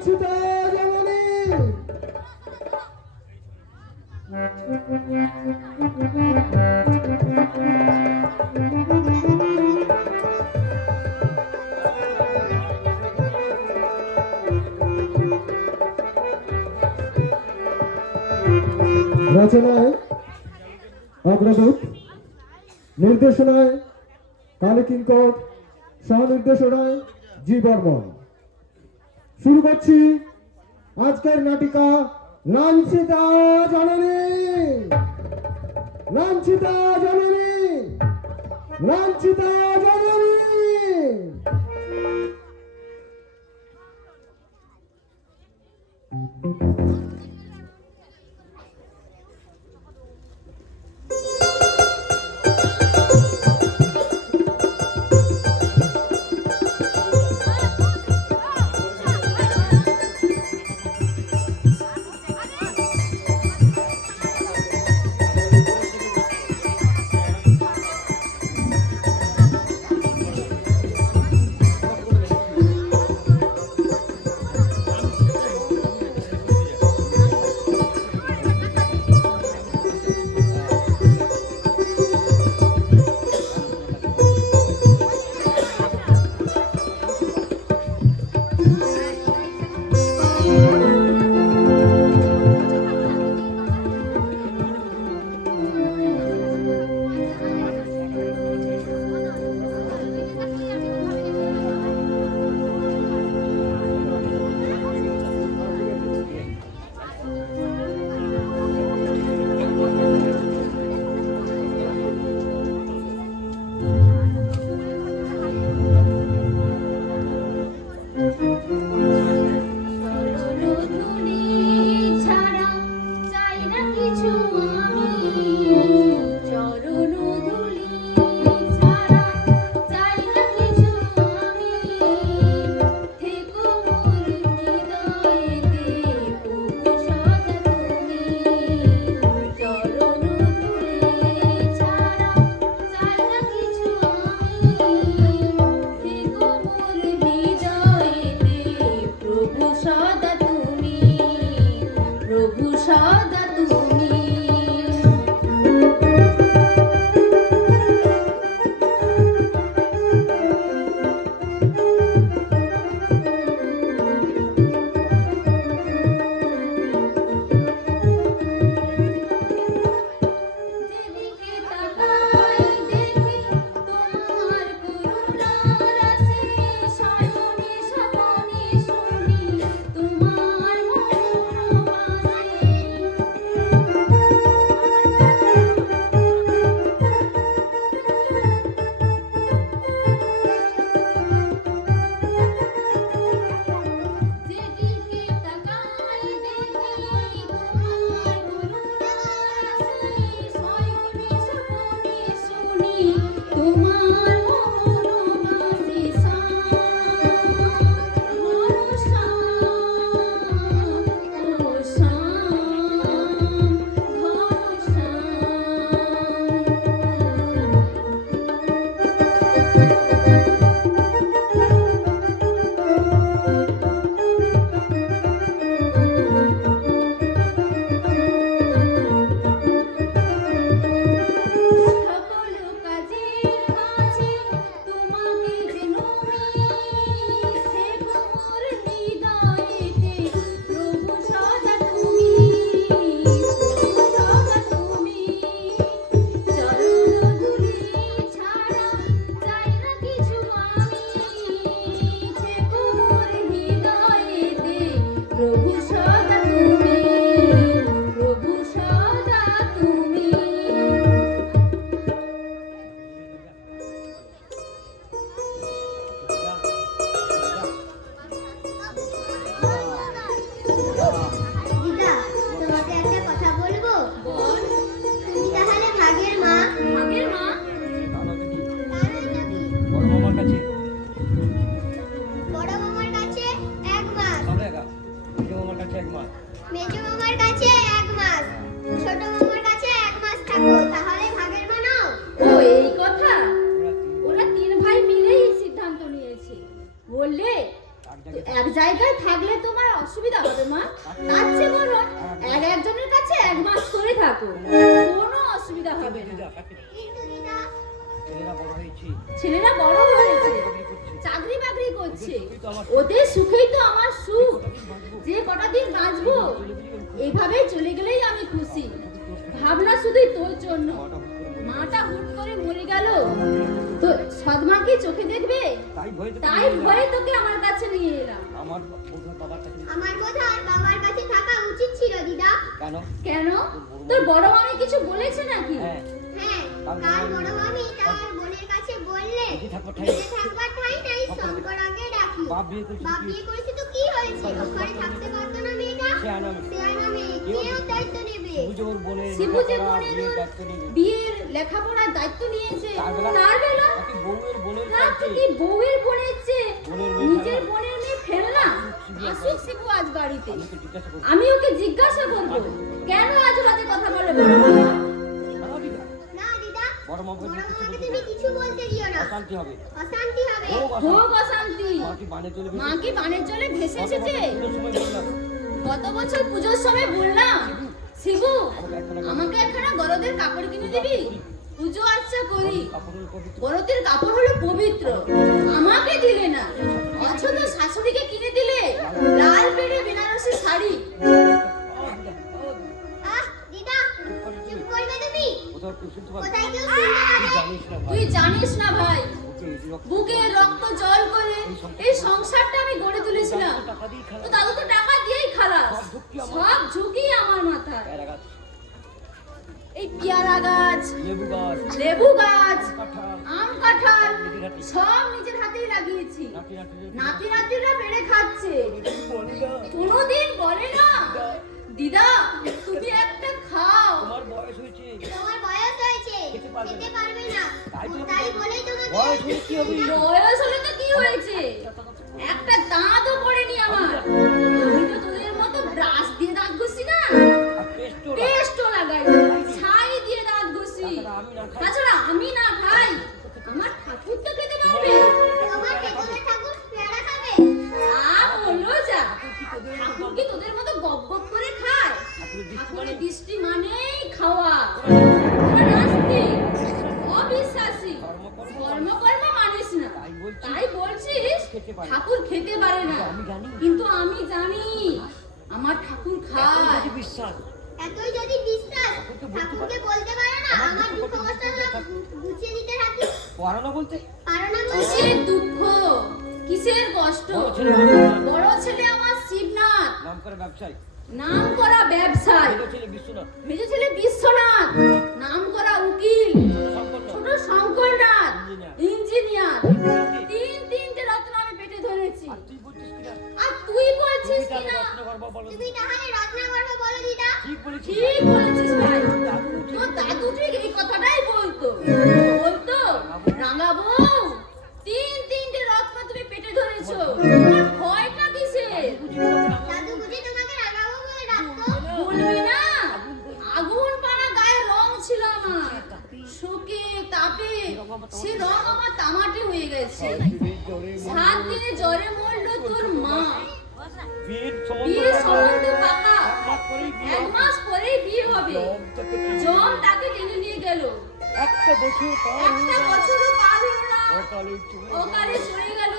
লাঞ্ছিতা জননী রচনায় অগ্রদূত, নির্দেশনায় কালী কিঙ্কর, সহ নির্দেশনায় জি বর্মন। শুরু করছি আজকের নাটিকা লাঞ্ছিতা জননী, লাঞ্ছিতা জননী, লাঞ্ছিতা জননী। এক জায়গায় থাকলে তোমার অসুবিধা হবে মা, তার চেয়ে বরং একজনের কাছে 1 মাস করে থাকো, কোনো অসুবিধা হবে না। ছেলেরা বড় হয়েছে, চাকরি বাকরি করছে, ওদের সুখেই তো আমার সুখ। যে কটা দিন বাঁচবো এইভাবে চলে গেলেই আমি খুশি। ভাবনা শুধুই তোর জন্য। মাটা হুট করে মরে গেল, তো সদমা কি চোখে দেখবে? তাই ভয়ে তোকে আমার কাছে নিয়ে এলাম। আমার বাবার কাছে আমার বোধহয় বাবার কাছে থাকা উচিত ছিল দিদা। কেন? কেন? তোর বড় মামি কিছু বলেছে নাকি? হ্যাঁ, হ্যাঁ, কাল বড় মামি তার বোনের কাছে বললে বেঁচে থাকবার বেঁচে থাকবার ঠাঁই নাই, শঙ্করাকে ডাকি। বাপ বিয়ে করেছে বাপ বিয়ে করেছে তো কি হয়েছে? ঘরে থাকতে পারতো না মেয়েটা? সেয়ানা মেয়ে। সেয়ানা মেয়ে, কেউ দায়িত্ব নেবে? শিবু যে ওর বোনের শিবু যে লেখাপড়া, বোনের বিয়ের দায়িত্ব নিয়ে বিয়ের লেখাপড়ার দায়িত্ব নিয়েছে, তার বেলা তার বেলা নাকি বউয়ের বোনের না কাছে কি বউয়ের বোনের চেয়ে বোনের মেয়ে নিজের ফেলা? বোনের মেয়ে ফেলনা? আসুক শিবু আজ বাড়িতে, আমি তো জিজ্ঞাসা করছি। আমি ওকে জিজ্ঞাসা করবো কেন আজ বাজে কথা বলে বড় মা? না দিদা, না দিদা, বড় মাকে বড় কিছু মামাকে বলতে তুমি কিছু বলতে দিও না, অশান্তি হবে। অশান্তি হবে। ও হোক অশান্তি। মা কি বানে চলে মা কি বানের জলে ভেসে এসেছে? সময় বললাম গত বছর পুজোর সময় বললাম, শিবু আমাকে একখানা গরদের কাপড় কিনে দিবি, পুজো আচ্ছা করি। কাপড়ের পবিত্র গরদের কাপড় হলো পবিত্র, আমাকে দিলে না, অথচ শাশুড়িকে কিনে দিলে লাল পেড়ে বেনারসি শাড়ি। আহ দিদা, চুপ করবে তুমি? কোথাও কেউ শুনতে পারবে? কোথায় কেউ শুনতে পাবে? তুই জানিস না ভাই, তুই জানিস না ভাই, ওকে এই রকম বুকে রক্ত জল করে এই সংসারটা আমি গড়ে তুলেছিলাম। টাকা দিয়ে তো খেলা দাদু তো টাকা দিয়েই খালাস, সব ঝুঁকি আমার মাথায়। পেয়ারা গাছ, এই পেয়ারা গাছ, লেবু গাছ, লেবু গাছ, কাঁঠাল, আম কাঁঠাল নিজের হাতে। সব নিজের হাতেই লাগিয়েছি। নাতি নাতি নাতি নাতিরা পেড়ে খাচ্ছে, বলি না, কোনোদিন বলে না দিদা তুমি একটা খাও। তোমার বয়স হয়েছে, তোমার বয়স হয়েছে, খেতে পারবে খেতে পারবে না। তাই তো তাই বলেই তোমাকে বয়স হলে কি হবে? বয়স হলে তো কি হয়েছে, একটা দাঁতও পড়েনি আমার। আমি তো তোদের মতো ব্রাশ দিয়ে দাঁত ঘষি না, আর পেস্টও না। পেস্টও লাগাই, ছাই দিয়ে দাঁত ঘষি। তাছাড়া আমি না খাই, আমার ঠাকুর তো খেতে পারবে। তোমার ভেতরে ঠাকুর পেয়ারা খাবে? বললো যা, ঠাকুর কি তোদের মতো গপ গপ করে খায়? ঠাকুরের দৃষ্টি মানেই খাওয়া। তোরা নাস্তিক, অবিশ্বাসী, ধর্মকর্ম মানিস না, তাই বলছিস ঠাকুর খেতে পারে না। কিন্তু আমি জানি আমার ঠাকুর খায়। বিশ্বাস এতই যদি বিশ্বাস, ঠাকুরকে বলতে পারো না আমার দুঃখ কষ্টটা গুছিয়ে দিতে থাকি? পারো না বলতে? পারো না বলতে? কিসের দুঃখ, কিসের কষ্ট? বড় ছেলে বিশ্বনাথ, বড় ছেলে আমার শিবনাথ, নাম করে ব্যবসায়ী। নাম করা ব্যবসায়ী। ছোট ছেলে বিশ্বনাথ, মেজো ছেলে বিশ্বনাথ, নাম করা উকিল। সম্পন্ন। ছোট শঙ্করনাথ, ইঞ্জিনিয়ার। তিনটে রত্ন আমি পেটে ধরেছি, আর তুই বলছিস কিনা? আর তুই বলছিস তুমি তাহলে কিনা? রত্নগর্ভ বলো। তুমি তাহলে রত্নাগর্ভ বলো দিদা। ঠিক বলেছিস। ঠিক বলেছিস ভাই, দাদু ঠিক তোর দাদু ঠিক এই কথাটাই বলতো। বলতো রাঙাবো তিনটে রত্ন তুমি পেটে ধরেছো, তোমার ভয়টা কিসের? দাদু বুঝি তোমাকে রাগাবো বলে ডাকতো? বলবি না, আগুন পাড়া গায়ে রং ছিল আমার, শোকে তাপে সে রং আমার তামাটে হয়ে গেছে। 7 দিনে জ্বরে মরলো তোর মা, বিয়ের বিয়ের সম্বন্ধ পাকা, মাস পরেই বিয়ে 1 মাস পরেই বিয়ে হবে। জম তাকে টেনে নিয়ে গেল, একটা বছর পর একটা বছরও পার হলো না, অকালে চলে ওকালে চলে গেল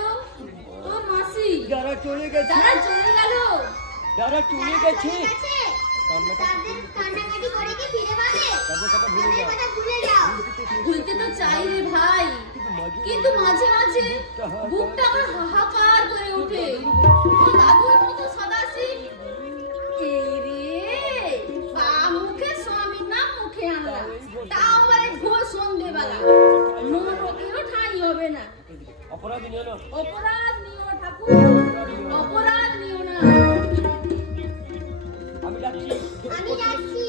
তোর মাসি। যারা চলে গেছে, যারা চলে গেল, যারা চলে গেছে তাদের কান্নাকাটি করে কি ফিরে পাবে? তাদের কথা ভুলে তাদের যাও। কথা ভুলে যাও। ভুলতে তো চাই রে ভাই, কিন্তু মাঝে মাঝে বুকটা আমার হাহাকার করে ওঠে। তোর দাদুর মতো সদাশিব এই রে, পা মুখে স্বামীর নাম মুখে আনলা, তাও আবার ভোর সন্ধেবেলা, নরকেও ঠাঁই হবে না। অপরাধী নিও না, অপরাধ নিও না ঠাকুর, অপরাধ নিও না। আমি যাচ্ছি। আমি যাচ্ছি।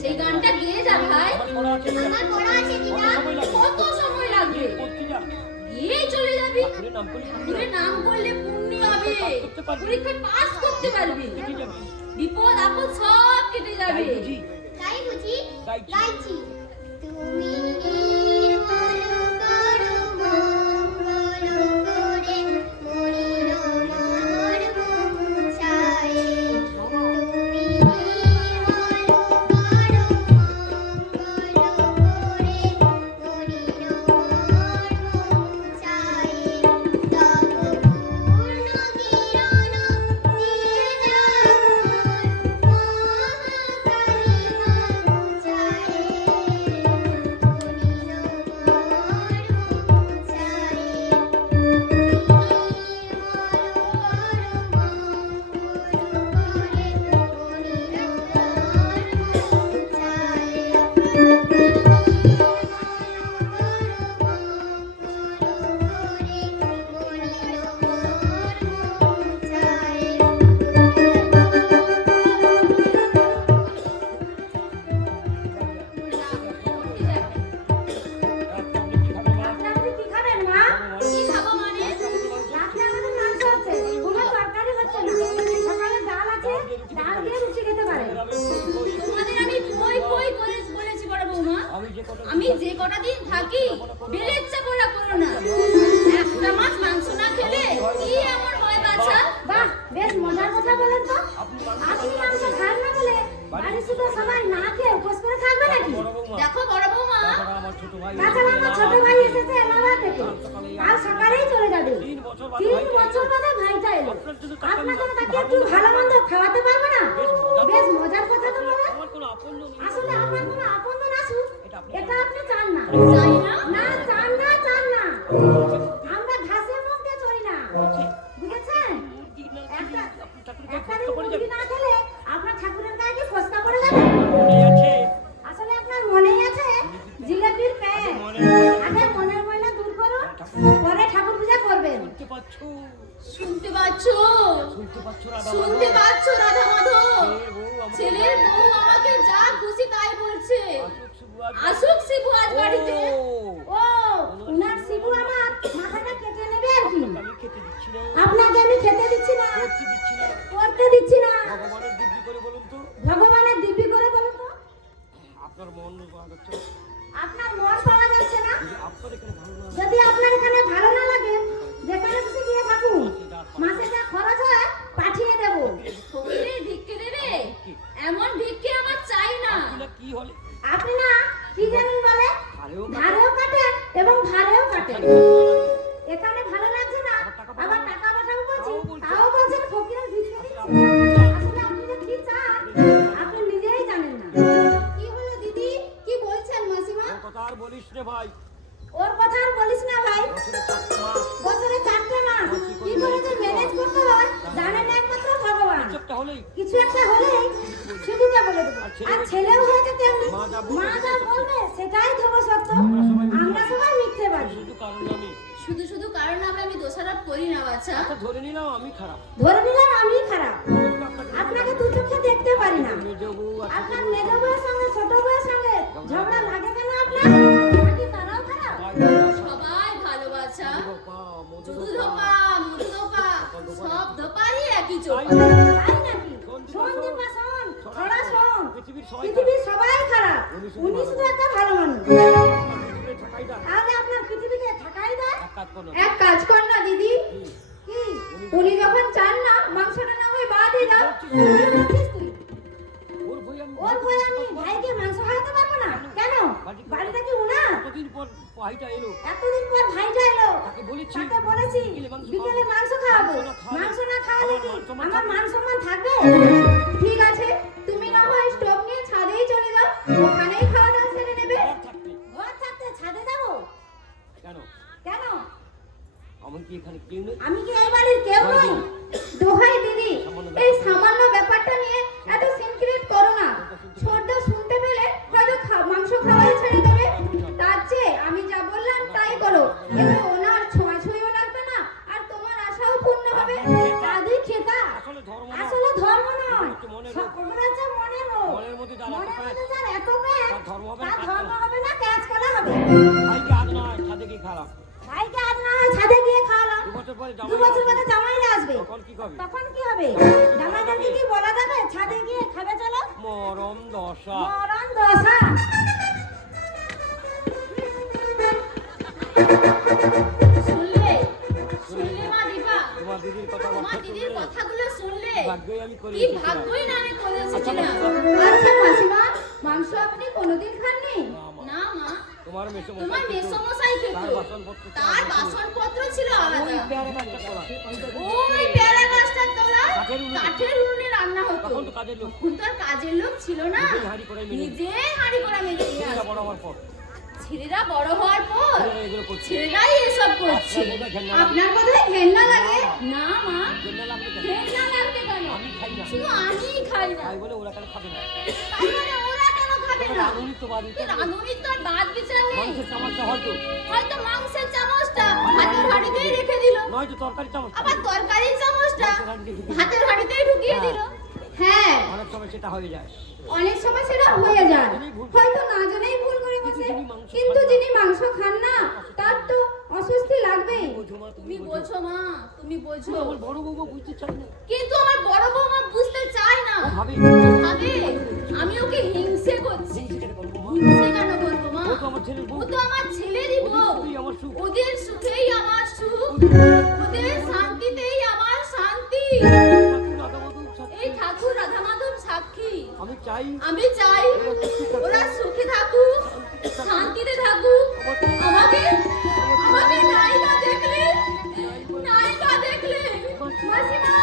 সেই গানটা গেয়ে যা ভাই, আমার পড়া আছে, আমার পড়া আছে দিদা। কত সময় লাগবে? করতে যা। গিয়েই চলে যাবি। ঠাকুরের নাম করলে ঠাকুরের নাম করলে পুণ্য হবে, পরীক্ষায় পাস করতে পারবি, কেটে যাবে। বিপদ আপদ সব কেটে যাবে। তাই বুঝি? তাই বুঝি? গাইছি। গাইছি। তুমি নির্মল করো মঙ্গল করে মলিন কটা দিন থাকি বেলেচ্চা করা করো না। একটা মাছ মাংস না খেলে কি এমন হয় বাছা? বাহ, বেশ মজার কথা বলেন তো। আপনি মাংস খান না বলে বাড়ি শুধু সবাই না খেয়ে উপোস করে থাকবে নাকি? বড় বৌমা দেখো বড় বৌমা, তাছাড়া আমার ছোট ভাই তাছাড়া আমার ছোট ভাই এসেছে এলাহাবাদ থেকে, আর সকালেই চলে যাবে। 3 বছর বাদে 3 বছর বাদে ভাইটা এলো। আপনাকে তাকে একটু ভালো মন্দ খাওয়াতে পারবে না? বেশ মজার কথা তো বলেন। আমার কোনো আপনজন নেই। আসলে আপনার কোনো আপনজন আসুক এটা আপনি চান না। চাই না? না, চান না, চান না। আমরা ঘাসের মধ্যে চলি না, বুঝেছেন? একটা দিন মুরগি না খেলে আপনার ঠাকুরের গায়ে কি ফসকা পড়ে যাবে? মনে আছে আসলে আপনার মনেই আছে জিলেপির প্যাক। আগে মনের ময়লা দূর করুন, পরে ঠাকুর পূজা করবেন। শুনতে পাচ্ছো শুনতে পাচ্ছ? শুনতে পাচ্ছো রাধা শুনতে পাচ্ছ রাধা মাধব? ছেলের বউ আমাকে ছেলের বউ আমাকে যা খুশি তাই বলছে। আসুক শুভ আজ আসুক শিবু আজ বাড়িতে। ও, উনার শিবু আমার মাথাটা কেটে নেবে আর কি। আমি খেতে দিচ্ছি না, আপনাকে আমি খেতে দিচ্ছি না, করতে দিচ্ছি না। করতে দিচ্ছি না। ভগবানের দিব্যি করে বলুন তো, ভগবানের দিব্যি করে বলুন তো, আপনার মন পাওয়া যাচ্ছে না? আপনার মন পাওয়া যাচ্ছে না? যদি আপনার এখানে ভালো না লাগে, যদি আপনার এখানে ভালো না লাগে, যেখানে খুশি গিয়ে থাকুন, মাসে যা খরচ হয় পাঠিয়ে দেবো। ফকিরের ভিক্ষে দেবে? এমন ভিক্ষে আমার চাই না। এটা কি হলে আপনি না কি জানেন বলে, আরেও ধারেও কাটেন এবং ভারেও কাটেন। এখানে ভালো লাগছে না, আবার টাকা পাঠাবো বলছি, তাও বলছেন ফকিরের ভিক্ষে দিচ্ছি। আসলে আপনি যে কি চান আপনি নিজেই জানেন না। কি হলো দিদি? কি বলছেন মাসিমা? ওর কথা আর বলিস রে ভাই। ওর কথা আর বলিস না ভাই। বছরে 4 মাস বছরে 4টে মাস কি করে যে ম্যানেজ করতে হয় জানেন একমাত্র ভগবান। একটা হলেই কিছু একটা হলেই শিবুকে বলে দেবো। আর ছেলেও হয়েছে তেমনি, মা যা মা যা বলবে সেটাই দেবো সত্য। আমরা সবাই মিথ্যে বাজি। শুধু কারণ আমি শুধু শুধু কারণ আমি দোষারোপ করি না বাছা। আচ্ছা ধরে নিলাম আমি খারাপ, ধরে নিলাম আমি খারাপ, আপনাকে দু চোখে দেখতে পারি না। মেজ বউ আর আপনার মেজ বউয়ের সঙ্গে ছোট বউয়ের সঙ্গে ঝগড়া লাগে কেন আপনার? নাকি তারাও খারাপ? সবাই ভালো বাছা। বাবা, মধু শুধু ধোপা মুধু ধোপা সব ধোপারই একই চোখ। তাই নাকি? শোন দীপা শোন, ছড়া শোন। পৃথিবীর সবাই খারাপ, উনি শুধু একটা ভালো মানুষ। পৃথিবীতে থাকাই দাও। তাহলে আপনার পৃথিবীতে থাকাই দেয়। এক কাজ করো, এক কাজ কর না দিদি, কি? উনি যখন চান না মাংসটা না হয় বাদই দাও। কি বলছিস তুই? ওর বই আমি ওর বই আমি ভাইকে মাংস খাওয়াতে পারবো না কেন? বাড়িটা কি উনার? কতদিন পর ভাইটা এলো, এতদিন পর ভাইটা এলো, তাকে বলেছি তাকে বলেছি বিকেলে মাংস খাওয়াবো। মাংস না খাওয়ালে কি আমার মান সম্মান থাকবে? ঠিক আছে, তুমি না হয় স্টোভ নিয়ে ছাদেই চলে যাও, ওখানেই খাওয়া দাওয়া সেরে নেবে। ঘর থাকতে ঘর থাকতে ছাদে যাবো কেন? কেন? আমি কি এখানে কেউ নেই? আমি কি এই বাড়ির কেউ নই? দোহাই দিদি, এই সামান্য ব্যাপারটা নিয়ে এত সিনক্রেট করো না। ছোটটা শুনতে পেলে হয়তো মাংস খাওয়াই ছেড়ে দেবে। তার চেয়ে আমি যা বললাম তাই করো, এতে ওনার ছোঁয়াছুঁইও লাগবে না আর তোমার আশাও পূর্ণ হবে। দাদি খেতা আসলে ধর্ম না, আসলে ধর্ম নয়, মনের রোগ। সকলের আছে মনের রোগ। মনের মধ্যে যার মনের এত মধ্যে যার এত প্রেম, তার ধর্ম হবে না, তার কাজ ধর্ম করা। হবে না, কাজ করা হবে। ভাইকে আজ নয় ছাদে গিয়ে খারাপ, ভাইকে আজ না হয় ছাদে গিয়ে খাওয়ালাম, 2 বছর পরে 2 বছর বাদে জামাই জামাইরা আসবে, তখন কি হবে? তখন কি হবে? জামাইদেরকে কি বলা যাবে ছাদে গিয়ে খাবে চলো? মরম দশা। মরণ দশা। শুনলে শুনলে মা দীপা, তোমার দিদির কথা তোমার মাথায় দিদির তুললে কথাগুলো শুনলে ভাগ্যই আমি করে কি ভাগ্যই না আমি করে এসেছিলাম। আচ্ছা মাসিমা, মাংস আপনি কোনোদিন খাননি? না মা, তোমার মেসো তোমার মেসোমশাই খেত, তার বাসনপত্র তার বাসনপত্র ছিল আলাদা। পেয়ারা গাছটা করা। ওই পেয়ারা গাছটার তলায় কাঠের উনুনে। কাঠের উনুনে রান্না হতো। তখন তো কাজের লোক তখন তো আর কাজের লোক ছিল না, নিজেই হাঁড়ি করে মেরে নিজেই হাঁড়ি করা মেজে নিয়ে ছেলেরা আসতো। বড় হওয়ার পর ছেলেরা বড় হওয়ার পর ছেলেরা এগুলো করছে। ছেলেরাই এসব করছে। আপনার বোধহয় ঘেন্না লাগে। আপনার বোধহয় ঘেন্না লাগে? না মা, জন্য লাগবে কেন? ঘেন্না লাগবে কেন? আমি খাই না, শুধু আমিই খাই না, তাই বলে ওরা কেন খাবে না? তাই বলে ওরা কেন খাবে তবে না? রাঁধুনি তো বাড়ি কি রাঁধুনির তো আর বাদ বিচার নেই। মাংসের চামচটা হয়তো হয়তো মাংসের চামচটা ভাতের হাঁড়িতেই রেখে দিল, নয়তো তরকারি চামচ আবার তরকারির চামচটা ভাতের হাঁড়িতেই ঢুকিয়ে দিল। হ্যাঁ, অনেক সময় সেটা হয়ে যায়। অনেক সময় সেটা হয়ে যায়, হয়তো না জেনেই ভুল করে বসে। কিন্তু যিনি মাংস খান না তার তো অস্বস্তি লাগবেই। বোঝো মা, তুমি বোঝো মা, তুমি বোঝো। আমার বড় বউকে বুঝতে চাই না, কিন্তু আমার বড় বৌমা বুঝতে চায় না। ভাবে ভাবে আমি ওকে হিংসে করছি। সেটা করবো মা। হিংসে কেন করবো মা? ও তো আমার আমার ছেলের বউ। ও তো আমার ছেলেরই বউ। সুখেই আমার সুখ। ওদের সুখেই আমার সুখ, ওদের শান্তিতেই আমার শান্তি। ঠাকুর রাধামাধব সাক্ষী। এই ঠাকুর রাধা মাধব সাক্ষী। আমি চাই আমি চাই ওরা সুখে থাকুক, শান্তিতে থাকুক। আমাকে আমাকে নায়িকা দেখলে, নায়িকা দেখলে। মাসিমা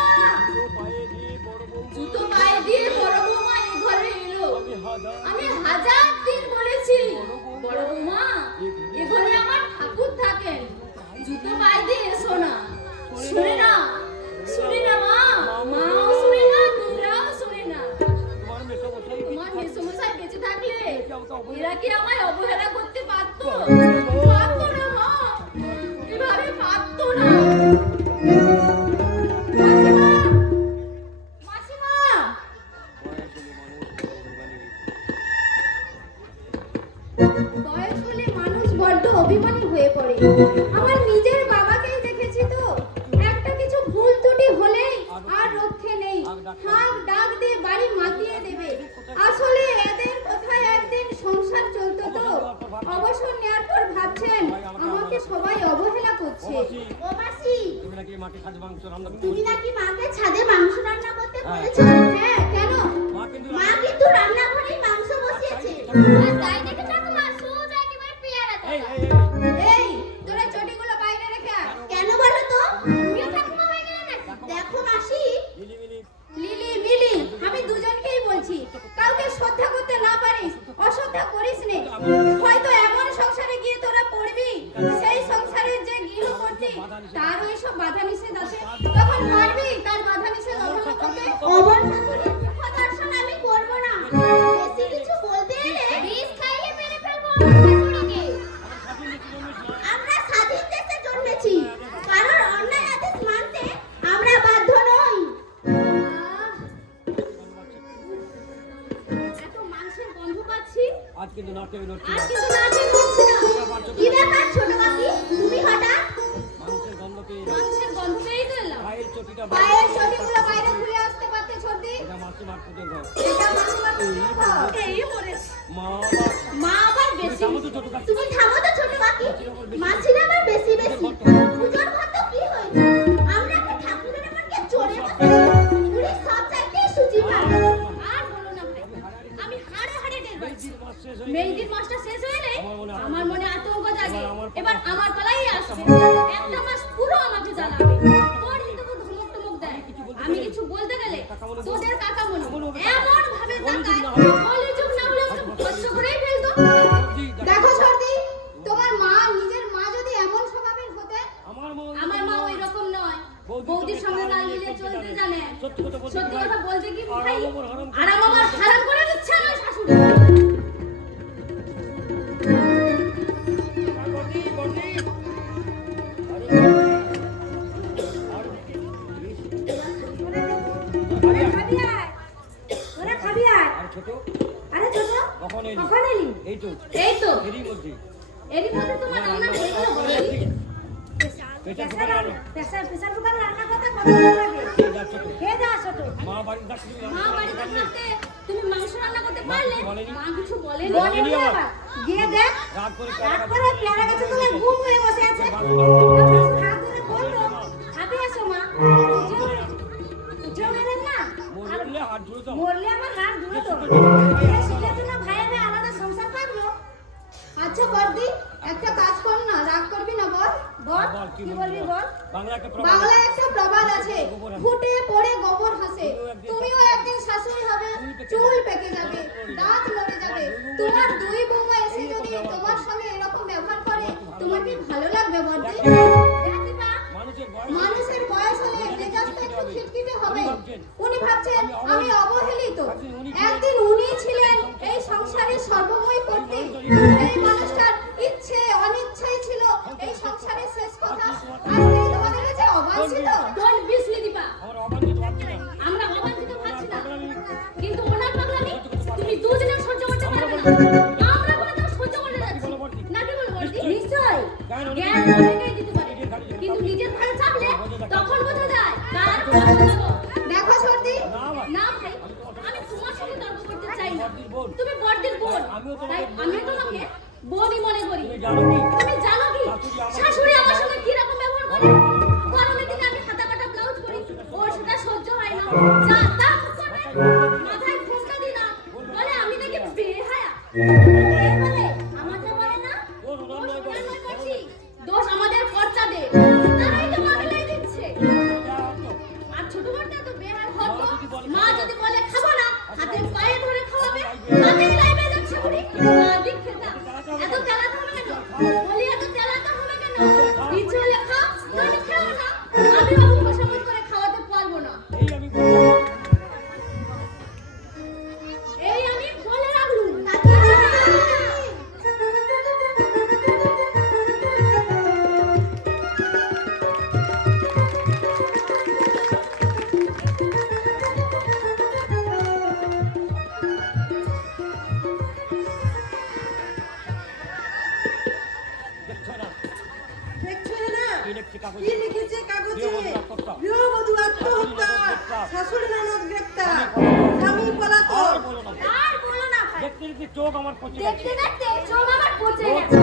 ও পায়ে দিয়ে বড় বউ। জুতো পায়ে দিয়ে বড় বৌমা এই ঘরে এলো। আমি হাজার আমি হাজার দিন বলেছি, বড় বৌমা এ ঘরে আমার ঠাকুর থাকেন, জুতো পায়ে দিয়ে এসো না। শুনে না, শুনে না মা, মাও শুনে না, তোমরাও শুনে না। তোমার মেসমশাই তোমার মেসমশাই বেঁচে থাকলে এরা কি আমায় অবহেলা করতে পারতো? পারতো না মা, এভাবে পারতো না। মাসিমা বয়স হলে মানুষ বড্ড অভিমানী হয়ে পড়ে। আমার নিজের বাবাকেই দেখেছি তো, একটা কিছু ভুল ত্রুটি হলেই আর রক্ষে নেই, হাঁক ডাক দিয়ে বাড়ি মাতিয়ে দেবে। আসলে এদের কোথায় একদিন সংসার চলতো তো, অবসর নেওয়ার পর ভাবছেন আমাকে সবাই অবহেলা করছে। ও মাসি, তুমি নাকি মাকে খাজ মাংস রান্না করতে তুমি নাকি মাকে ছাদে মাংস রান্না করতে বলেছো? হ্যাঁ কেন? মা কিন্তু মা কিন্তু রান্নাঘরেই মাংস বসিয়েছে। আর তাই দেখে ঠাকুমা সোজা একেবারে পেয়ারা এই তোলা। এই এই এই তোরা চটিগুলো বাইরে রেখে আয়। কেন বলো তো? তুমিও ঠাকুমা হয়ে গেলে নাকি? দেখো মাসি, মিলি মিলি লিলি মিলি আমি দুজনকেই বলছি, কাউকে শ্রদ্ধা করতে না পারিস অশ্রদ্ধা করিস নে। হয়তো এমন সংসারে গিয়ে তোরা পড়বি, সেই সংসারের যে গৃহকর্ত্রী তার এইসব বাধা নিষেধ আছে, তখন পারবি তার বাধা নিষেধ অবহেলা করতে? অবন শাশুড়ির কথা আমি করব না। বেশি কিছু বলতে এলে বিষ খাইয়ে মেরে ফেলবো অবন শাশুড়িকে। আমরা স্বাধীন দেশে জন্মেছি, কারণ অন্যায় আদেশ মানতে আমরা বাধ্য নই। এত মাংসের গন্ধ পাচ্ছি, আজ কিন্তু নাটকে নড়ছি আর না। কিন্তু নাচে করছি না। কি ব্যাপার ছোট কাকি, তুমি হঠাৎ? মানুষের গন্ধ পেয়ে মাংসের গন্ধ পেয়ে গেলাম। পায়ের চটিটা পায়ের চটিগুলো বাইরে খুলে আসতে পারতে ছোটি। এটা মাসি মার পুজোর ঘর। এটা মাসিমার পুজোর ঘর। এই মরেছে। মা মা আবার বেশি থামো তো ছোট কাকি। তুমি থামো তো ছোট কাকি, মাছির আবার বেশি বেশি। পুজোর ঘর তো কি হয়েছে? আমরা কি ঠাকুরের মনকে চড়ে বসে? পুরী সব চাইতে সুজি পায়। আর বলো না ভাই, আমি হাড়ে হাড়ে টের পাচ্ছি। মেয়েটির মাস শেষ হয়ে মেহেদির মাসটা শেষ হয়ে এলে আমার মনে আতঙ্ক জাগে। এবার আমার পালাই আসবে, একটা মাস পুরো আমাকে জ্বালাবে। পরে তো ধমক টমক দেয়, আমি কিছু বলতে গেলে তোদের কাকা মনে এমন ভাবে তাকায়, বলে চুপ না হলে কষ্ট করেই ফেলতো। দেখো সর্দি, তোমার মা নিজের মা যদি এমন স্বভাবের হতে, আমার মা আমার মা ওই রকম নয়, বৌদির সঙ্গে তাল মিলিয়ে চলতে জানে। সত্যি কথা বলতে সত্যি কথা বলতে কি ভাই, হারাম আরাম আমার হারাম করে দিচ্ছে আমার শাশুড়ি। ওরে খাবি আয়, ওরে খাবি আয়। আর ছোট আরে ছোট, কখন এলি? কখন এলি? এই তো এই তো এরই মধ্যে এরই মধ্যে তোমার রান্না হয়ে গেল বলি। প্রেসার কুকারে রান্না করতে কত ভালো লাগে। খেয়ে যা ছোট। মা বাড়ি থাকলে মা বাড়িতে থাকতে তুমি মাংস রান্না করতে পারলে? বলেনি। মা কিছু বলেনি। বলেনি আবার। গিয়ে দেখ, রাগ করে রাত করে পেয়ারা গাছে তলায় ঘুম হয়ে বসে আছে। হাত ধরে বললো, খাবে এসো মা। উঠেও গেলেন না, মরলে হাত ধরে তো মরলে আমার হাত ধুলো তো। সেটার জন্য ভাইয়ের ভাই আলাদা সংসার পাবলো। আচ্ছা বর্দি, একটা কাজ কর না, রাগ করবি না বল। বল বল কি কি বলবি বল। বাংলা একটা প্রবাদ বাংলায় একটা প্রবাদ আছে, ফুটে পড়ে গোবর হাসে। তুমিও একদিন শাশুড়ি হবে, চুল পেকে যাবে, দাঁত নড়ে যাবে। তোমার দুই বৌমা এসে যদি তোমার সঙ্গে এরকম ব্যবহার করে, তোমার কি ভালো লাগবে বর্দি? দেখিবা, মানুষের বয়স মানুষের বয়স হলে মেজাজটা একটু খিটখিটে হবে। উনি ভাবছেন আমি অবহেলিত, একদিন উনি ছিলেন এই সংসারের সর্বময় কর্ত্রী। এই মানুষটার ইচ্ছে অনিচ্ছাই ছিল এই সংসারের শেষ কথা। আর তিনি তোমাদের কাছে অবাঞ্ছিত। ডোন্ট বিসলি দীপা, আমার অবাঞ্ছিত ভাবছি না। আমরা অবাঞ্ছিত ভাবছি না, কিন্তু ওনার পাগলামি তুমি দুদিনে সহ্য করতে পারবে না। আমরা কোনোদিন সহ্য করতে যাচ্ছি না। কি বলবো বর্দি? নিশ্চয় জ্ঞান অনেকেই দিতে পারে, কিন্তু নিজের ঘরে চাপলে তখন বোঝা যায় কার কত দেব। দেখো সর্দি, না ভাই, আমি তোমার সঙ্গে তর্ক করতে চাই না। তুমি বড়দির বোন, তাই আমি তোমাকে বোনই মনে যা তা মাথায় ঘোমটা দিলাম বলে আমি নাকি বেহায়া বলে আমাদের বলে না ও রোনাল নয় দোষ ওনার নয় করছি, দোষ আমাদের কর্তাদের তারাই তো বাংলাই দিচ্ছে। আর ছোট বড়টা তো বেহার হতো মা যদি বলে খাবো না হাতে পায়ে ধরে খাওয়াবে তাতেই লাইবে যাচ্ছে বুড়ি দিক খেতা এত তেলাতে হবে কেন বলি এত তেলাতে হবে কেন ইচ্ছে হলে খাও নইলে খাও না আমি বাবু খোসামত করে খাওয়াতে পারবো না এই আমি এই আমি বলে রাখলুম দেখছো না দেখছো না কি লিখছে কাগজে? কি লিখেছে কাগজে? গৃহবধূ আত্মহত্যা। গৃহবধূ আত্মহত্যা, শাশুড়ি ননদ গ্রেপ্তার, স্বামী পলাতক। আর বলো না আর বলো না ভাই দেখতে দেখতে চোখ আমার পচে দেখতে গেছে দেখতে চোখ আমার পচে গেছে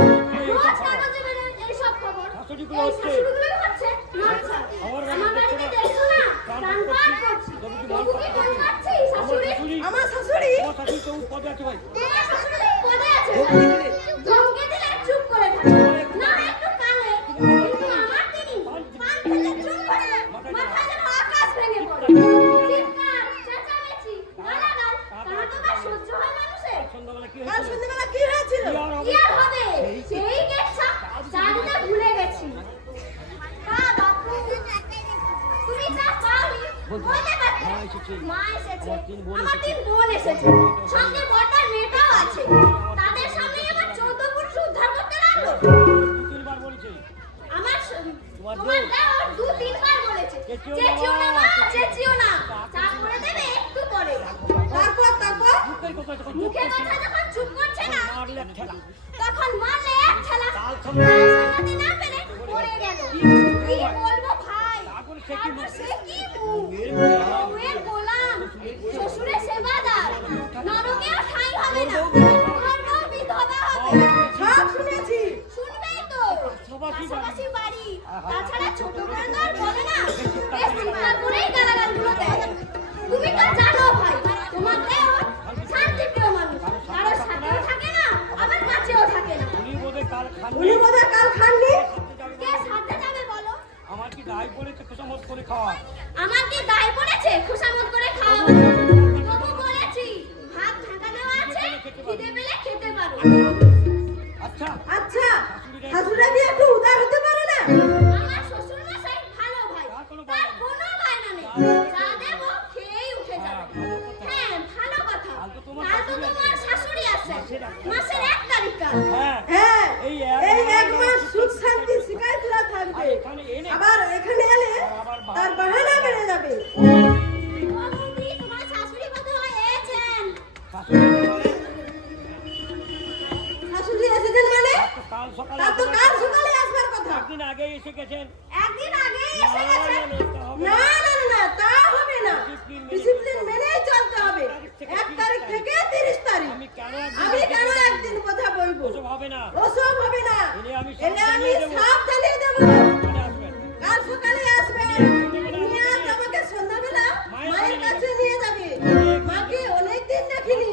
রোজ কাগজে বেরোয় এইসব খবর শাশুড়িগুলো এই হচ্ছে। শাশুড়িগুলোই হচ্ছে আচ্ছা আমার আমার বাড়িতে বাড়িতে দেখছো দেখছো না? না প্রাণ প্রাণ পাত পাত করছি। করছি তবু কি তবু কি মন মন খাচ্ছে? খাচ্ছি আমার শাশুড়ি শাশুড়ি আমার শাশুড়ি আমার শাশুড়ি তো পদে আছে ভাই তোমার শাশুড়ি পদে আছে ধমকে দিলে চুপ করে থাকে না একটু কানে কিন্তু আমার তিনি পান থেকে চুপ করে মাথায় যেন আকাশ ভেঙে পড়ে চিৎকার চেঁচামেচি গালাগাল তারা তো আর সহ্য হয় মানুষের সন্ধ্যাবেলা কি কাল হয়েছিল সন্ধ্যেবেলা কি হয়েছিল? কি আর কি হবে? আর হবে সেই গেছা চাঁদটা ভুলে গেছি তা বাপু তুমি তা পাওনি বলতে পারতে মা এসেছে। মা এসেছে আমার তিন বোন আমার তিন বোন এসেছে সঙ্গে বড়টার মেয়েটাও আছে তাদের সামনে এবার 14 পুরুষ উদ্ধার করতে লাগলো দু তিনবার বলেছে আমার তোমার তোমার দেওর দু তিনবার বলেছে চেঁচিও না মা চেঁচিও না চা করে দেবে একটু পরে তারপর মুখের কথা যখন চুপ মুখে করছি, কথা যখন চুপ করছে না মারলে ঠেলা তখন মারলে এক ঠেলা তাল তাল সামনে সামলাতে না পেরে পড়ে গেল কি বলবো ভাই তারপরে সে কি তারপর সে কি মুখ মুখ? বউয়ের গোলাম শ্বশুরের সেবাদার নরকেও ঠাঁই হবে না তোর বউ বিধবা হবে সব শুনেছি। শুনবেই তো পাশাপাশি পাশাপাশি বাড়ি তাছাড়া ছোট বড়দার বলে না বেশ চিন্তা করেই গালাগালগুলো দেয় তুমি তো জানো ভাই তোমার দেওর শান্তিপ্রিয় মানুষ কারো সাথেও থাকে না আবার কাছেও থাকে না উনি বোধহয় কাল খাননি উনি বোধহয় কাল খাননি। কে সাথে যাবে বলো আমার কি দায় পড়েছে খোসামত করে খাওয়া আমার কি দায় পড়েছে খোসামত করে খাওয়া তবু বলেছি ভাত ঢাকা দেওয়া আছে খিদে পেলে খেতে পারো আচ্ছা আচ্ছা শাশুড়িরা কি একটু উদার হতে পারে না? আমার শ্বশুর মশাই ভালো ভাই তার কোনো তার বায়না নেই। কোনো বায়না নেই যা দেবো খেয়েই উঠে যাবে হ্যাঁ ভালো কথা কাল তো তোমার কাল তো তোমার শাশুড়ি আছে মাসের 1 তারিখ কাল হ্যাঁ হ্যাঁ, এই এই এক মাস সুখ শান্তি শিকায়তরা থাকবে। আবার এখানে এলে তার বাহানা বেড়ে যাবে। ও বৌদি তোমার শাশুড়ি বোধহয় এসেছেন শাশুড়ি বলে, শাশুড়ি এসেছেন মানে? তো কাল সকালে তার তো কাল সকালে আসবার কথা। একদিন আগে এসে গেছেন একদিন আগেই এসে গেছেন না না না, তা হবে না। ডিসিপ্লিন মেনেই চলতে হবে। 1 তারিখ থেকে 30 তারিখ। আমি কেন আমি কেন একদিন কথা বলবো? ওসব হবে না ওসব হবে না। এলে আমি এলে আমি সাপ সাপ জ্বালিয়ে দেবো। চালিয়ে আসবেন কাল সকালে আসবে। নিয়ে আজ আমাকে সন্ধ্যাবেলা মায়ের কাছে নিয়ে যাবে। মাকে অনেকদিন দেখিনি।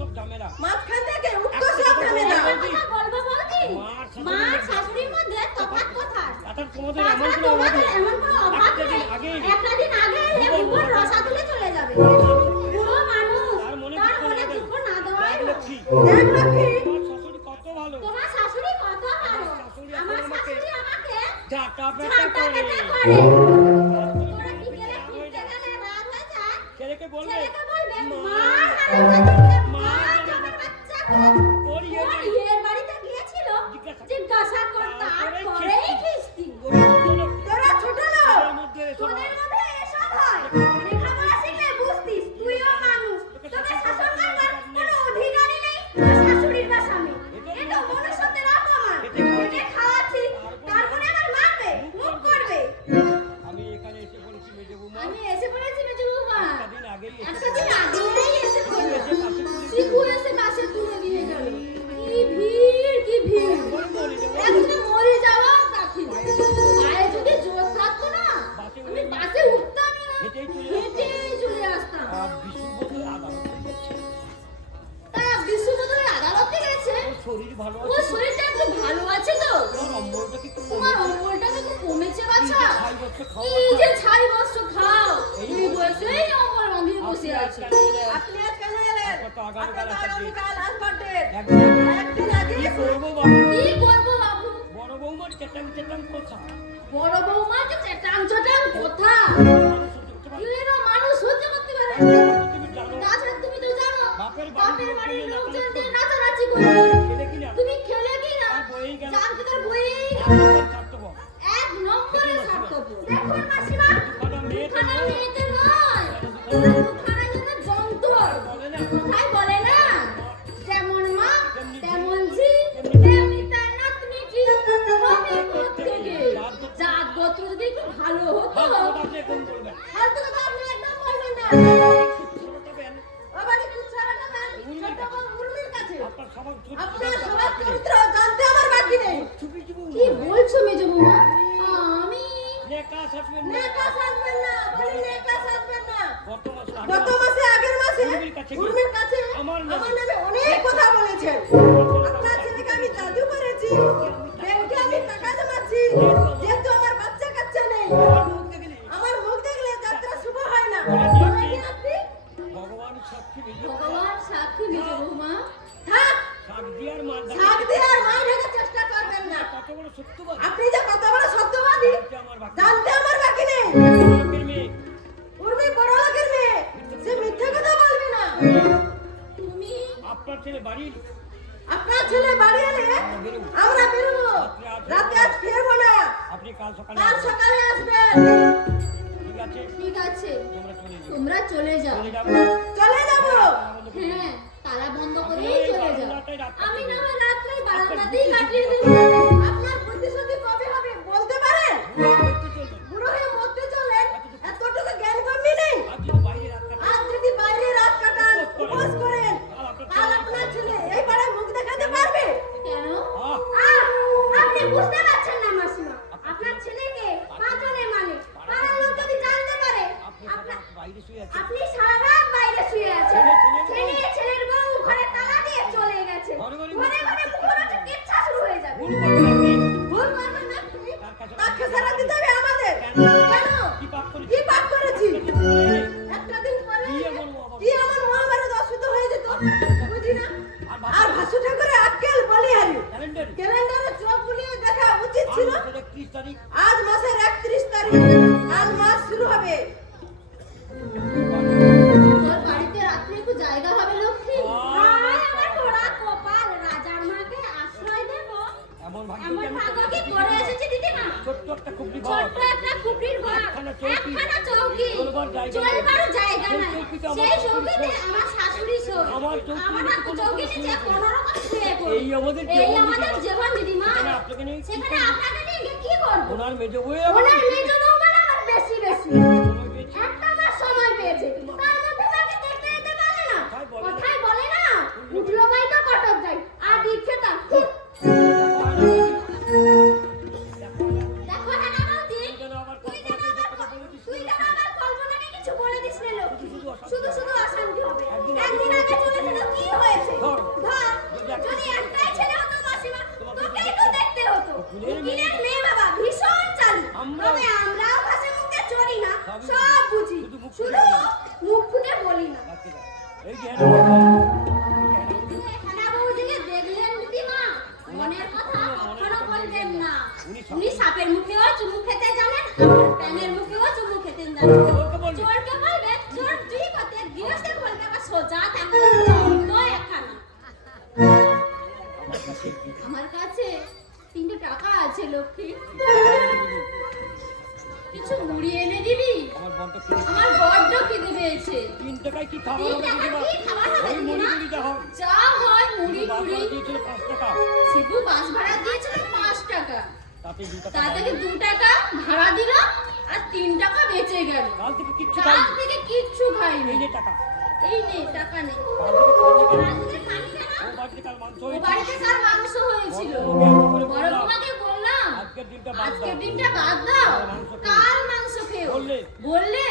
সব ঝামেলা মাঝখান থেকে উঠতো সব ঝামেলা। কথা বলবো বৌদি মার শাশুড়ির মধ্যে তফাৎ কোথায় তাতে তোমাদের এমন তাছাড়া কোনো অভাব তোমাদের নেই। এমন কোনো অভাব একটা দিন নেই আগেই একটা দিন আগে এলে উপর রসা তুলে চলে যাবে পুরো মানুষ তার মনে তার দুঃখ মনে নেই। দুঃখ না দেওয়াই ভালো। লক্ষ্মী দেখ লক্ষ্মী, তোমার শাশুড়ি কত ভালো তোমার শাশুড়ি কত ভালো আমার শাশুড়ি আমাকে ঝাঁটা পেটা ঝাঁটা করে পেটা করে তোরা বিকেলে ঘুরতে গেলে রাত হয়ে যায় ছেলেকে বলবে ছেলেকে বলবে মা, মা আমার বাচ্চা ওর ইয়ে ওর ইয়ের বাড়িতে গিয়েছিল জিজ্ঞাসা কর তারপরেই খিস্তি তোরা ছোট লোক। ওর মধ্যে এসব তোদের মধ্যে এসব হয় লেখাপড়া শিখলে বুঝতিস তুইও মানুষ তোকে শাসন করবার কোনো অধিকারই নেই তোর শাশুড়ির বা স্বামী এটা মনুষ্যত্বের অপমান একে খাওয়াচ্ছি তারপরে আবার মারবে মুখ করবে আমি এখানে এসে বলেছি মেজে বৌমা আমি এসে পড়েছি মেজো বাবা দিন আগেই এসে একটা দিন আগেই এসে পড়লাম শিখু এসে পাশে তুলে দিয়ে গেল কি ভিড় একদম মরে যাওয়া কাকি গায়ে যদি জোর থাকতো না আমি বাসে উঠতামই না হেঁটেই চলে হেঁটে কি যে ছাই বস্ত্র খাও এই বয়সেই আমার বাঁধিয়ে বসে আছো। আপনি আজ কেন এলেন? কত আগামীকাল আপনার তো একটা আগামীকাল আসবারডে। একদিন একদিন আগে কি করবো বাবু? কি করবো বাবু? বড় বৌমার চেটাং চেটাং কথা বড় বৌমা যে চেটাং চেটাং কথা এরা মানুষ সহ্য করতে পারে না। তুমি জানো তাছাড়া তুমি তো জানো বাপের বাপের বাড়ির বাড়ির লোকজন লোকজন দিয়ে নাচানাচি করবে। খেলে কিনা তুমি খেলে কি না? আর বইয়েই গেল জানতে তার বইয়েই ছাড়তব এক নম্বরে স্বার্থপর। দেখুন মাসিমা, দুখানা মেয়ে তো খানা নয়। মেয়েতে নয়, খানা যেন যন্ত্র। বলে না কোথায় বলে না? যেমন মা তেমন ঝি, তেমনি তার নাতনি কি হবে কোত্থেকে? জাত গোত্র যদি একটু ভালো হতো, আপনি কোন বলবেন ফালতু কথা আপনি একদম বলবেন না। ছোটটা বেন ও বাড়ি কুচ্ছাটা দেন, ছোট বোন উর্মির কাছে। আপনার সবার আপনার সবার চরিত্র জানতে আমার বাকি নেই। ছবি জীবন কি বলছো মেজো বৌমা? আমি নেকা শাসবেন না নেকা সাজবেন না, বলি নেকা সাজবেন না। গত মাসে গত মাসে আগের মাসে উর্মির কাছে আমার নামে অনেক কথা বলেছেন। আপনার ছেলেকে আমি জাদু করেছি, ব্যাংকে আমি টাকা জমাচ্ছি, যেহেতু আমার বাচ্চা কাচ্চা নেই। আমার মুখ দেখলে যাত্রা শুভ হয় না। বলেন কি আপনি? ভগবান সাক্ষী বিজয় ভগবান সাক্ষী মেজো বৌমা। থাক, শাক দিয়ার মার শাক দিয়ে আর মার ঢাকার চেষ্টা করবেন না। কত বড় সত্যবাদ আপনি যে কত বড় সত্যবাদী আমার বাকি জানতে আমার বাকি নেই। লোকের মেয়ে উর্মি বড় লোকের মেয়ে, সে মিথ্যে কথা বলবে না। তুমি আপনার ছেলে বাড়ির আপনার ছেলে বাড়ি এলে আমরা বেরোবো। রাতে আজ ফিরবো না, আপনি কাল সকালে কাল আসবেন। সকালে আসবেন। ঠিক আছে ঠিক আছে, তোমরা চলে যাও তোমরা চলে যাও। চলে যাবো চলে যাবো। হ্যাঁ, তালা বন্ধ করেই চলে যাও। আমি না হয় রাত্রে বারান্দাতেই কাটিয়ে দেব। আপনার বুদ্ধি শুদ্ধি কবে হবে বলতে পারেন? বুড়ো হয়ে মরতে চলেন, এতটুকু জ্ঞান কমই নেই। আজ যদি বাইরে রাত কাটাই, আজ যদি বাইরে রাত কাটান, উপোস করেন, কাল আপনার ছেলে এই পাড়ায় মুখ দেখাতে পারবে? কেন? আহ, আপনি বুঝতে পারছেন না মাসিমা, আপনার ছেলেকে পাঁচজনে মানে পাড়ার লোক যদি জানতে পারে আপনি সারা রাত বাইরে শুয়ে আছেন আপনি সারা রাত বাইরে শুয়ে আছেন, ছেলের বউ ঘরে তালা দিয়ে চলে গেছে, ঘরে ঘরে ঘরে ঘরে মুখোমুখি কিচ্ছা শুরু হয়ে যাবে। ভুল করছেন আপনি। ভুল করবেন না তুমি। তার কাছে তার খেসারা দিতে হবে আমাদের। কেন? কি পাপ করেছি? কি পাপ করেছি? কিছু বলে নেই। একটা দিন পরে কি এমন মহাভারত? কি আমার মহাভারত অশুদ্ধ হয়ে যেত, বুঝি না? আর ভাসু ঠাকুরের আক্কেল বলিহারি ক্যালেন্ডার ক্যালেন্ডারে চোখ বুলিয়ে দেখা উচিত ছিল। আজ 31 তারিখ আজ মাসের 31 তারিখ, আজ মাস শুরু হবে। তোর বাড়িতে রাত্রে একটু জায়গা হবে লক্ষ্মী? হায় আমার পোড়া কপাল, রাজার মাকে আশ্রয় দেব এমন ভাগ্য এমন কেন? ভাগ্য কি করে এসেছে দিদিমা? ছোট্ট একটা খুবলি ঘর ছোট্ট একটা খুপড়ির ঘর, একখানা চৌকি, একখানা চৌকি, চলবার জায়গা নেই। চলবার জায়গা সেই নাই। চৌকিতে আমার সেই শাশুড়ি চৌকিতে শোয়। আমার শাশুড়ি শোয়। আমার চৌকির আমার নিচে কোনো চৌকির রকম নিচে শুয়ে কোনো রকম শুয়ে পড়ি। এই আমাদের এই জীবন আমাদের দিদি। জীবন দিদিমা। সেখানে আপনাকে নিয়ে কি সেখানে করবো? আপনাকে নিয়ে গিয়ে কি করবো? ওনার মেজো বই ওনার মেজো বউ মানে আমার বেশি বেশি। একটা মাস সময় পেয়েছে, তার মধ্যে তাকে দেখতে যেতে পারে না। কোথায় বলে না? উঠলো বাই তো কটক যাই, আর দিচ্ছে তা। দেখো না কাকাউতি, তুই যেন আমার কল্পনাকে কিছু বলে দিস না লক্ষ্মী। শুধু শুধু অশান্তি হবে। একদিন আগে চলেছিল, কি হয়েছে? ধর, যদি একটাই ছেলে হতো মাসিমা, তোকেই তো দেখতে হতো। উকিলের মেয়ে বাবা, ভীষণ চালু। তবে আমরাও ভাষে মুখে চড়ি না, সব বুঝি। শুধু মুখ ফুটে বলি না। এই যে খানা বৌদিকে দেখলেন দিদিমা, মনের কথা কখনো বলবেন না। উনি সাপের মুখেও চুমু খেতে জানেন, আবার প্যানের মুখেও চুমু খেতে জানেন। চোরকে বলবে চোর তুই কত, গৃহস্থে বলবে আবার সোজা থাকবে চন্দ্র একখানা। আমার কাছে 3টে টাকা আছে লক্ষ্মী। কিছু মুড়ি এনে দিবি? আমার বন্ধ কিনে আমার বড্ড খিদে পেয়েছে। 3 টাকায় কি খাবার 3 হবে টাকা দিদিমা? কি খাবার হবে ওই মুড়ি দিদিমা? মুড়ি যা হয় যা হয় মুড়ি বাস মুড়ি। ভাড়া দিয়েছিল 5 টাকা শুধু বাস ভাড়া দিয়েছিল 5 টাকা, তাতে 2 টাকা তা থেকে 2 টাকা ভাড়া দিলাম আর 3 টাকা বেঁচে গেল। কাল থেকে কিচ্ছু কাল খাইনি থেকে কিচ্ছু খাইনি। এই নে টাকা এই নে টাকা নে। কাল থেকে খাইনি কেন? আজকে খালি কেন? ও বাড়িতে কাল মাংস ও হয়েছে বাড়িতে কাল মাংস হয়েছিল। বড় বৌমাকে বললাম আজকের দিনটা বাদ আজকের দাও দিনটা বাদ দাও, কাল মাংস খেও। বললে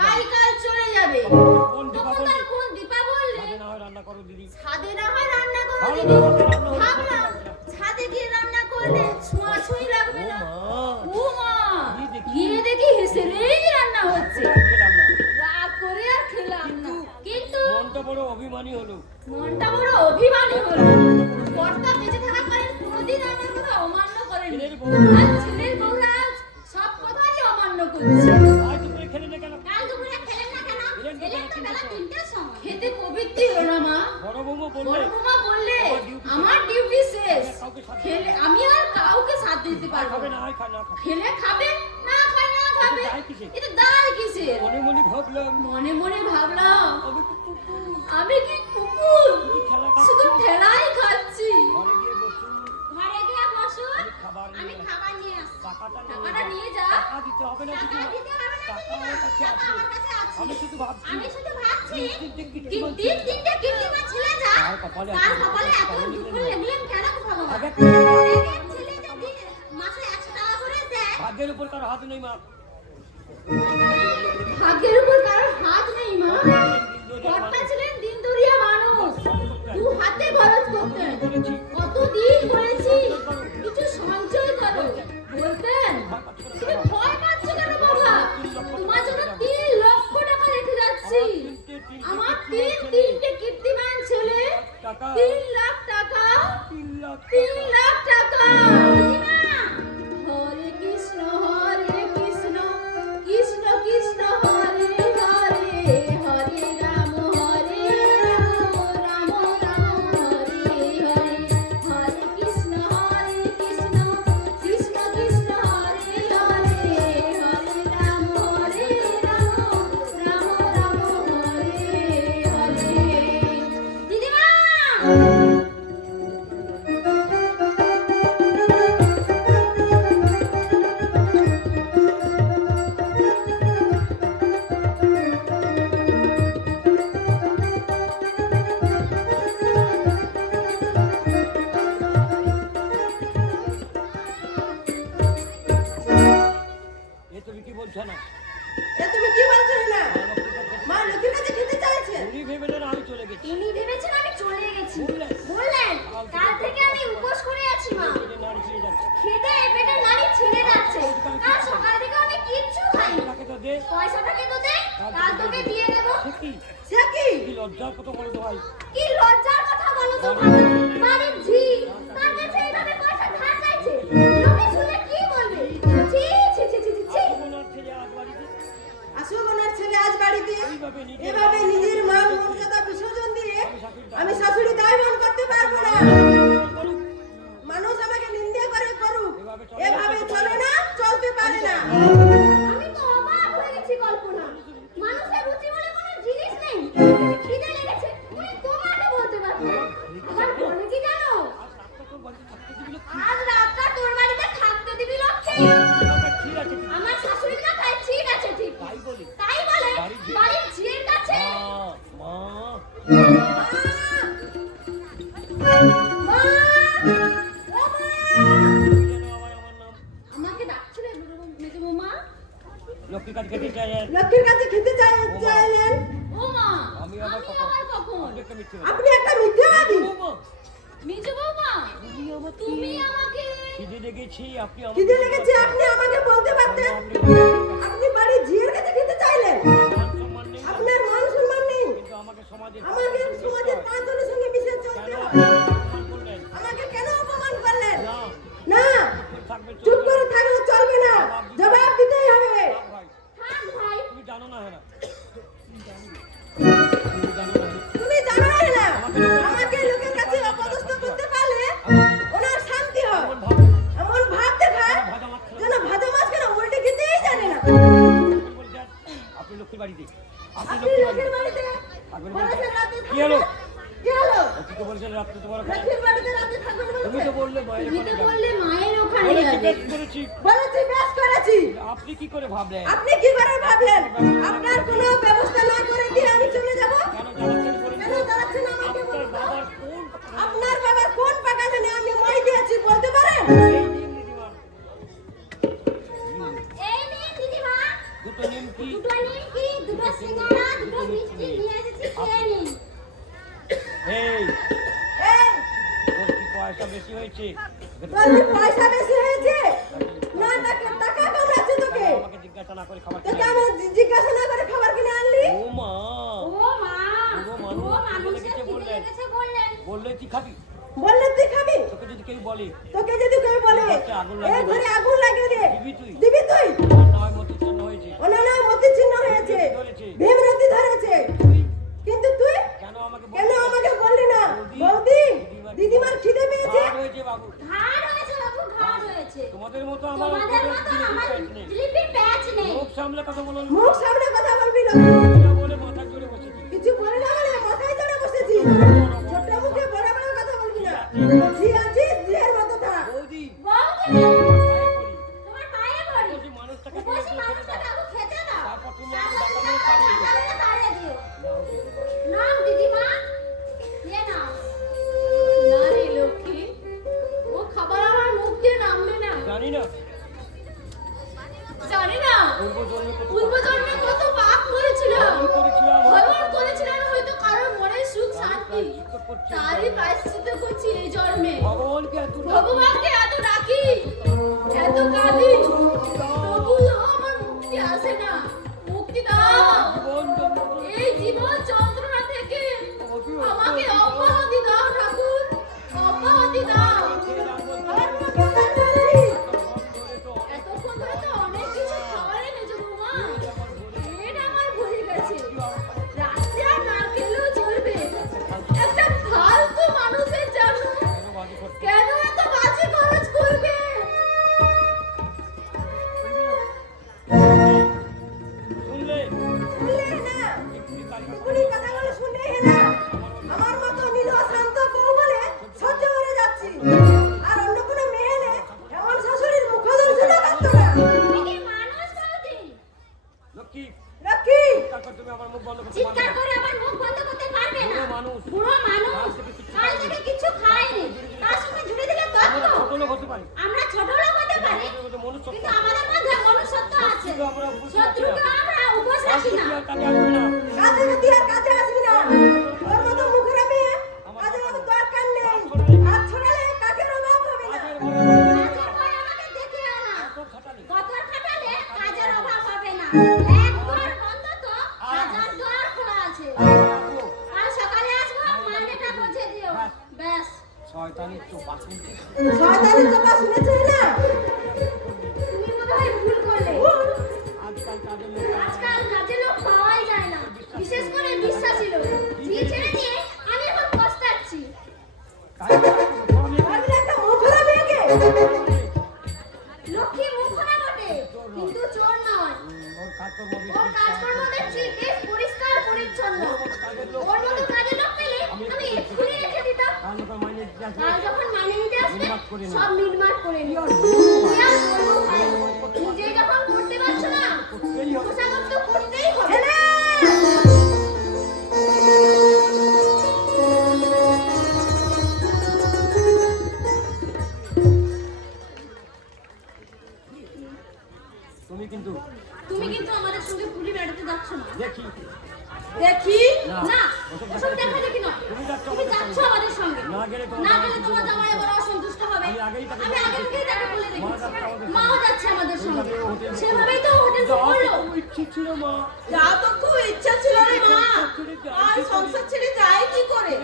ভাই কাল চলে যাবে। কোন তখন দীপাবলি? তার কোন দীপা বললে কাজে না হয় রান্না করো দিদি ছাদে না হয় রান্না করো ভালো দিদি। করে রান্না হলে ভাবলাম ছাদে গিয়ে রান্না করলে ছোঁয়াছুঁই লাগবে না। মা ও মা, গিয়ে দেখি। গিয়ে দেখি সেরেই রান্না হচ্ছে। খেলাম না, রাগ করে আর খেলাম না, কিন্তু মনটা বড় অভিমানী হলো। মনটা বড় অভিমানী হলো। কর্তা বেঁচে থাকাকালীন কোনোদিন আমার কথা অমান্য করেনি, ছেলের বউ। আর ছেলের বউরা আজ সব কথাই অমান্য করছে। আজ দুপুরে খেলে না কেন? কাল দুপুরে খেলেন না কেন? খেলেন তো বেলা 3টার সময়। খেতে পবিত্রই হলো না মা। বড় বৌমা বললে বড় বৌমা বললে আমার ডিউটি শেষ, খেলে আমি আর কাউকে সাথ দিতে পারবো খাবে না। না, হয় খা না খা। খেলে খাবে, না খায় না খাবে, দায় কিসের? এটা দায় কিসের? মনে মনে ভাবলাম মনে মনে ভাবলাম আমি তো কুকুর। আমি কি কুকুর, খেলা খাচ্ছি। শুধু ঠেলাই খাচ্ছি। ঘরে গিয়ে বসু, ঘরে গিয়ে বসুন, আমি খাবার আমি নিয়ে খাবার নিয়ে আসছি। টাকাটা টাকাটা নিয়ে যা। টাকা দিতে হবে না টাকা দিদি। দিতে হবে না টাকা দিদিমা, আমার কাছে টাকা আছে। আমার কাছে আছে। আমি শুধু ভাবছি আমি শুধু ভাবছি তিনটে তিন কীর্তিমান তিন তিনটে কীর্তিমান ছেলে যা তার কপালে তার এত কপালে এত দুঃখ দুঃখ লেগেছে। লেগলেন কেন গো ভগবান? আগে একের ছেলে যদি মাসে 100 টাকা করে দেয়, ভাগ্যের উপর কারো হাত নেই মা। ভাগ্যের উপর কারোর হাত নেই মা। কর্তা ছিলেন দিনদরিয়া মানুষ, দু হাতে খরচ করতেন। বলেছি কতদিন বলেছি কিছু সঞ্চয় করো, বলতেন। তুমি ভয় পাচ্ছ কেন বাবা? তোমার জন্য 3 লক্ষ টাকা রেখে যাচ্ছি। আমার তিনটে কীর্তিমান ছেলে, 3 লাখ টাকা, 3 লাখ 3 লাখ টাকা। দিদিমা, হরে কৃষ্ণ কৃষ্ণ কৃষ্ণ হরে হরে, হরে রাম রাম রাম হরে হরে, হরে কৃষ্ণ কৃষ্ণ কৃষ্ণ হরে হরে, হরে রাম রাম রাম হরে হরে। দিদিমা, এ তুমি কি বলছো না? এ তুমি কি বলছো না? মা লক্ষ্মীর কাছে খেতে চাইছে। উনি ভেবে নেন আমি চলে গেছি। ইনি ভেবেছেন আমি চলে গেছি। বললেন? বললেন কাল থেকে আমি উপোস করে আছি মা। পেটে নাড়ি ছিঁড়ে যাচ্ছে। খেতে পেটের নাড়ি ছিঁড়ে যাচ্ছে। কাল সকাল থেকে আমি কিচ্ছু খাইনি। তাকে তো দে। পয়সাটা কে তো দে, কাল তোকে দিয়ে দেবো। সে কি? সে কি? কি লজ্জার কথা বলো তো ভাই। কি লজ্জার কথা বলো তো ভাই। বাড়ির ঝি তার কাছে এইভাবে পয়সা ধার চাইছে। লোকে শুনে কি বলবে? ছি ছি ছি ছি ছি, ছি। ওনার ছেলে আজ বাড়িতে আসুক ওনার ছেলে আজ বাড়িতে। এইভাবে নিজে এভাবে নিজের মান মর্যাদা বিসর্জন দিয়ে আমি শাশুড়ি দায় বহন করতে পারবো না। করুক। মানুষ আমাকে নিন্দে করে করুক, এভাবে চলে না, চলতে পারে না। আমি তো অবাক হয়ে গেছি কল্পনা। মানুষের রুচি বলে কোনো জিনিস নেই। খিদে লেগেছে তুমি তোমাকে বলতে পারবে না। আবার বলে কি জানো? আজ রাতটা তোর বাড়িতে থাকতে দিবি লক্ষ্মী। আমার ঠিক আছে কিন্তু আমার শাশুড়ি মাথায় ঠিক আছে ঠিক। তাই বলি। তাই বলে বাড়ির ঝিয়ের কাছে মা মা! ও মা! যেন আবার আমার নাম আমাকে ডাকছিলে মেজো বৌমা? লক্ষ্মী কাজ খেতে চাই। লক্ষ্মীর কাছে খেতে চাইলেন। ও মা, আমি আবার আমি কখন? আবার কখন? একটা মিথ্যে কথা। আপনি একটা মিথ্যাবাদী। বৌমা, মেজো বৌমা, তুমি আমার তুমি আমাকে খিদে লেগেছি আপনি আমাকে খিদে লেগেছে আপনি আমাকে বলতে পারতেন। আপনি বাড়ির ঝিয়ের কাছে খেতে চাইলেন। মান সম্মান নেই না? আপনার মান সম্মান নেই। কিন্তু আমাকে সমাজে আমাকে সমাজের 5 জনের সঙ্গে মিশে চলতে কেন হয়। আপনি অপমান করলেন? আমাকে কেন অপমান করলেন? না না, থাকবে চুপ করে থাকলে চলবে না, জবাব দিতেই হবে। ভাই থাক ভাই। তুমি জানো না হেনা তুমি জানো না, আমাকে লোকের কাছে অপদস্থ করতে পারলে ওনার শান্তি হয়। এমন ভাব দেখায় যেন ভাজা মাছ কেন উল্টে খেতেই জানে না। আপনি লক্ষ্মীর বাড়িতে আপনি আপনি লক্ষ্মীর লোকের বাড়িতে বাড়িতে বলেছেন রাতে কি হলো? কি হলো? আপনি তো বলছেন রাত্রে তোমার ওখানে। লক্ষ্মীর বাড়িতে রাতে থাকবেন তুমি বলেছেন। তো বললে মায়ের তুমি ওখানে তো যাবে। বললে মায়ের ওখানে বলেছি, যাবে। বেশ করেছি। বলেছি বেশ করেছি। আপনি কি করে ভাবলেন? আপনি কি করে ভাবলেন? আপনার কোনো ব্যবস্থা না করে দিয়ে আমি চলে যাব? কেন জানাচ্ছেন বলুন তো? কেন জানাচ্ছেন আমাকে আপনার বলুন তো? বাবার কোন আপনার বাবার কোন পাকা জানে আমি মই দিয়েছি বলতে পারেন? এই নিন দিদিমা। এই নিন দিদিমা। দুটো নিন কি? দুটো নিন কি? দুটো সিঙ্গাড়া, দুটো মিষ্টি নিয়ে এসেছি খেয়ে নিন। এই এই, তোর কি পয়সা বেশি হয়েছে? তোর কি পয়সা বেশি হয়েছে? না টাকা কামড়াচ্ছে তোকে। আমাকে জিজ্ঞাসা জিজ্ঞাসা না করে খাবার তোকে কিনে আমি জিজ্ঞাসা না করে খাবার কিনে আনলি ও মা ও মা, পুরো ও মানুষ মানুষের লেগেছে খিদে বললেন লেগেছে বললেন। বললে তুই খাবি বললে তুই খাবি তোকে যদি কেউ বলে তোকে যদি কেউ বলে আচ্ছা, আগুন লাগিয়ে এই ঘরে আগুন লাগিয়ে দে দিবি তুই দিবি তুই নয় মতো জন্য হয়েছে ওনার নাম মতি চিহ্ন হয়েছে ধরেছে। ভীমরতি ধরেছে তুই কিন্তু তুই কেন আমাকে কেন বললি না? আমাকে বললি না বৌদি, বৌদি দিদিমার দিদিমার খিদে পেয়েছে ঘাড় হয়েছে বাবু ঘাড় হয়েছে বাবু, ঘাড় হয়েছে। তোমাদের মতো আমার তোমাদের মতো আমার নেই জিলিপির প্যাচ নেই। মুখ সামলে কথা বলো মুখ সামনে কথা বলবি না না বলে মাথা জোরে বসেছি কিছু বলে না বলে মাথায় চড়ে বসেছি ছোট মুখে বড় বড় কথা বলবি না জি আছিস জিয়ের মতো থাক বৌদি বৌদি, পায়ে পড়ি তোমার পায়ে পড়ি। উপসী মানুষটাকে উপসী দিয়ে খেতে মানুষটাকে দাও। আগে খেতে দাও। তারপর তুমি তারপর আমাকে তুমি ডাকা আমাকে মেরে তাড়িয়ে দিও। ডাকা মেরে তাড়িয়ে দিও। নাও দিদিমা, নিয়ে নাও। না রে লক্ষ্মী, ও খাবার আমার মুখ দিয়ে নামবে না। জানি না জানি না পূর্বজন্মে কত পূর্বজন্মে কত পাপ করেছিলাম, ভুল করেছিলাম ভ্রমণ করেছিলাম, হয়তো কারোর মনের সুখ শান্তি, তারই প্রায়শ্চিত্ত করছি এই জন্মে। ভগবানকে এত ভগবানকে এত ডাকি, এত কাঁদি, তবুও আমার মুক্তি আসে না। মুক্তি দাও, জীবন যন্ত্রণা এই জীবন যন্ত্রণা থেকে আমাকে অব্যাহতি দাও ঠাকুর, অব্যাহতি দাও। এতক্ষণ ধরে তো অনেক কিছু খাবার এনেছো বৌমা, পেট আমার ভরে গেছে, রাত্রে আর না খেলেও চলবে। একটা ফালতু মানুষের জন্য কেন এত বাজে খরচ করবে? শুনলে শুনলে না এক্ষুনি কালী উনি কথাগুলো শুনলে না আমার মতো নীল শান্ত বউ বলে সহ্য করে যাচ্ছি আর অন্য কোনো মেয়ে এলে এমন শাশুড়ির মুখ দর্শন করতো না তুমি কি মানুষ বৌদি? লক্ষ্মী লক্ষ্মী তারপর তুমি আমার মুখ বন্ধ করতে চিৎকার পারবে না। করে আমার মুখ বন্ধ করতে পারবে না। বুড়ো মানুষ। বুড়ো মানুষ, কাল থেকে কিছু খায়নি, তার সঙ্গে জুড়ে দিলে আমরা তত্ত্ব। ছোট লোক হতে পারি আমরা ছোট লোক হতে পারি, আমাদের মধ্যে মনুষ্যত্ব কিন্তু আমাদের মধ্যে মনুষ্যত্ব আছে। কিন্তু আমরা উপোস রাখি না। শত্রুকে আমরা উপোস রাখি না। আর কাজে আসবে না কাজে যদি আর কাজে আসবি না তোর মতো মুখের মেয়ে কাজে আমার দরকার নেই হাত ছড়ালে কাজের অভাব হবে না কাজের বড় কাজের ভয় আমাকে দেখিও না। কত খাটালি কঠোর খাটালে কাজের অভাব হবে না। এক দুয়ার বন্ধ তো হাজার দুয়ার খোলা আছে। আসবো। কাল সকালে আসবো, মাইনেটা বুঝে দিও। ব্যাস। শয়তানির তো বাসন শয়তানের কথা শুনেছিস না তুমি বোধহয় ভুল করলে। আজকাল কাজের লোক আজকাল কাজের লোক পাওয়াই যায় না, বিশেষ করে বিশ্বাসী লোক। বিয়ে ছেড়ে দিয়ে আমি এখন পস্তাচ্ছি। পারবি একটা মুখের মেয়েকে লক্ষ্মী মুখ না বটে, কিন্তু চোর নয়। ওর কাজকর্ম ওর কাজকর্ম দেখছি বেশ পরিষ্কার পরিচ্ছন্ন। ওর মতো কাজের লোক পেলে আমি এক্ষুনি রেখে দিতাম। কাজ যখন মাইনে দিতে আসবে কাল যখন মাইনে নিতে আসবে মিটমাট করে নিও। সব মিটমাট করে নিও। কি আর করবো ভাই? নিজেই যখন করতে পারছো না, করতেই হবে খোসামত তো করতেই হবে। তুমি কিন্তু তুমি কিন্তু আমাদের সঙ্গে পুরী বেড়াতে যাচ্ছ না। দেখি দেখি না, ওসব দেখা দেখি নয়। তুমি যাচ্ছ তুমি আমাদের যাচ্ছ সঙ্গে। আমাদের সঙ্গে। না গেলে তোমার না জামাই গেলে তোমার জামাই আবার অসন্তুষ্ট হবে। আমি আগেই তাকে আমি আগে থেকেই তাকে বলে মা রেখেছি। যাচ্ছে আমাদের সঙ্গে। মাও যাচ্ছে আমাদের সঙ্গে। এইভাবে ও হোটেল সেভাবেই তো হোটেল যা করলো। তো ইচ্ছে ছিল মা যা তো খুব ইচ্ছা ছিল রে মা আর সংসার ছেড়ে যায় কি করে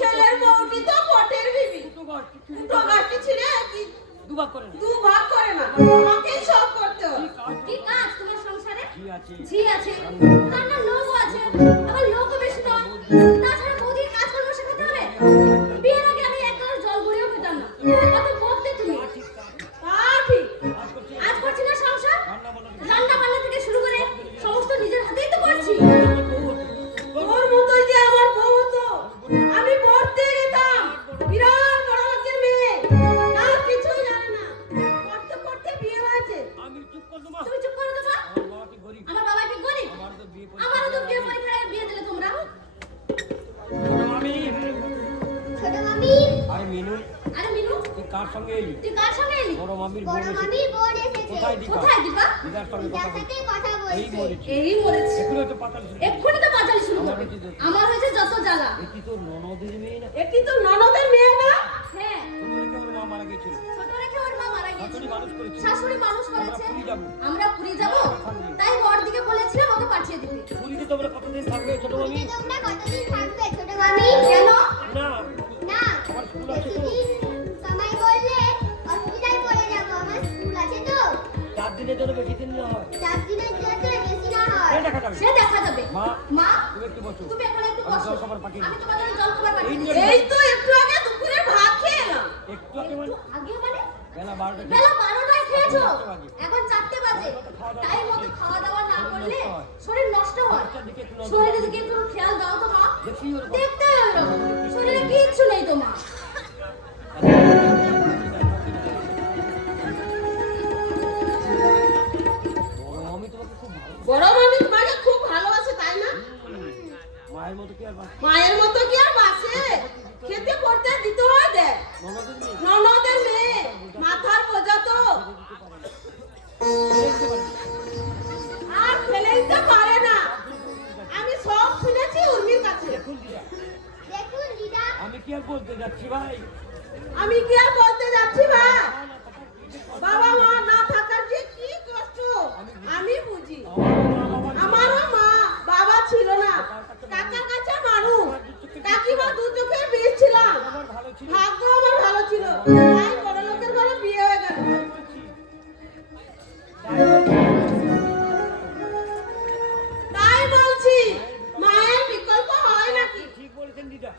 ছেলের বউটি তো পটের বিবি দুটো ঘর কিছু দুটো গাছটি ছিঁড়ে কি দুবার করে না দু ভাগ করে না আমাকেই সব করতে হবে কি কাজ তোমার সংসারে? জি আছে ঝি আছে, রান্নার লোকও আছে, আবার লোকও বেশি নয়। তাছাড়া বৌদির কাজকর্ম শেখাতে হবে। বিয়ের আগে আমি এক গ্লাস জল ভরেও খেতাম না। কত বকতে তুমি। তা ঠিক। আজ করছি আজ করছি না সংসার, রান্না বান্না রান্না বান্না থেকে শুরু করে সমস্ত নিজের হাতেই তো করছি। আমার বউ হতো। তোর মতোই যে আমার বউ হতো আমি পড়তে যেতাম বিরাট বড় লোকের মেয়ে না কিছুই জানে না পড়তে পড়তে বিয়ে হয়েছে আমি চুপ করে দেবো তুমি চুপ করে দেবা। আমার বাবা কি গরিব আমার বাবা কি গরিব? আমার তো বিয়ে করে আমারও তো বিয়ে পরীক্ষায় বিয়ে দিলে তোমরা। আমি ছোট মামি আরে মিনু আরে মিনু, তুই কার সঙ্গে এলি তুই কার সঙ্গে এলি? বড় মামির বড় বউ মামি বোন এসেছে কোথায় দিকা কোথায় দিবা? দিদার সঙ্গে কথা যার বলছি সাথে কথা এই বলছে মরেছে এই মরেছে। এগুলো তো পাতাল ছিল এক্ষুনি তো বাজালি শুরু করবে। আমার হয়েছে যত জ্বালা। এটি তো ননদের মেয়ে না এটি তো ননদের মেয়ে না হ্যাঁ, তুমি ওর মা মারা গেছিল ছোট রেখে রেখে ওর মা মারা গেছে। শাশুড়ি মানুষ করেছে। শাশুড়ি মানুষ আমরা করেছে। পুরী যাবো। আমরা পুরী যাব, তাই বড়দিকে বলেছিলাম ওকে পাঠিয়ে দিতে। পুরীতে তোমরা কতদিন থাকবে ছোট মামি? তোমরা কতদিন থাকবে ছোট মামি? কেন? না না, আমার স্কুল আছে তো। বেশিদিন সময় করলে অসুবিধায় পড়ে যাবো। আমার স্কুল আছে তো। 4 দিনের জন্য বেশি দিন না হয়। 4 দিনের যাতে বেশি না হয়। এই দেখা যাবে। সে দেখা যাবে। মা, মা, তুমি একটু বসো। তুমি এখানে একটু আমি বসো। জল খাবার পাঠিয়ে আমি দিই। তোমাদের জল খাবার পাঠিয়ে দিই। এই এই তো একটু আগে দুপুরে ভাত খেয়ে এলাম। একটু আগে মানে একটু আগে মানে বেলা 12টা বেলা 12টায় খেয়েছো, এখন 4টে বাজে। এখন 4টে বাজে। টাইম মতো খাওয়া দাওয়া না করলে নষ্ট হয়। শরীর নষ্ট হয়। বাচ্চার দিকে একটু নজর শরীরের রাখো। দিকে একটু খেয়াল দাও তো মা। দেখি ওর বাবা। দেখতে হয় ওরকম। শরীরে কিচ্ছু নেই তো মা। বড় মামি তোমাকে খুব ভালো। বড় মামি তোমাকে খুব ভালোবাসে তাই না? মায়ের মতো কি আর বাস? মায়ের মতো কি আর বাসে? খেতে পড়তে দিতে হয় দেয়। ননদের মেয়ে? ননদের মেয়ে, মাথার বোঝা তো। আর ফেলে দিতে পারে না। আমি সব শুনেছি উর্মির কাছে। দেখুন দিদা, দেখুন দিদা, আমি কি আর বলতে যাচ্ছি ভাই? আমি কি আর বলতে যাচ্ছি ভাই? বাবা মা না থাকার যে কি কষ্ট আমি বুঝি। আমারও মা বাবা ছিল না, কাকার কাছে মানুষ, কাকিমা দু চোখের বিষ ছিলাম। আমার ভালো ছিল। ভাগ্য আমার ভালো ছিল, তাই বড় লোকের ঘরে বিয়ে হয়ে গেল। তাই বলছি মায়ের বিকল্প হয় নাকি? ঠিক বলেছেন দিদা।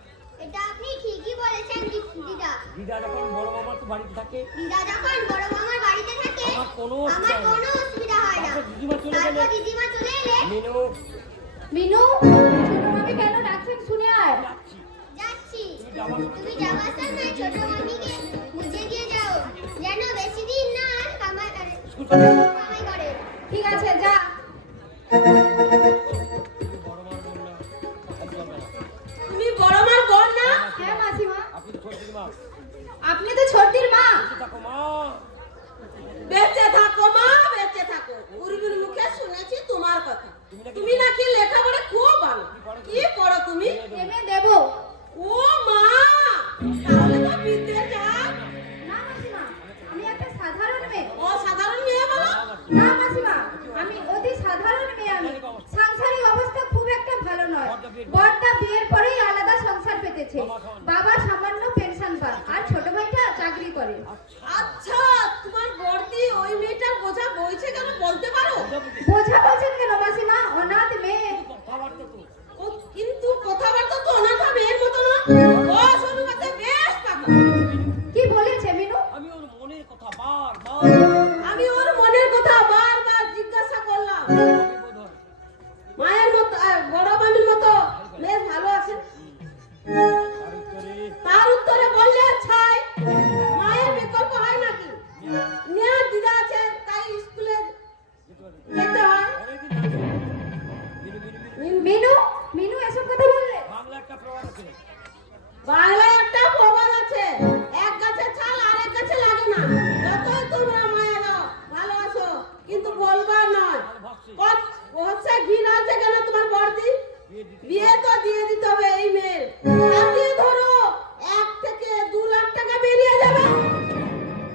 এটা আপনি ঠিকই বলেছেন দিদা। দিদা যখন বড় মামা তো বাড়িতে থাকে, দিদা যখন বড় মামার বাড়িতে থাকে আমার কোনো আমার কোনো অসুবিধা হয় না। তারপর দিদিমা চলে গেলে তারপর দিদিমা চলে এলে মেনু মিনু, ছোট মামি কেন ডাকছেন শুনে আয়। যাচ্ছি। যাচ্ছি। তুমি তুমি যাওয়ার সময় ছোট মামিকে মুছে দিয়ে যাও, যেন বেশি দিন না আর কামাই স্কুল চলে যাবো। কামাই করে। ঠিক আছে যা। বড় মার বোন না, একদম না। তুমি বড় মার বোন না? হ্যাঁ মাসিমা, আপনি তো ছোট দিদিমা। আপনি তো ছোটদির মা। বেঁচে থাকো মা। বেঁচে থাকো মা, বেঁচে থাকো। উর্মির মুখে শুনেছি তোমার কথা। তুমি নাকি লেখাপড়া খুব ভালো। কি পড়ো তুমি? এমএ দেব। ও মা, তাহলে তো বিদ্যে যাও। না মাসিমা, আমি একটা সাধারণ মেয়ে। অসাধারণ মেয়ে বলো। না মাসিমা, আমি অতি সাধারণ মেয়ে। আমি সাংসারিক অবস্থা খুব একটা ভালো নয়। বড়টা বিয়ের পরেই আলাদা সংসার পেতেছে। বাবা সামান্য পেনশন পায় আর ছোট ভাইটা চাকরি করে। আচ্ছা, তোমার বড়দি ওই মেয়েটার বোঝা বইছে কেন বলতে পারো? বোঝা বলছেন কেন মাসিমা? অনাথ মেয়ে। কথাবার্তা তো। কিন্তু কথাবার্তা তো অনাথা মেয়ের মতো না। ও শোনুবাতে বেশ পাকা। কি বলেছে মিনু? আমি ওর মনের কথা বারবার আমি ওর মনের কথা বারবার জিজ্ঞাসা করলাম। বোধ হয়। মায়ের মতো বড় মামির মতো বেশ ভালো আছেন। তার উত্তরে তার উত্তরে বললে ছাই, মায়ের বিকল্প হয় নাকি? নেহাত দিদা আছে তাই স্কুলে যেতে হয়। অনেকদিন থাকে। মিনু মিনু মিনু। মিনু, মিনু এসব কথা বললে? বাংলা একটা প্রবাদ আছে। বাংলায় একটা প্রবাদ আছে, এক গাছের ছাল আরেক গাছে লাগে না। যতই তোমরা মায়া দাও ভালোবাসো, কিন্তু বলবার নয়। হচ্ছে ঘৃণা আছে কেন তোমার বড়দি? বিয়ে তো দিয়ে দিতে হবে এই মেয়ের। আপনি ধরো 1 থেকে 2 লাখ টাকা বেরিয়ে যাবে।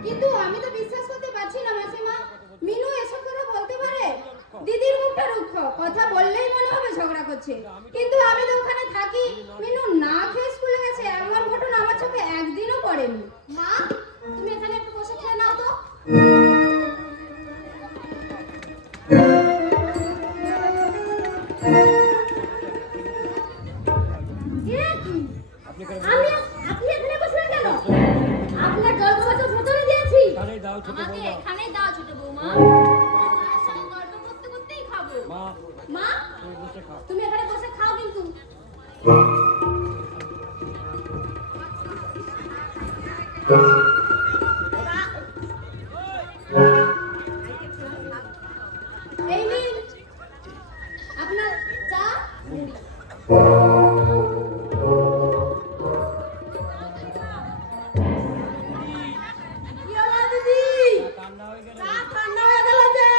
কিন্তু আমি তো বিশ্বাস করতে পারছি না মাসিমা। মিনু এসব কথা বলতে পারে? দিদির মুখটা রুক্ষ, কথা বললেই মনে হবে ঝগড়া করছে। কিন্তু আমি তো ওখানে থাকি। মিনু না খেয়ে স্কুলে গেছে, এমন ঘটনা আমার চোখে একদিনও পড়েনি। মা, তুমি এখানে একটু বসে খেয়ে নাও তো। এ কি? আপনি কেন আপনি এখানে বসলেন কেন? আপনার জল খাবার তো ভেতরে দিয়েছি। এখানে দাও ছোট আমাকে বৌমা। এখানেই দাও ছোট বৌমা। মায়ের সাথে গল্প করতে করতেই খাবো। মা, মা, তুমি বসে খাও। তুমি এখানে বসে খাও কিন্তু। এই নিন আপনার চা মুড়ি। কি হলো দিদি? ঠান্ডা হয়ে গেলে চা ঠান্ডা হয়ে গেল যে।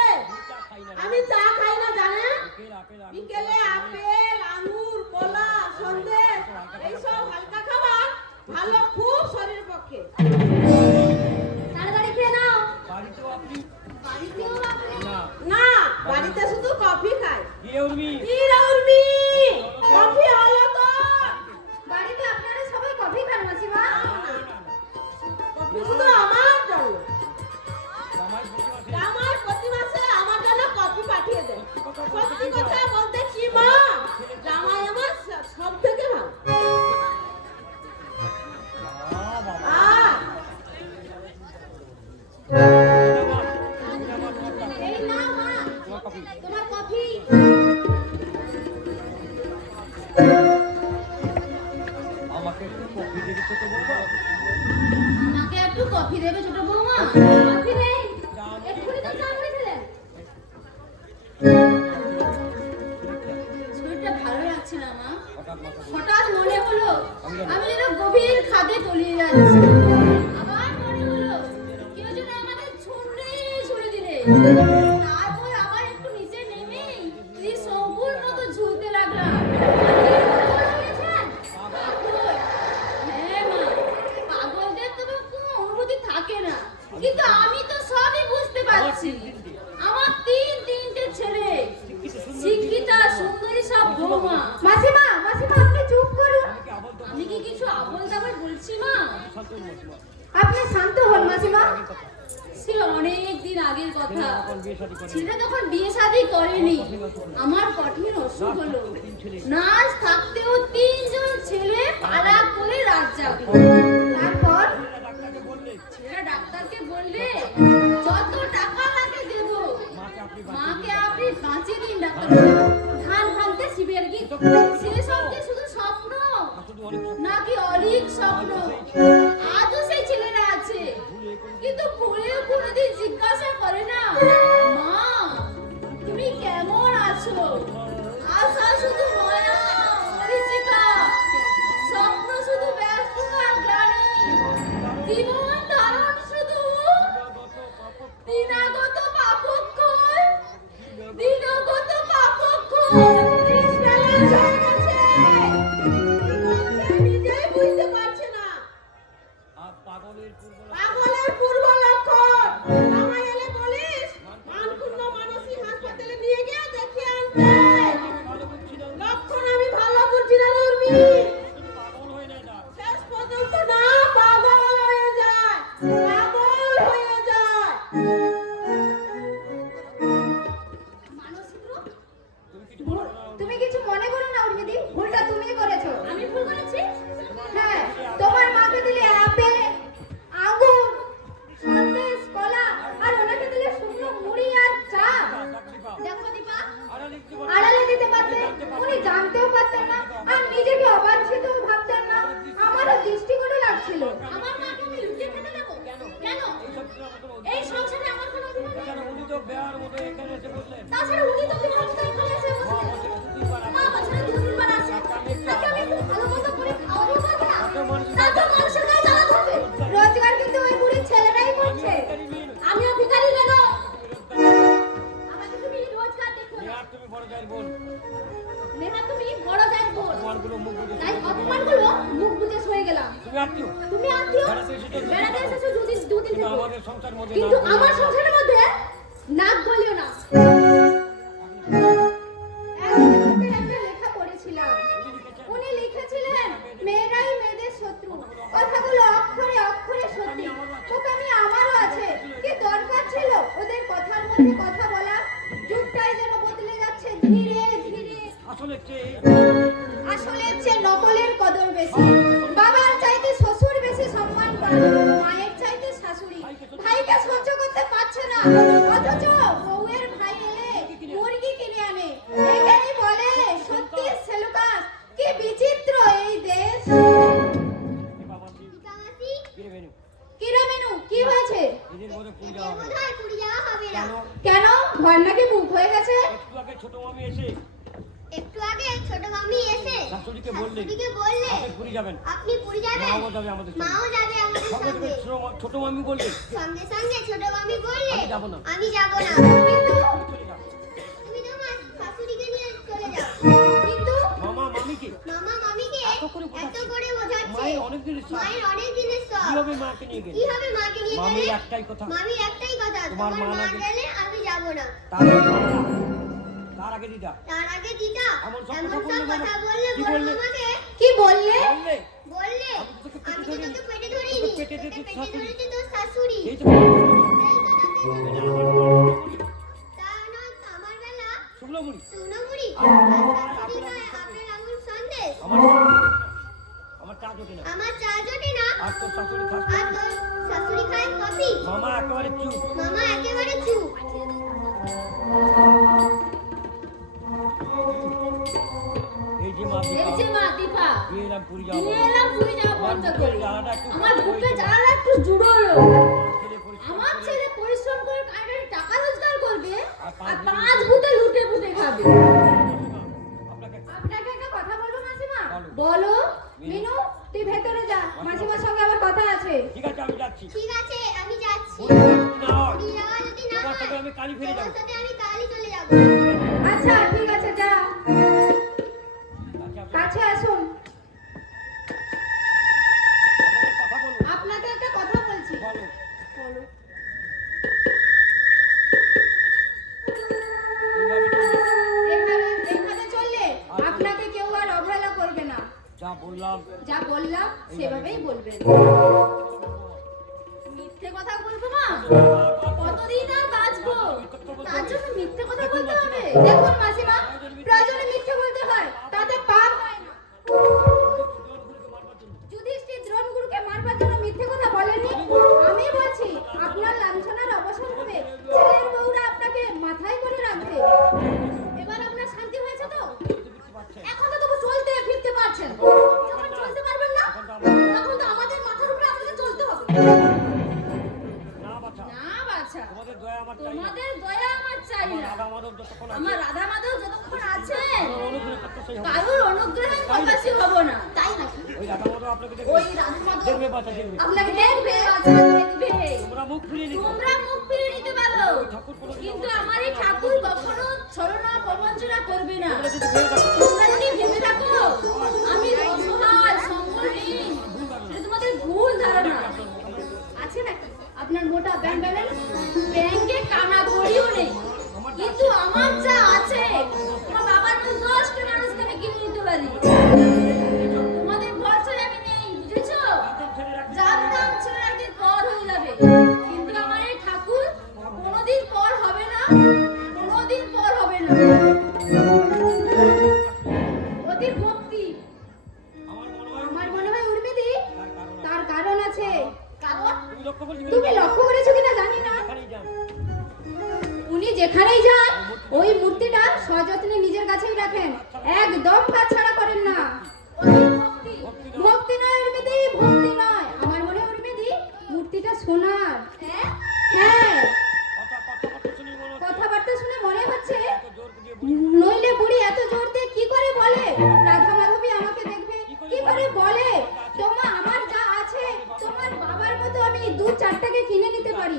চা খাই না। আমি চা খাই না জানেন? আপেল আপেল আঙুর বিকেলে আপেল, আঙুর, কলা, সন্দেশ এইসব হালকা খাবার ভালো খুব শরীরের পক্ষে। তাড়াতাড়ি কফি খাই। কি রে উর্মি? কি রে উর্মি? কফি হলো তো? বাড়িতে আপনারা সবাই কফি খান মাসিমা? কফি শুধু আমার জন্য। জামাই বসে আছে। জামাই প্রতি মাসে আমার জন্য কফি পাঠিয়ে দেয়। সত্যি কথা বলতে কি মা, জামাই আমার সব থেকে ভালো। বাবা, আহ, এই নাও মা, তোমার কফি। তোমার কফি। আমাকে একটু কফি দেবে ছোট বৌমা? আমাকে একটু কফি দেবে ছোট বৌমা? কফি নেই, এক্ষুনি তো চা করেছিলেন। শরীরটা ভালো লাগছে না মা। হঠাৎ মাথা ঘুরে। হঠাৎ মনে হলো আমি যেন গভীর খাদে তলিয়ে যাচ্ছি। আবার মনে হলো কেউ যেন আমাকে ছুঁড়ে দিলে। তারপর আবার একটু নিচে নেমে এই শঙ্কুর মতো ঝুলতে লাগলাম। পাগল হয়েছেন? পাগল? হ্যাঁ মা, পাগলদের তো কোনো অনুভূতি থাকে না, কিন্তু আমি তো সবই বুঝতে পারছি। আমার তিনটে ছেলে, শিক্ষিতা সুন্দরী সব বৌমা। মাসিমা, মাসিমা আপনি চুপ করুন। আমি কি কিছু আবল তাবল বলছি মা? আপনি শান্ত হন মাসিমা। সে অনেক দিন আগের কথা। এখন বিয়ে শাদী করে। ছেলে তখন বিয়ে শাদী করেনি। আমার কঠিন অসুখ হলো। নার্স থাকতেও 3 জন ছেলে পালা করে রাত জাগে। তারপর ডাক্তারকে বললে ছেলেরা ডাক্তারকে বললে যত টাকা লাগে দেবো, মাকে আপনি বাঁচিয়ে দিন ডাক্তার। ধান ভাঙতে শিবের গীত, সেসব কি শুধু স্বপ্ন শুধু অনেক নাকি অলিক স্বপ্ন? আজও সেই ছেলেরা আছে, কিন্তু ভুলেও কোনোদিন জিজ্ঞাসা করে না, মা তুমি কেমন আছো? আশা শুধু মায়া মরীচিকা, স্বপ্ন শুধু ব্যস্ততার গ্লানি, জীবন ধারণ শুধু দিনাগত পাপক্ষয়, দিনগত পাপক্ষয়। ব্যালেন্স হয়ে গেছে। কি বলছে নিজেই বুঝতে পারছে না। আর পাগলের পূর্ব পাগলের পূর্ব লক্ষণ। জামাই এলে বলিস মানপূর্ণ মানসিক হাসপাতালে নিয়ে গিয়ে দেখিয়ে আনতে। ভালো বুঝছি না, লক্ষণ আমি ভালো বুঝি না উর্মি। পাগল হয়ে না যা। শেষ পর্যন্ত না পাগল হয়ে যায়, পাগল হয়ে যায়। মানসিক রোগ? তুমি কিছু মনে করো না উর্মিদি, ভুলটা তুমিই করেছো। আমি ভুল করেছি? হ্যাঁ, তোমার মাকে দিলে আপেল, আঙ্গুর, সন্দেশ, কলা, আর ওনাকে দিলে শুকনো মুড়ি আর চা। দেখো দীপা, আড়ালে দিতে পারতেন, উনি জানতেও পারতেন না, আর নিজেকে অবাঞ্ছিত ভাবতেন না। আমারও দৃষ্টি করে লাগছিল। আমার মাকে আমি লুকিয়ে খেতে দেবো? কেন? এই সংসারে আমার কোনো অধিকার নেই। কেন উনি তো বেয়ার মতো এখানে এসে বললেন তাছাড়া উনি তো বিভক্ত এখানে এসে বসলেন। মা বছরে 2 বার আসে। তাকে আমি একটু ভালো মতো করে খাওয়াবো পারবো না? তা তো মানুষের গায়ে জ্বালাতে হবে। রোজগার কিন্তু ওই বুড়ির ছেলেরাই করছে। আমিও ভিখারি নেব। আমাকে তুমি রোজগার দেখো না। আর তুমি বড় যাই বল নেহা তুমি বড় যাই বল। তোমারগুলো মুখ বুঝে তাই অপমানগুলো মুখ বুজে সয়ে গেলাম। তুমি আত্মীয় তুমি আত্মীয়, বেড়াতে এসেছো? বেড়াতে এসেছো দুদিন কিন্তু থেকে। আমাদের সংসার মধ্যে কিন্তু না আমার সংসারের মধ্যে নাক গলিও না। একদিন একটা লেখা পড়েছিলাম। উনি লিখেছিলেন, মেয়েরাই মেয়েদের শত্রু। কথাগুলো অক্ষরে অক্ষরে সত্যি। বোকামি আমারও আছে। কি দরকার ছিল ওদের কথার মধ্যে কথা বলা? যুগটাই যেন বদলে যাচ্ছে ধীরে ধীরে। আসলে আসলের চেয়ে নকলের কদর বেশি। বাবার চাইতে শ্বশুর বেশি সম্মান পায়, মায়ের চাইতে শাশুড়ি। ভাইকে সহ্য করতে পারছে না, অথচ বউয়ের ভাই এলে মুরগি কিনে আনে। এখানেই বলে সত্যি সেলুকাস, কি বিচিত্র এই দেশ। বাবাজি কামাসি কিরে বেনু কি রে মেনু, কি হয়েছে? এদের মধ্যে পুরি যাওয়া হবে বোধহয় পুরি যাওয়া হবে না। কেন? কেন, ঘর নাকি বুক হয়ে গেছে? একটু আগে ছোট মামি এসে একটু আগে ছোট মামি এসে শাশুড়িকে বললে শাশুড়িকে বললে আপনি পুরি যাবেন আপনি পুরি যাবেন, মাও যাবে আমাদের সঙ্গে। মাও যাবে আমাদের সঙ্গে সঙ্গে। সঙ্গে ছোট মামি বললে সঙ্গে সঙ্গে ছোট মামি বললে আমি যাবো না। আমি যাব না। কিন্তু চলে যাও। তুমি তোমার শাশুড়িকে নিয়ে চলে যাও। কিন্তু মামা মামিকে মামা মামিকে এত করে বোঝাচ্ছে। এত করে বোঝাচ্ছে। মায়ের অনেক দিনের শখ। মায়ের অনেক দিনের শখ। কি হবে মাকে নিয়ে গেলে? কি হবে মাকে নিয়ে মামির গেলে? একটাই কথা মামির একটাই কথা, তোমার তোমার মা মা না গেলে- গেলে আমি যাব না। তাহলে আগে দিদা তার আগে দিদা এমন সব এমন কথা সব বললে কথা মামা। বললে কি বলবো বললে? আমাকে কি বললে? বললে বললে আমি তো তোকে আমি পেটে তো ধরিনি। তোকে পেটে ধরিনি তোকে পেটে তোকে ধরেছে পেটে শাশুড়ি। ধরেছে তোর শাশুড়ি এই তো সেই তো তোকে এটা আমার মুড়ি। তা নয় আমার বেলা শুকনো মুড়ি শুকনো মুড়ি আর শাশুড়ি খায় আপেল আঙুর সন্দেশ আমার চা জোটে না আমার চা জোটে না আর তোর শাশুড়ি খাস আর তোর শাশুড়ি খায় কফি মামা একেবারে চুপ মামা একেবারে চুপ এই যে মা এই যে মা দীপা দিয়ে এলাম পুরী যাবো নিয়ে এলাম পুরী যাওয়া বন্ধ করে জ্বালাটা একটু আমার বুকে জ্বালা একটু জুড়োলো ছেলে পরিষ্কার আমার করে- ছেলে পরিশ্রম করে কায়দায় টাকা রোজগার করবে আর আর পাঁচ ভূতে লুটে পুটে খাবে আপনাকে আপনাকে একটা কথা বলবো মাসিমা? বলো। বলো মিনু, তুই ভেতরে যা, মাসিমার সঙ্গে আমার কথা আছে। ঠিক আছে আমি যাচ্ছি ঠিক আছে আমি যাচ্ছি না হয়, পুরী যাওয়া যদি না তোমার হয় সাথে আমি কালি ফিরে তোমার যাবো সাথে আমি কালই চলে যাব আচ্ছা ঠিক আছে, যা, আচ্ছা, কাছে আসুন। আপনাকে কথা বলবো আপনাকে একটা কথা বলছি। বলো বলো। এইভাবে চলবে। এইভাবে চললে আপনাকে কেউ আর অবহেলা করবে না। যা বললাম যা বললাম সেভাবেই বলবেন। মিথ্যে কথা বলবো মা কতদিন আর বাঁচবো তার জন্য মিথ্যে কথা বলতে হবে দেখুন মাসিমা, প্রয়োজনে মিথ্যে বলতে হয়, তাতে পাপ হয় না। যুধিষ্ঠির দ্রোণগুরুকে মারবার জন্য মিথ্যে কথা বলেনি। আমি বলছি আপনার লাঞ্ছনার অবসান হবে, ছেলের বউরা আপনাকে মাথায় করে রাখবে। এবার আপনার শান্তি হয়েছে তো এখন তো তবু চলতে ফিরতে পারছেন, যখন চলতে পারবেন না তখন তো আমাদের মাথার উপরে আপনাকে চলতে হবে। না বাছা না বাছা তোমাদের দয়া আমার চাই না। তোমাদের দয়া আমার চাই আমার না রাধা মাধব যতক্ষণ আছে আমার রাধা মাধব যতক্ষণ আছেন আমার অনুগ্রহ করতে হবে। কারোর অনুগ্রহে প্রকাশী হব না তাই নাকি ওই রাধা মাধব আপনাকে দেখবে ওই রাধা মাধব দেখবে বাছা দেখবে আপনাকে দেখবে বাছা দেখবে তোমরা মুখ খুলে নিতে তোমরা মুখ ফিরে নিতে পারো কিন্তু আমার এই ঠাকুর কখনো ছলনা প্রবঞ্চনা করবে না যদি ভেবে থাকো তোমরা যদি ভেবে থাকো আমি অসহায় সম্বলহীন এটা তোমাদের ভুল ধারণা আছে নাকি আপনার মোটা ব্যাংক ব্যালেন্স ব্যাংকে কানা করিও নেই কিন্তু আমার যা আছে তোমার বাবার মতো 10টা মানুষকে কিনে নিতে পারি তোমাদের ভরসায় আমি নেই বুঝেছো জানতাম ছেলে একদিন পর হয়ে যাবে কিন্তু আমার এই ঠাকুর কোনোদিন পর হবে না কোনোদিন পর হবে না অতি ভক্তি আমার মনে হয় আমার মনে হয় উর্মিদি, তার কারণ আছে। কারণ তুমি লক্ষ্য করছি তুমি লক্ষ্য করেছো কিনা জানি না, এখানেই যান উনি যেখানেই যান ওই মূর্তিটা সযত্নে নিজের কাছেই রাখেন, একদম কাছছাড়া করেন না। অতি ভক্তি ভক্তি নয় উর্মিদি, ভক্তি নয়। আমার মনে হয় উর্মিদি মূর্তিটা সোনার। হ্যাঁ হ্যাঁ, কথাবার্তা শুনে মনে হচ্ছে কথাবার্তা শুনে মনে হচ্ছে, জোর দিয়ে নইলে বুড়ি এত জোর দিয়ে কি করে বলে রাধা মাধবী আমাকে দেখবে, কি করে বলে আমার যা আছে তোমার বাবার মতো আমি 2-4টাকে কিনে নিতে পারি।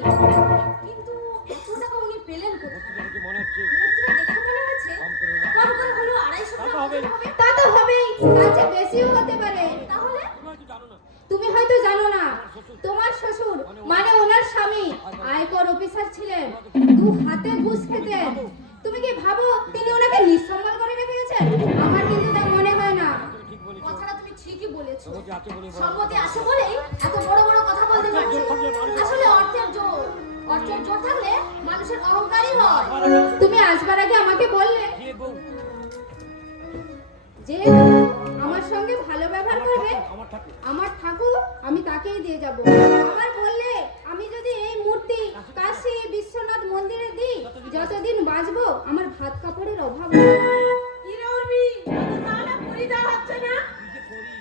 কিন্তু এত টাকা উনি পেলেন কোথায় দেখে মনে হচ্ছে মূর্তিটা দেখে মনে হচ্ছে কম করে না। কম করে হলো 250 তা তো টাকা হবে। হবে তা তো হবেই, তার চেয়ে বেশিও হতে পারে। তাহলে তুমি হয়তো জানো না তুমি হয়তো জানো না, তোমার শ্বশুর মানে ওনার স্বামী আয়কর অফিসার ছিলেন, 2 হাতে ঘুষ খেতেন। তুমি কি ভাবো তিনি ওনাকে নিঃসম্মান করে রেখে গেছেন? আমার কিন্তু তা মনে হয় না। তুমি ঠিক বলেছো কথাটা তুমি ঠিকই বলেছো তোমাকে আছে বলে বলো। সম্মতি আছে বলেই এত বড় বড় কথা বলতে পারছে আসলে অর্থের জোর থাকলে মানুষের অহংকারই হয় তুমি আসবার আগে আমাকে বললে যে বউ যে আমার সঙ্গে ভালো ব্যবহার করবে, আমার ঠাকুর আমার ঠাকুর আমি তাকেই দিয়ে যাব। আবার বললে আমি যদি এই মূর্তি কাশী বিশ্বনাথ মন্দিরে দিই, যতদিন বাঁচবো আমার ভাত কাপড়ের অভাব হবে না। ইরে উর্মি তাহলে পুরী যাওয়া হচ্ছে না কি যে করি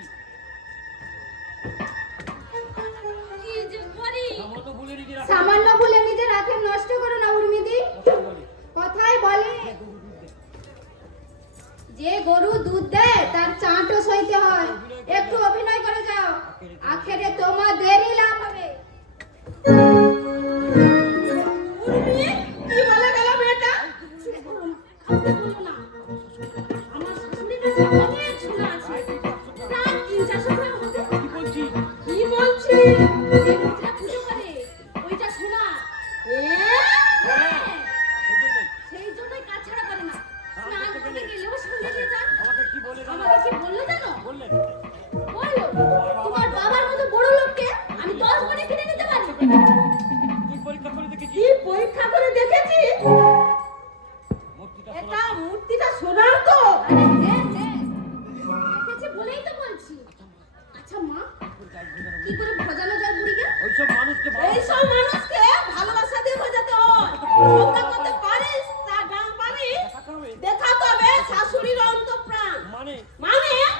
কি যে করি আমার তো ভুলে নিজে রাখা সামান্য ভুলে নিজের আখের নষ্ট করো না উর্মিদি। বলে কথায় বলে যে গরু দুধ দেয় তার চাঁটও সইতে হয়। একটু অভিনয় করে যাও, আখেরে তোমার দেরি লাভ হবে। উর্মি কি বলে গেল মেয়েটা আপনি বলবো না আমার শাশুড়ির কাছে অনেক সোনা আছে প্রায় 300-400 গ্রাম হবে কি বলছি কি বলছি যে মূর্তিটা পুজো করে ওইটা সোনা সেই জন্যই সেই জন্যই কাজ ছাড়া করে না না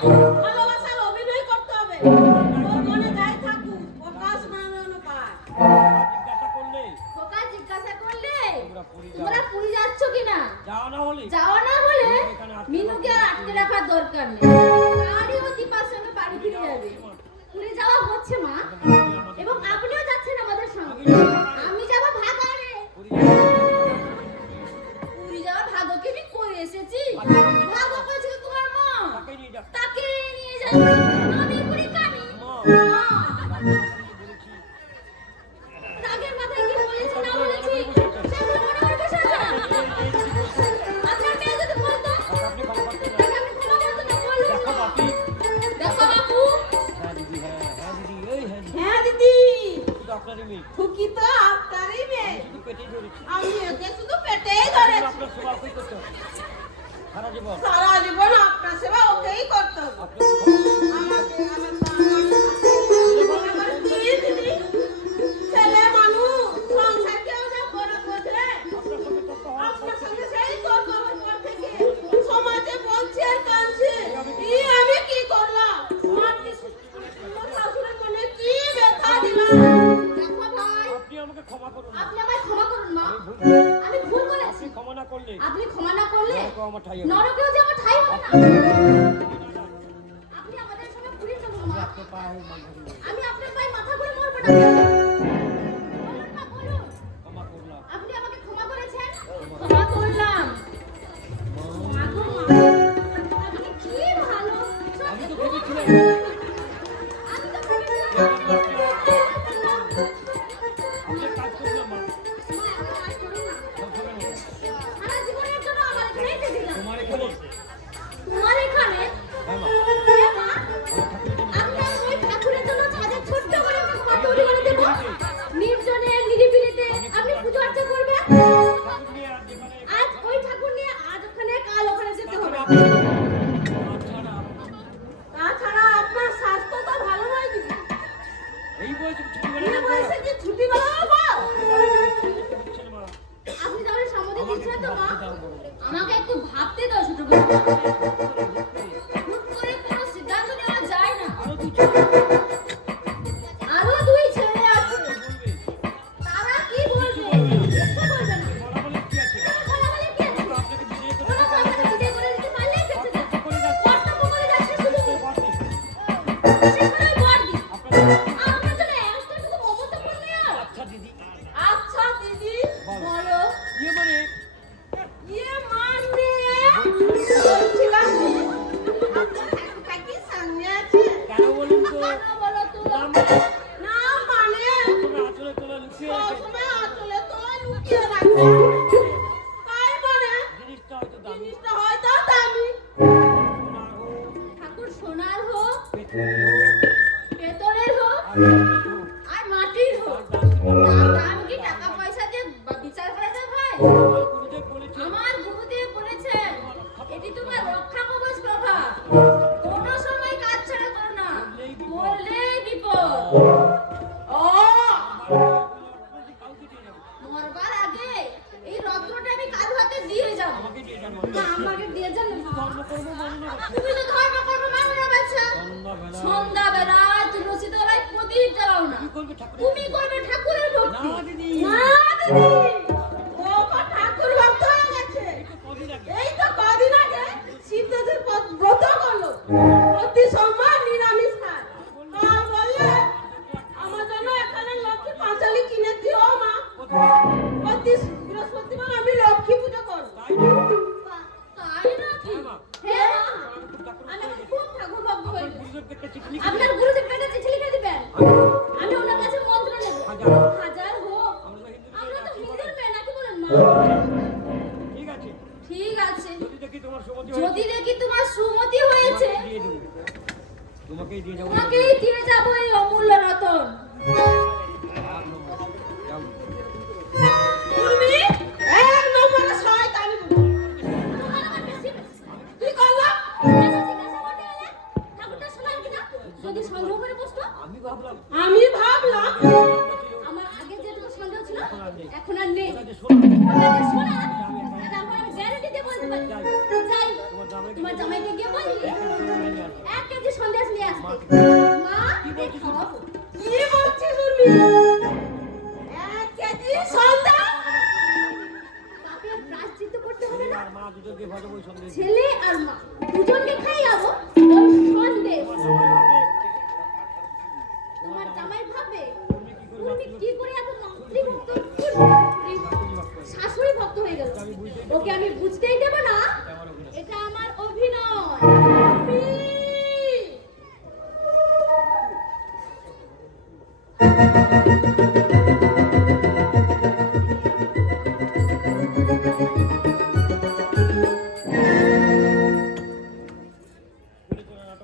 ভালোবাসার অভিনয় করতে হবে। ওর মনে যাই থাকুক, ও কাজ বানানো পায়। জিজ্ঞাসা করলে খোকা জিজ্ঞাসা করলে তোমরা পুরী যাও। তোমরা পুরী যাচ্ছ কিনা? যাওয়া না হলে যাওয়া না হলে মিনুকে আর আটকে রাখার দরকার নেই। তারই ও দীপার সঙ্গে বাড়ি ফিরে যাবে। পুরী যাওয়া হচ্ছে মা, এবং আপনিও যাচ্ছেন আমাদের সঙ্গে। আমি যাবো ভাগাড়ে। পুরী যাওয়ার ভাগ্যকে আমি করে এসেছি। ভাগ্য বলছে কি তোমার মা? তাকে নিয়ে যাও। তাকে নিয়ে যাবে। আমি পুরী কানি। মা মা, বলেছি রাগের মাথায় কি বলেছি না বলেছি সেগুলো মনে করে বসে আছে। আপনার মেয়ে যদি বলতো, আপনি ক্ষমা করতে তাহলে আপনি ক্ষমা করতেন না, বললেন দেখো না। বাপি। দেখো বাপু, হ্যাঁ দিদি, হ্যাঁ দিদি, এই হ্যাঁ দিদি। হ্যাঁ দিদি, শুধু আপনারই মেয়ে, খুকি তো আপনারই মেয়ে। শুধু পেটেই ধরেছি। আমি একে শুধু পেটেই ধরেছি। আপনার সেবা ওকেই করতে হবে সারা জীবন। সারা জীবন আপনার সেবা ওকেই করতে হবে। আপনার ক্ষমা আমাকে আমার দিদি, ছেলে মানুষ, সংসার কেউ না করে বোঝে। আপনার সঙ্গে তর্ক হওয়ার আপনার সঙ্গে সেই তর্ক হওয়ার পর থেকে সমাজে বলছে আর কাঁদছে, আমি কি করলাম? আমার শাশুড়ির মনে কি ব্যথা দিলাম? দেখো ভাই, আপনি আমাকে ক্ষমা করুন। আপনি আমায় ক্ষমা করুন মা। আমি ভুল করেছি। আমি ভুল আপনি করেছি। ক্ষমা না করলে আপনি ক্ষমা না করলে নরকেও আমার ঠাঁই হবে না। নরকেও যে আমার ঠাঁই হবে না। আপনি আমাদের সঙ্গে পুরী চলুন মা। আপনার পায়ে মাথা দিলাম। আমি আপনার পায়ে মাথা করে মরবো না। বলুন না, বলুন। ক্ষমা করলাম। আপনি আমাকে ক্ষমা করেছেন? ক্ষমা করলাম। মা গো মা, আপনি কি ভালো। আমি সত্যি তো খুব ভেবেছিলাম ভালো। আমি তো ভেবেছিলাম। আপনি কাজ করলাম মা। মা, এত কাজ করুন না। সবসময় মতো। সারা জীবনের জন্য আমার এখানেই থেকে যান। তোমার এখানে তোমার এখানে? হ্যাঁ মা, হ্যাঁ মা। আমার ঠাকুরের জন্য আপনার ওই ঠাকুরের জন্য ছাদে ছোট্ট করে একটা ঘর তৈরি করে দেবো। নির্জনে নিরিবিলিতে আপনি পুজো আর্চা করবেন। ঠাকুর নিয়ে আর যেখানে আজ ওই ঠাকুর নিয়ে আজ ওখানে কাল ওখানে যেতে হবে। তাছাড়া তাছাড়া আপনার স্বাস্থ্য তো ভালো নয় দিদি। এই বয়সে ছুটি এই বেলা বয়সে কি ছুটি বেড়াবো? দিচ্ছেন মা। আপনি তাহলে সম্মতি দিচ্ছেন তো মা? আমাকে একটু ভাবতে দাও ছোট বোন। হুট করে কোনো সিদ্ধান্ত নেওয়া যায় না। আরো দু ছেলে আরো দুই ছেলে আছে। বলবে তারা কি বলবে? কিচ্ছু বলবে না। বলা বলে কি আছে? বলা বলে কি আছে? তো আপনাকে বিয়ে করতে ওরা তো আমাকে বিদায় করে দিতে পারলেই ফেঁসে যায়। করে যাচ্ছে। কর্তব্য করে যাচ্ছে শুধু। বটে। সেখানেই বর দিই। আপনার আমার জন্য একটুকু মমতা করবে আর? আচ্ছা দিদি আচ্ছা দিদি, বলো। ইয়ে মানে ইয়ে মানে বলছিলাম কি, আপনার কাকি সামনে আছে? কেন বলুন তো? কেন বলো তো? না মানে না মানে তুমি আঁচলে তোলা লুকিয়ে রেখে সবসময় আঁচলে তোলা লুকিয়ে রাখে। তাই মানে জিনিসটা হয়তো দামি জিনিসটা হয়তো দামি। না গো, ঠাকুর সোনার হোক, পেট্রোল হোক, পেতলের হোক, আর মাটির হোক, আর মাটির হোক, আর দামি দাম কি টাকা পয়সা দিয়ে বিচার করা যায় ভাই? আমার গুরুদেব বলেছে আমার গুরুদেব বলেছেন এটি তোমার রক্ষা কবচ প্রভা। কোনো সময় কাজ ছাড়া করো না, বললেই বিপদ। ও কাউকে দিয়ে যাবো মরবার আগে এই রত্নটা আমি কারো হাতে দিয়ে যাব। আমাকে দিয়ে যাবো না, আমাকে দিয়ে যান না। ধর্ম করবো মানে না তুমি তো ধর্ম কর্ম মানো না বাচ্চা। সন্ধ্যাবেলা সন্ধ্যাবেলায় তুলসী তলায় প্রদীপ জ্বালাও না। কি করবে ঠাকুর তুমি করবে ঠাকুরের ভক্তি। না দিদি না দিদি, ও ঠাকুর ভক্ত হয়ে গেছে। কদিন আগে এই তো কদিন আগে শীতদের ব্রত করলো, প্রতি সোমবার নিরামিষ খায়। মা বললে আমার জন্য এখানে লক্ষ্মী পাঁচালি কিনে দিও মা, প্রতি বৃহস্পতিবার আমি লক্ষ্মী পুজো করবো। তাই নাকি? হ্যাঁ মা। আমি খুব ঠাকুর ভক্ত হয়ে গেছি। গুরুদেবকে একটা চিঠি লিখে আপনার গুরুদেব পেটে চিঠি লিখে দিবেন। আমি ওনার কাছে মন্ত্র নেব। হাজার হোক। আমরা তো হিন্দুর মেয়ে নাকি বলেন মা? ঠিক আছে ঠিক আছে। যদি দেখি তোমার সমতি যদি দেখি তোমার সুমতি হয়েছে, দিয়ে দেবো তোমাকেই দিয়ে যাবো তোমাকেই দিয়ে যাব এই অমূল্য রতন। যাও তুমি এক নম্বরে শয়তানি বুড়ো। কি করলো? ঠাকুরটা শোনাল কিনা? যদি সন্দেহ করে বসতো? আমি ভাবলাম আমি ভাবলাম আমার আগে যেটুকু সন্দেহ ছিল এখন আর নেই। যে শোনো ওনাকে শোনা, এটা আমি গ্যারান্টি দিয়ে বলতে পারি। যাই, তোমার জামাইকে গিয়ে বলি, মা দে খাওয়াবো। কি বলছিস উর্মি? 1 কেজি সন্ধ্যা? তাকে প্রায়শ্চিত্ত করতে হবে না? আর মা দুজনকে ভাজাবো ওই সন্দেশ। ছেলে আর মা দুজনকে খাইয়াবো ওই সন্দেশ। তোমার জামাই ভাবে উর্মি কি করে এত মাতৃভক্ত, শাশুড়ি ভক্ত হয়ে গেল। ওকে আমি বুঝতেই দেব না এটা আমার অভিনয়।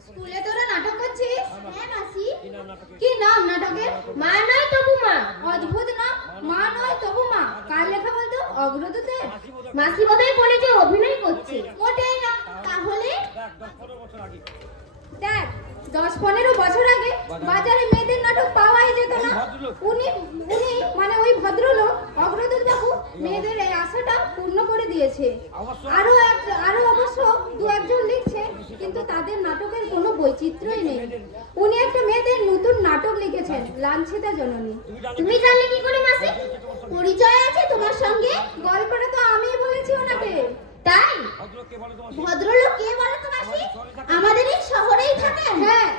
স্কুলে তোরা নাটক করছিস? হ্যাঁ মাসি। কি নাম নাটকের? মা নয় তবু মা। অদ্ভুত নাম, মা নয় তবু মা। কার লেখা বলতো? অগ্রদূতের। মাসি বোধহয় বলেছে অভিনয় করছে। মোটেই না। তাহলে দেখ 10-15 বছর আগে দেখ 10-15 বছর আগে বাজারে মেয়েদের নাটক পাওয়াই যেত না। উনি উনি মানে ওই ভদ্রলোক অগ্রদূত বাবু মেয়েদের এই আশাটা পূর্ণ করে দিয়েছে। আরো অবশ্য দু একজন লিখছে, কিন্তু তাদের নাটকের কোনো বৈচিত্র্যই নেই। উনি একটা মেয়েদের নতুন নাটক লিখেছেন, লাঞ্ছিতা জননী। তুমি জানলে কি করে মাসি? পরিচয় আছে তোমার সঙ্গে? গল্পটা তো আমিই বলেছি ওনাকে। তাই? ভদ্রলোককে বলে তোমার ভদ্রলোক কে বলো তো মাসি? আমাদের এই শহরেই থাকেন? হ্যাঁ।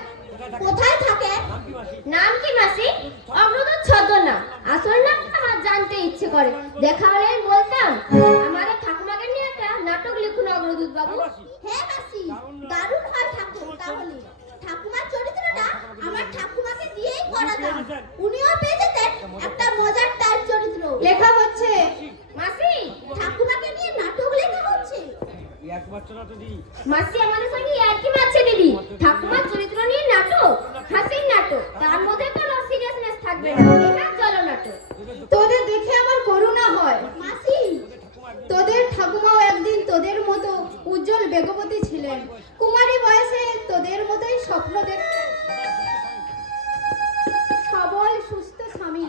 কোথায় থাকেন? নাম কি মাসি? নাম কি মাসি? অগ্রদূত ছদ্মনাম। আসল নাম আমার জানতে ইচ্ছে করে, দেখা হলে আমি বলতাম। আমাদের ঠাকুমাকে নিয়ে একটা নাটক লিখুন অগ্রদূত বাবু। হ্যাঁ মাসি, দারুণ হয় ঠাকুর। তাহলে ঠাকুমার চরিত্রটা আমার ঠাকুমাকে দিয়েই করাতাম, উনিও পেয়ে যেতেন একটা মজার টাইপ চরিত্র। লেখা হচ্ছে মাসি। ঠাকুমাকে নিয়ে নাটক লেখা হচ্ছে? এক বছর না তো দি মাসি আমাদের সঙ্গে ইয়ার্কি মারছে দিদি। ঠাকুমার চরিত্র নিয়ে নাটক, হাসির নাটক, তার মধ্যে কোনো সিরিয়াসনেস থাকবে না। এটা চলো নাটক। তোদের দেখে আমার করুণা হয় মাসি। তোদের ঠাকুমাও একদিন তোদের মতো উজ্জ্বল বেগবতী ছিলেন। কুমারী বয়সে তোদের মতোই স্বপ্ন দেখতেন। সবল সুস্থ স্বামী,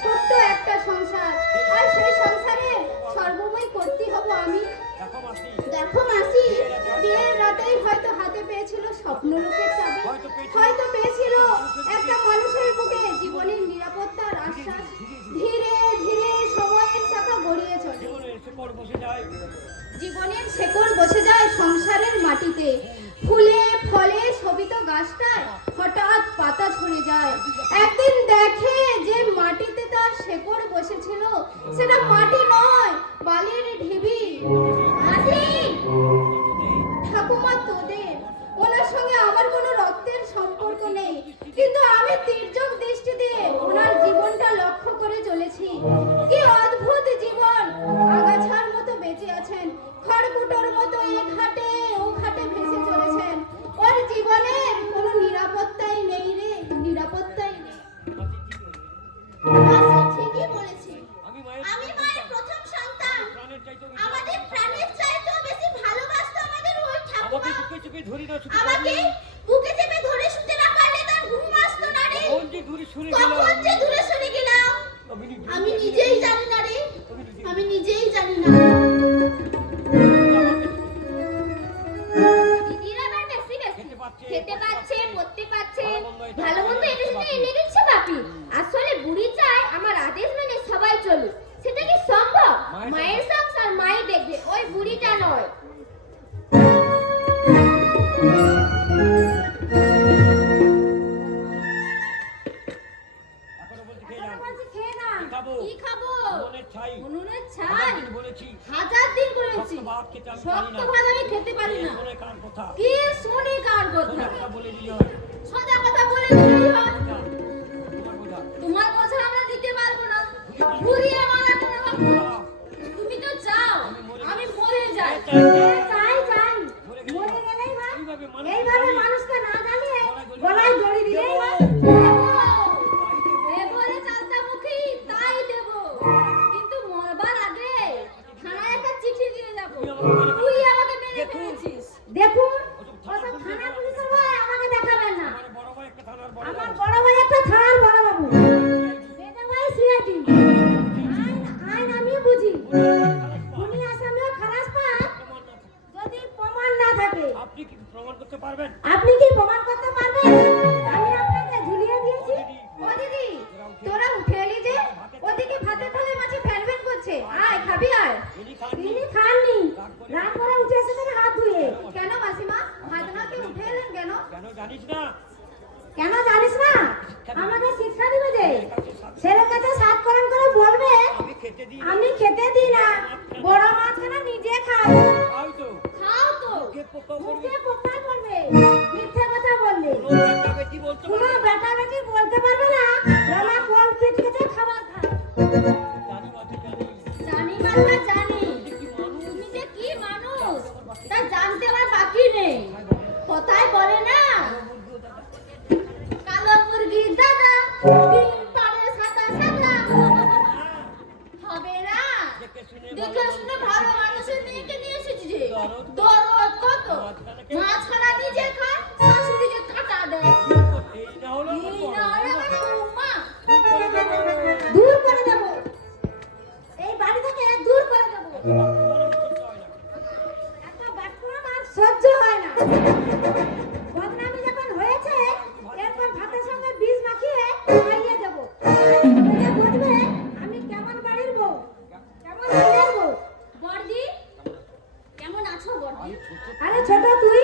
ছোট্ট একটা সংসার, আর সেই সংসারে সর্বময় করতে হব আমি। দেখো মাসি দেখো মাসি, বিয়ের রাতেই হয়তো হাতে পেয়েছিল স্বপ্নলোকের চাবি, হয়তো পেয়েছিল একটা মানুষের বুকে জীবনের নিরাপত্তার আশ্বাস। ধীরে ধীরে সময়ের চাকা গড়িয়ে চলে। জীবনের শেকড় বসে যায় জীবনের শেকড় বসে যায় সংসারের মাটিতে। ফুলে ফলে শোভিত গাছটায় হঠাৎ পাতা ঝরে যায়। একদিন দেখে যে মাটিতে তার শেকড় বসেছিল সেটা মাটি নয়, বালির ঢিবি। মাসি, ঠাকুমা তোদের, ওনার সঙ্গে আমার কোনো রক্তের সম্পর্ক নেই, কিন্তু আমি তির্যক দৃষ্টিতে ওনার জীবনটা লক্ষ্য করে চলেছি। কি অদ্ভুত জীবন! আগাছার মতো বেঁচে আছেন, খড়কুটোর মতো এক ঘাটে ও ঘাটে ভেসে চলেছেন। ওর জীবনের কোনো নিরাপত্তাই নেই রে, নিরাপত্তাই নেই। মাসি ঠিকই বলেছে। আমি আমি মায়ের প্রথম সন্তান। প্রাণের চাইতে আমাদের প্রাণের চাইতেও বেশি ভালোবাসতো আমাদের ওই ঠাকুমা। আমাকে চুপে চুপে ধরি না শুধু আমাকে বুকে চেপে ধরে শুতে না পারলে তার ঘুম আসতো না রে। কোন যে দূরে সরে গেল কখন যে দূরে সরে গেলাম আমি নিজেই জানি না রে, আমি নিজেই জানি না। দিদিরা আবার বেশি বেশি খেতে পাচ্ছে, পড়তে পাচ্ছে, ভালো মন্দ এটা সেটা এনে দিচ্ছে বাপি। আসলে বুড়ি চায় আমার আদেশ মেনে সবাই চলুক। সেটা কি সম্ভব? মায়ের সংসার মাই দেখবে, ওই বুড়িটা নয়। এখনো বলছি খেয়ে যান বলছি খেয়ে না। খাবো কি খাবো? মনের ছাই উনুনের ছাই। আমি বলেছি হাজার দিন করেছি, শক্ত ভাত খেতে আমি পারি শক্ত না। ভাত আমি খেতে পারি না। শোনে কার কথা কি শুনি কার কথা? সোজা কথা বলে দিলে হয় সোজা কথা বলে দিলেই হয়। না, তোমার কথা তোমার বোঝা আমরা দিতে পারবো না। ঘুরিয়ে মারা কোনো রকম। তুমি তো চাও আমি মরে যাই। চাই চাই মরে গেলেই হয়। এইভাবে মানুষকে না জানিয়ে গলায় দড়ি দিলেই হয়। এ বলে চালতামুখী তাই দেব, কিন্তু মরবার আগে থানায় একটা চিঠি দিয়ে যাব। তুই আমাকে মেরে ফেলেছিস। দেখুন ওসব থানা পুলিশের ভয় আমাকে দেখাবেন না। আমার বড় ভাই একটা থানার বড় আমার বড় ভাই একটা থানার বড় বাবু, বেটা ভাই সিআইডি। আইন আমি বুঝি। খুনি আসামিও খালাস পায় যদি প্রমাণ না থাকে। যাবে। আপনি কি প্রমাণ করতে পারবেন? আপনি কি প্রমাণ করতে পারবেন আমি আপনাকে ঝুলিয়ে দিয়েছি? ও দিদি তোরা উঠে এলি যে? ওদিকে ভাতের থালে মাছি ফ্যানফ্যান করছে, আয় খাবি আয়। তিনি খান তিনি খাননি, রাগ করে উঠে এসেছেন হাত ধুয়ে। কেন মাসিমা ভাত না খেয়ে উঠে এলেন কেন? কেন জানিস না? কেন জানিস না? আমাকে শিক্ষা দিবে যে ছেলের কাছে সাত করণ করে বলবে আমি খেতে দিই আমি খেতে দিই না, বড় মাছখানা নিজে খাও। হয়তো খাও তো। মুখে পোকা মুখে পোকা পড়বে মিথ্যে কথা বললে। কোনো একটা বেটি বলতে কোনো পারবে না। বেটা বেটি বলতে পারবে না রমা কল পিট খেতে খাবার খায়। জানি মাঝে জানি জানি বাবা জানি, কি মানুষ তুমি যে কি মানুষ তা জানতে আমার বাকি নেই। কথায় বলে না কালো মুরগি দাদা ডিম পাড়ে সাদা সাদা। হবে না, দেখে শুনে দেখে শুনে ভালো মানুষের মেয়েকে নিয়ে এসেছি যে দরদ কত। মাছখানা নিজে খায়, শাশুড়িকে কাটা দেয়। এই না হলো আমার এই না হলে আমার বৌমা। দূর করে দেব, এই বাড়ি থেকে দূর করে দেব। একটা বাটকুড়া মাছ সহ্য হয় না। বদনামি যখন হয়েছে এরপর ভাতের সঙ্গে বীজ মাখিয়ে খাইয়ে দেব। তাহলে বুঝবে আমি কেমন বাড়ির বউ, কেমন ছেলের বউ। বর্দি কেমন আছো বর্দি? আরে ছোট তুই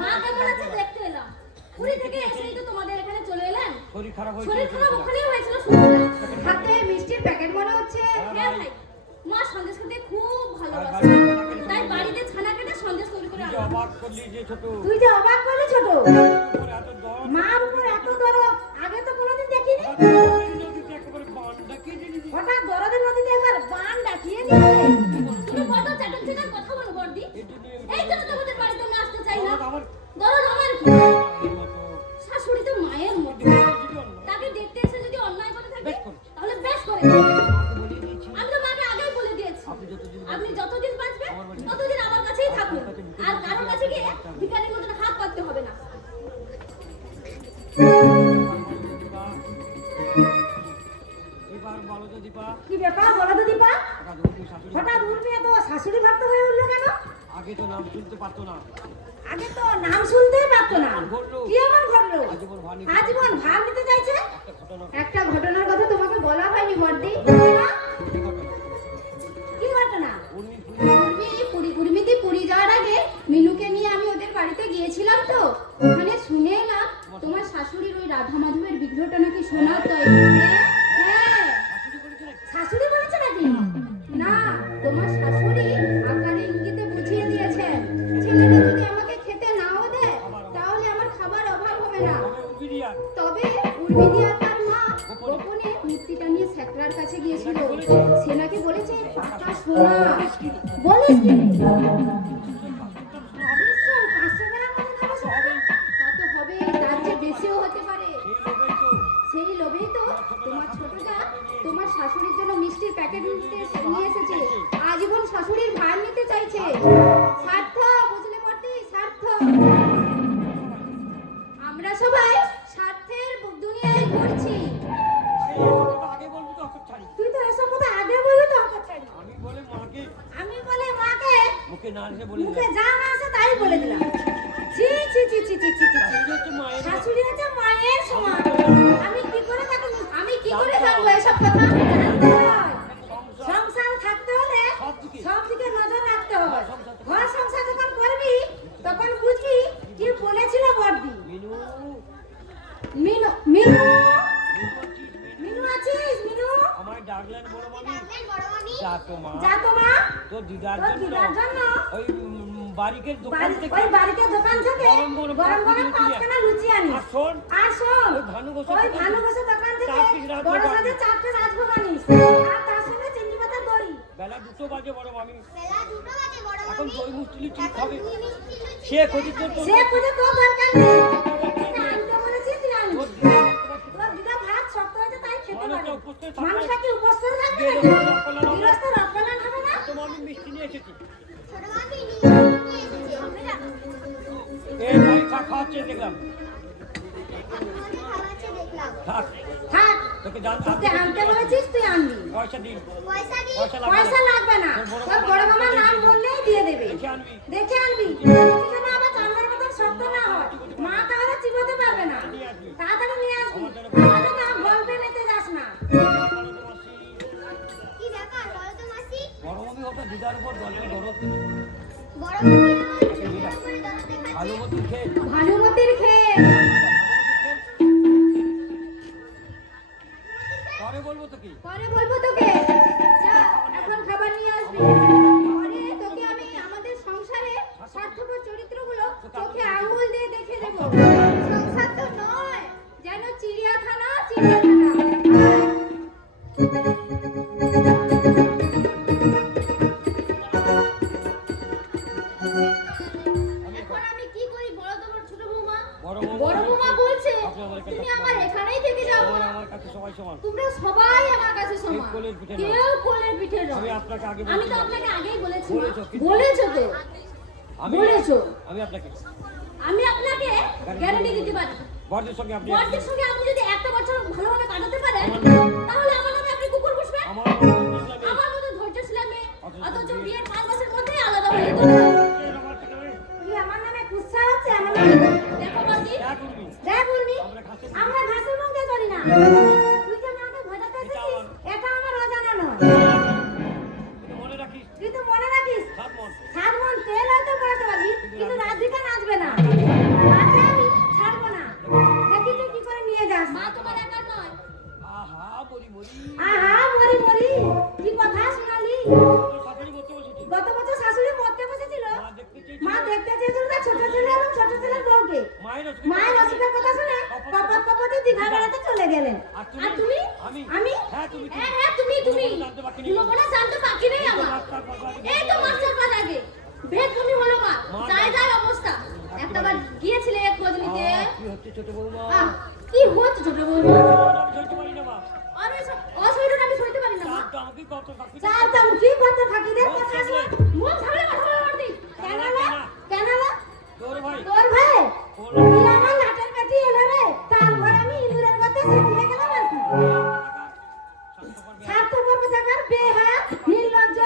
মা কেমন আছে দেখতে এলাম। পুরী থেকে এসেই তো তোমাদের এখানে চলে এলেন। শরীর খারাপ হয়েছে শরীর খারাপ ওখানেই হয়েছিল শুনলাম। হাতে মিষ্টির প্যাকেট মনে হচ্ছে। হ্যাঁ ভাই, মা সন্দেশ খেতে খুব ভালোবাসে, তাই বাড়িতে ছানা কেটে সন্দেশ তৈরি করে যে আনলাম। অবাক করলি যে ছোট তুই যে অবাক করলি ছোট, তোর এত দর মার উপর এত দরদ আগে তো কোনোদিন দেখিনি। নদীতে একেবারে বান্ডা কি জিনিস হঠাৎ দরদের নদীতে একবার বান ডাকিয়ে নিয়ে তুমি বড় চ্যাটেল থেকে কথা বলো বর্দি। এই জন্য তোমাদের বাড়িতে আমি আসতে চাই না। আমার দরদ আমার কি? এই মতো শাশুড়ি তো মায়ের মতো, তাকে দেখতে এসে যদি অন্যায় করে থাকে তাহলে বেশ করে। বলে দিয়েছি আমি তো মাকে আগেই বলে দিয়েছি, আপনি যতদিন আপনি যতদিন বাঁচবেন ততদিন আমার কাছেই থাকুন, আর কারোর কাছে গিয়ে ভিখারির মতন হাত পাততে হবে না। এবার বলো তো দীপা কি ব্যাপার বলো তো দীপা? টাকা দেবো তুই শাশুড়ি হঠাৎ উর্মি এত শাশুড়ি ভক্ত হয়ে উঠলো কেন? আগে তো নাম শুনতে পারতো না আগে তো নাম শুনতেই পারতো না। কি এমন ঘটলো? আজীবন ভানি আজীবন ভাগ নিতে চাইছে। একটা ঘটনা একটা ঘটনার কথা তোমাকে বলা হয়নি বর্দি। কি ঘটনা কি ঘটনা? উর্মিতে পুরী যাওয়ার আগে মিনুকে নিয়ে আমি ওদের বাড়িতে গিয়েছিলাম, তো ওখানে শুনে এলাম তোমার শাশুড়ির ওই রাধা মাধবের বিগ্রহটা নাকি সোনার তৈরি। হ্যাঁ, শাশুড়ি বলেছে নাকি? না তোমার শাশুড়ি আকারে ইঙ্গিতে বুঝিয়ে দিয়েছেন ছেলেটা যদি আমাকে খেতে নাও দেয় তাহলে আমার খাবার অভাব হবে না। বিরিয়া তবে উর্মিদিয়া তার মা গোপনে মূর্তিটা নিয়ে স্যাকরার কাছে গিয়েছিল। সে নাকি বলেছে পাকা সোনা। বলিস কি? নিশ্চয় 500 গ্রাম মতো দেবো সোনা। তা তো হবে, তার চেয়ে বেশিও হতে পারে। এই লোভেই তো সেই লোভেই তো তোমার ছোটটা তোমার শাশুড়ির জন্য মিষ্টির প্যাকেট নিয়ে এসেছে। আজীবন শাশুড়ির ভার নিতে চাইছে। স্বার্থ, বুঝলে বর্দি, স্বার্থ। আমরা সবাই স্বার্থের দুনিয়ায় ঘুরছি। আগে বলবো তো অত ছাড়ি তুই তো এসব কথা আগে বলবি তো হঠাৎ ছাড়ি। আমি বলে মাকে আমি বলে মাকে মুখে না এসে বলে মুখে যা না আসে তাই বলে দিলাম। ছি ছি ছি ছি ছি ছি ছি ছি। হচ্ছে মায়ের শাশুড়ি হচ্ছে মায়ের সমান। আমি কি করে তাকে আমি কি করে জানবো এসব কথা? জানতে হয়? সংসার থাকতে হলে সব দিকে নজর রাখতে হয়। ঘর সংসার যখন করবি তখন বুঝবি কি বলেছিল বর্দি। মিনু মিনু মিনু মিনু আছিস মিনু? আমার ডাকলেন বড় মামি ডাকলেন বড় মামি। যা তো মা যা তো মা, তোর দিদার তোর দিদার জন্য জন্য ওই বাড়িকে দোকান থেকে ওই বাড়িতে দোকান থেকে গরম গরম গরম গরম লুচি নিয়ে পাঁচখানা লুচি আনিস। আর শোন আর শোন ওই ভানু বসে ওই ভানু বসে দোকান থেকে 4 পিস রাজভোগ বড় আনিস। সাথে 4টে রাজভোগ আনিস। আর তার সঙ্গে চিনি পাতা দই। বেলা 2 বাজে বড় মামি বেলা 2 বাজে বড় এখন মামি। দই মুসলি ঠিক এখন হবে কি মিষ্টি লুচি সে খোঁজে তোর সে খুঁজে তোর দরকার নেই। আনতে বলেছি তুই আনিস। তোর দিদা তোর দিদা ভাত শক্ত হয়েছে তাই খেতে মানুষটা পারে। উপস্থিত থাকবে। মানুষটা কি উপস্থিত থাকবে নাকি? গৃহস্থ রক্ষণাবেক্ষণ হবে। গৃহস্থ রক্ষণাবেক্ষণ হবে না? তো মামি মিষ্টি নিয়ে এসেছি ছোট মামি নিয়ে এসেছে। এই বাড়ি খাওয়াচ্ছে দেখলাম আমাকে খাওয়াচ্ছে দেখলাম। থাক থাক, তোকে জান তোকে আনতে বলেছিস তুই আনবি। পয়সা দিন পয়সা দি। পয়সা লাগবে পয়সা লাগবে না, তোর বড় মামার নাম বললেই দিয়ে দেবে। দেখে আনবি দেখে আনবি। ভালো মতন খেয়ে ভানুমতির খেয়ে পরে বলবো তো কি পরে বলবো তোকে যা এখন খাবার নিয়ে আসবি পরে তোকে আমি আমাদের সংসারে স্বার্থপর চরিত্রগুলো তোকে আঙুল দিয়ে দেখে দেবো সংসার তো নয় যেন চিড়িয়াখানা চিড়িয়াখানা এখন আমি কি করি বলো তো আমার ছোট বৌমা? বড় বড় বৌমা বলছে আপনি আমার কাছে তুমি আমার এখানেই থেকে যাও। আমার কাছে সবাই সমান তোমরা সবাই আমার কাছে সমান। কেউ কোলের পিঠে নয়। কেউ কোলের পিঠে নয়। আমি আপনাকে আগে আমি তো বলেছিলাম। আপনাকে আগেই বলেছি মা। বলেছো, কিন্তু- বলেছো তো। আমি বলেছো। আমি আপনাকে আমি আপনাকে গ্যারান্টি দিতে পারি। বড়দের সঙ্গে আপনি বড়দের সঙ্গে আপনি যদি একটা বছর ভালোভাবে কাটাতে পারেন তাহলে আমার নামে আপনি কুকুর পুষবেন। আমার ইসলামে আমার মতো ধৈর্যশীল মেয়ে অথচ অথচ বিয়ে- বিয়ের 5 মাসের মধ্যেই আলাদা হয়ে যেত। আমার থেকে ওই তুই আমার নামে কুৎসা হচ্ছে আমার নামে দেখো বৌদি, এক উঠবি দেখ উর্মি আমরা ঘাসের আমরা ঘাসের মধ্যে করি না তুই যে মাকে ভজাতে এসেছিস এটা আমার অজানা নয় কিন্তু মনে রাখিস তুই তো মনে রাখিস 7 মন 7 মন তেল হয়তো পড়াতে পারবি কিন্তু রাধিকা নাচবে না তাকে আমি ছাড়বো না দেখি তুই কি করে নিয়ে যাস মা তোমার একার নয়। আহা মরি মরি আহা মরি মরি কি কথা শোনালি তোর শাশুড়ি বলতে বসেছি গত বছর শাশুড়ি মরতে বসেছিল মা দেখতে চেয়েছি মা দেখতে চেয়েছিল তার ছোট ছেলে এবং ছোট ছেলের বউকে মায়ের মায়ের অসুখের কথা শুনে কপাত কপাতে দীঘা বেড়াতে চলে গেলেন আর তুমি? আমি আমি হ্যাঁ তুমি হ্যাঁ হ্যাঁ তুমি তুমি। জানতে বাকি নেই তুলো জানতে বাকি নেই আমার। রাস্তার পাশে এই তো মাস্টার পাস আগে ভেদ তুমি হলো মা। যায় যায় অবস্থা। একটাবার গিয়েছিলে এক খোঁজ নিতে। কি হচ্ছে ছোট বৌমা আহ, কি হচ্ছে ছোট বৌমা? আমি ধরতে পারি না মা আমি অসুবিধা আমি সইতে পারি না মা। তো আমাকে কত বাকি চাল তাম কি করতে থাকি রে কথা শুন মুখ ঝামলে কথা বলে মারতি। কেন রে কেন রে তোর ভাই তোর ভাই তুই আমার লাটের কাছে এলো রে তার ঘরে আমি ইঁদুরের মধ্যে দিয়ে গেলাম আর কি স্বার্থপর কোথাকার বেহায়া নির্লজ্জ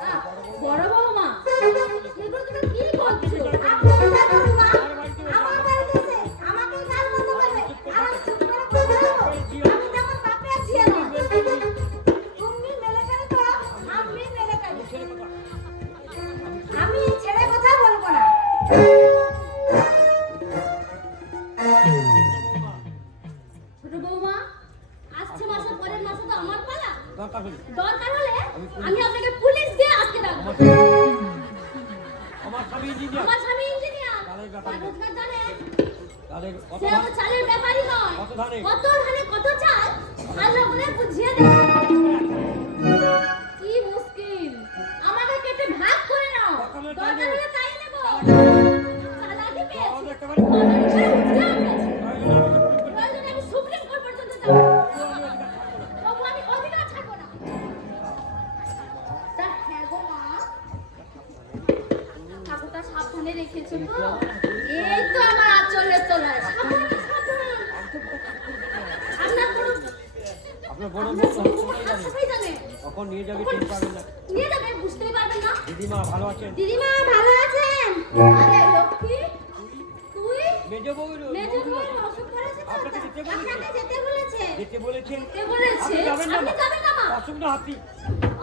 আহ, বড় বৌমা এগুলো তুমি কি করছো? আপনার সাথে মা আমার বাড়িতে এসে আমাকে গাল মন্দ করবে আর আমি চুপ করে বসে থাকবো আমি যেমন বাপে আছি না তুমি মেলে করে তো আমি মেলে করে আমি ছেড়ে কথা বলবো না ছোট বৌমা আসছে মাসে পরের মাসে তো আমার পালা। দরকার হলে দরকার হলে আমি আপনাকে পুলিশ দিয়ে আটকে রাখবো। আমার স্বামী ইঞ্জিনিয়ার আমার স্বামী ইঞ্জিনিয়ার। তাহলে ব্যাপার তার রোজগার জানেন? তাদের কত সে তো চালের ব্যাপারই নয়। কত ধানে? কত ধানে কত চাল ভালো করে বুঝিয়ে দেবে। কি মুশকিল। আমাকে কেটে ভাগ করে নাও। দরকার হলে দরকার তাই হলে তাই নেব। চালাকি পেয়েছি। আমাদের একেবারে মনের উপরে উঠেও পেয়েছি। প্রয়োজনে আমি সুপ্রিম কোর্ট প্রয়োজনে আমি সুপ্রিম কোর্ট পর্যন্ত যাবো। আমি অধিকার ছাড়বো না। তবু আমি অধিকার ছাড়বো না। তা হ্যাঁ গো মা। ঠাকুরটা সাবধানে রেখেছো তো? এই তো আমার আঁচলের তলায়। সাবধানে, সাবধানে। আপনার কোনো আপনার বড় আপনার বউ বউ সবাই জানে সবাই জানে। কখন নিয়ে যাবে কখন ঠিক পাবেন না নিয়ে যাবে বুঝতেই পারবেন না। দিদিমা ভালো আছেন দিদিমা ভালো আছেন আরে লক্ষ্মী, তুই মেজো বউ মেজো বউ অসুখ করেছে তো? আপনাকে যেতে বলেছে আপনাকে যেতে বলেছে যেতে বলেছেন কে বলেছে? আপনি যাবেন না আপনি যাবেন না মা। অসুখ না হাতি